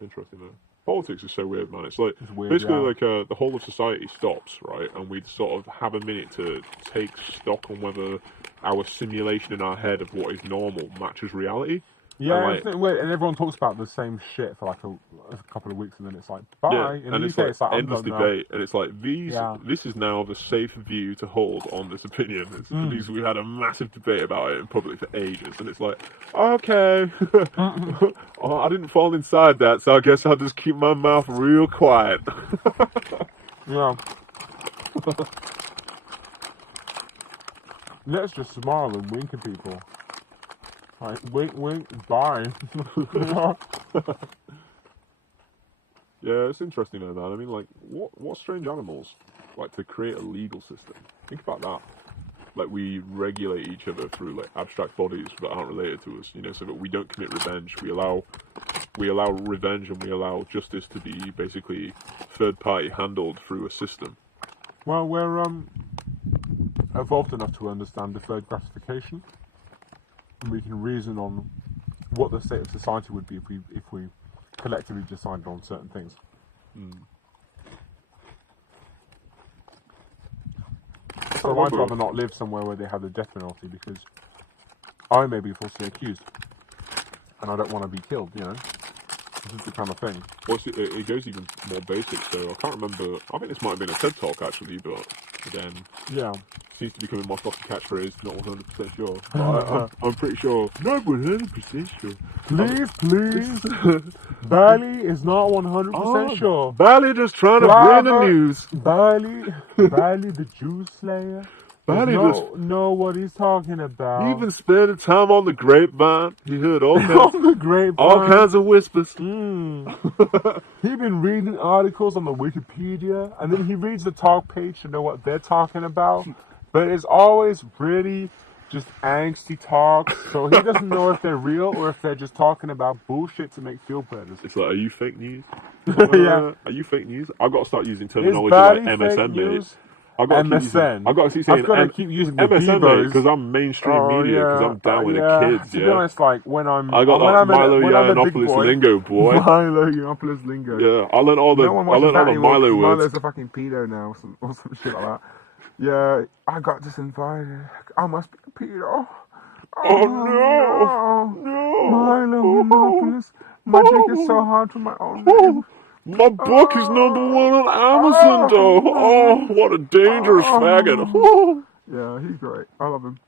Interesting though. Politics is so weird, man. It's like It's weird, basically yeah. like the whole of society stops, right? And we sort of have a minute to take stock on whether our simulation in our head of what is normal matches reality. Yeah, And, isn't it weird? And everyone talks about the same shit for like a couple of weeks, and then it's like, bye. Yeah, In and the it's UK, like I'm endless done now. debate, and it's like Yeah. this is now the safe view to hold on this opinion. Because we had a massive debate about it in public for ages, and it's like, okay, oh, I didn't fall inside that, so I guess I'll just keep my mouth real quiet. Yeah. Let's just smile and wink at people. Like, wink, wink, bye. Yeah, it's interesting though, man. I mean, like, what strange animals like to create a legal system? Think about that. Like, we regulate each other through like abstract bodies that aren't related to us, you know, so that we don't commit revenge. We allow revenge and we allow justice to be basically third party handled through a system. Well, we're evolved enough to understand deferred gratification, and we can reason on what the state of society would be if we collectively decided on certain things. So I'd rather not live somewhere where they have the death penalty, because I may be falsely accused, and I don't want to be killed, you know. This is the kind of thing. Well, it goes even more basic. So I can't remember. I think this might have been a TED talk actually, but again, Yeah. seems to be becoming my fucking catchphrase. Not 100% sure, but I'm pretty sure. Not 100% sure. Please. Bali is not 100% sure. Bali just trying to bring the news. Bali the Jew slayer. Bali don't know what he's talking about. He even spent time on the grapevine. He heard all kinds, on the grapevine. all kinds of whispers. He been reading articles on the Wikipedia, and then he reads the talk page to know what they're talking about. But it's always really just angsty talks, so he doesn't know if they're real or if they're just talking about bullshit to make feel better. It's like, are you fake news? Yeah. Are you fake news? I've got to start using terminology like MSN, mate. I've got MSN. I've got to keep saying keep using the MSN, mate, because I'm mainstream media, because I'm down with the kids, To be honest, like, when I'm... I got that Milo Yiannopoulos lingo, boy. Milo Yiannopoulos lingo. Yeah, I learned all the Milo words. Milo's a fucking pedo now, or some shit like that. Yeah, I got disinvited. I must be a pedo. Oh, no. Milo Yiannopoulos. My dick is so hard for my own name. My book is #1 on Amazon, though. Oh, what a dangerous faggot. Yeah, he's great. I love him.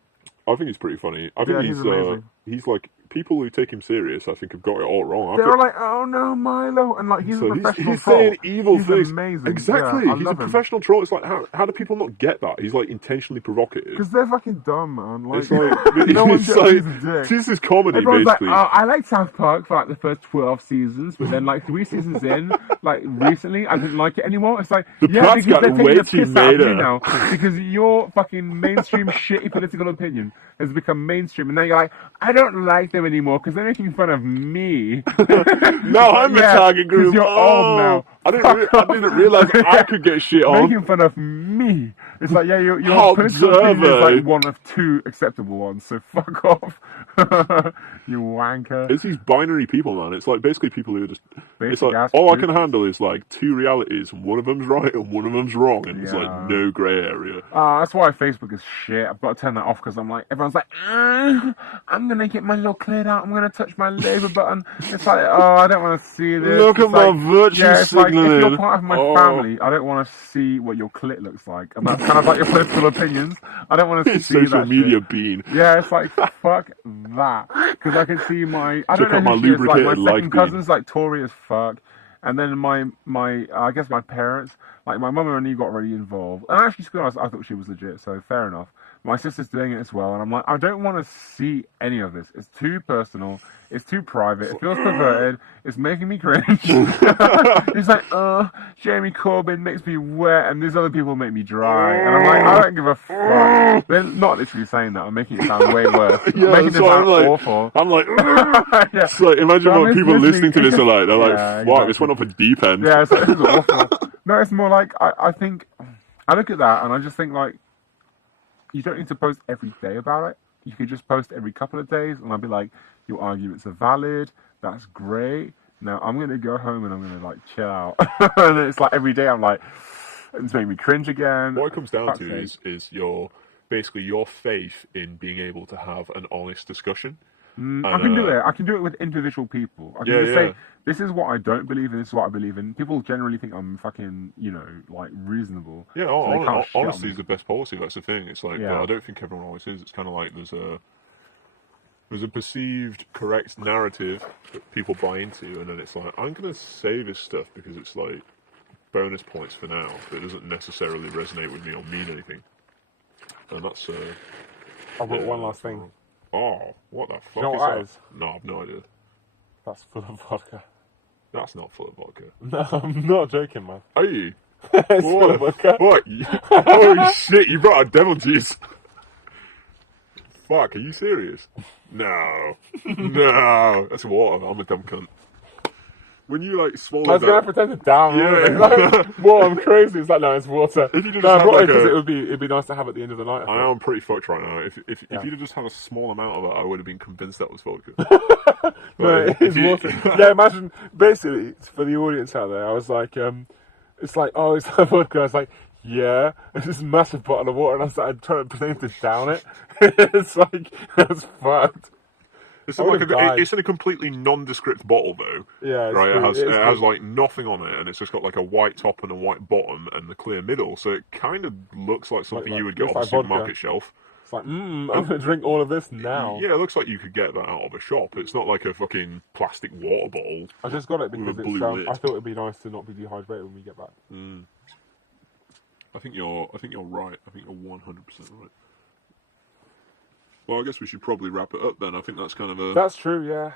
I think he's pretty funny. I think he's amazing. He's like, people who take him serious, I think, have got it all wrong. They're like, oh no, Milo, and like he's a professional he's troll. saying evil he's things. Amazing. Exactly. Yeah, he's a professional troll. It's like, how do people not get that? He's like intentionally provocative. Because they're fucking dumb, man. Like, it's like, no one it's like, he's a dick. This is comedy, Everyone's basically. like, I like South Park for like the first 12 seasons, but then like 3 seasons in, like recently, I didn't like it anymore. It's like, plots got way too meta now because your fucking mainstream shitty political opinion has become mainstream, and now you're like, I don't like them anymore because they're making fun of me. No, I'm the target group. Because you're old now. I didn't realize I could get shit on. Making fun of me. It's like, yeah, your political opinion is like one of 2 acceptable ones, so fuck off. You wanker. It's these binary people, man. It's like basically people who are just... It's like, all I can handle is like 2 realities, and one of them's right and one of them's wrong, and it's like no grey area. That's why Facebook is shit. I've got to turn that off because I'm like, everyone's like, I'm going to get my little clit out, I'm going to touch my labour button. It's like, oh, I don't want to see this. Look at my virtue it's like, if signaling. you're part of my family, I don't want to see what your clit looks like. And that's kind of like your political opinions. I don't want to see that social media shit. bean. Yeah, it's like, fuck that. Because I can see my... I don't know my who she is, like, my lubricated second cousin's like Tory as fuck. And then my I guess my parents, like my mum only got really involved. And actually, to be honest, I thought she was legit, so fair enough. My sister's doing it as well, and I'm like, I don't want to see any of this. It's too personal. It's too private. It feels perverted. It's making me cringe. It's like, Jeremy Corbyn makes me wet, and these other people make me dry. And I'm like, I don't give a fuck. They're not literally saying that. I'm making it sound way worse. Yeah, making it sound like, awful. I'm like, yeah. It's like, imagine So what people listening to this are like. They're like, Yeah, wow, exactly. this went off a deep end. Yeah, it's awful. No, it's more like, I think, I look at that, and I just think, like, you don't need to post every day about it. You could just post every couple of days, and I'll be like, your arguments are valid, that's great. Now I'm going to go home and I'm going to, like, chill out. And it's like every day I'm like, it's making me cringe again. What it comes down to is your faith in being able to have an honest discussion. I can do it. I can do it with individual people. I can just say, this is what I don't believe in, this is what I believe in. People generally think I'm fucking, like, reasonable. Yeah, So honesty is the best policy, that's the thing. It's like, Yeah. I don't think everyone always is. It's kind of like there's a perceived correct narrative that people buy into, and then it's like, I'm going to say this stuff because it's like bonus points for now, but it doesn't necessarily resonate with me or mean anything. And that's... I've got one last thing. Oh, what the fuck You know is what that? that is? No, I've no idea. That's full of vodka. That's not full of vodka. No, I'm not joking, man. Are you? It's full of vodka. What? Holy shit, you brought a devil juice. Fuck, are you serious? No. No. That's water. I'm a dumb cunt. When you, like, swallow I was going to pretend to down. Whoa, I'm crazy. It's like, no, it's water. If you just I have brought like it because it'd be nice to have at the end of the night. I am pretty fucked right now. If you'd just had a small amount of it, I would have been convinced that was vodka. No, it is water. Yeah, imagine, basically, for the audience out there, I was like, it's like, oh, it's like vodka. I was like, yeah, it's this massive bottle of water, and I started trying to pretend to down it. It's like, that's fucked. It's I in like would've died. it's in a completely nondescript bottle though. Yeah, it's Right, true. it has like nothing on it, and it's just got like a white top and a white bottom and the clear middle. So it kind of looks like something you would get looks off a like vodka. supermarket shelf. It's like, I'm gonna drink all of this now. Yeah, it looks like you could get that out of a shop. It's not like a fucking plastic water bottle. I just got it with because a it's. blue lid. I thought it'd be nice to not be dehydrated when we get back. I think you're right. I think you're 100% right. Well, I guess we should probably wrap it up then. I think that's kind of a That's true. Yeah.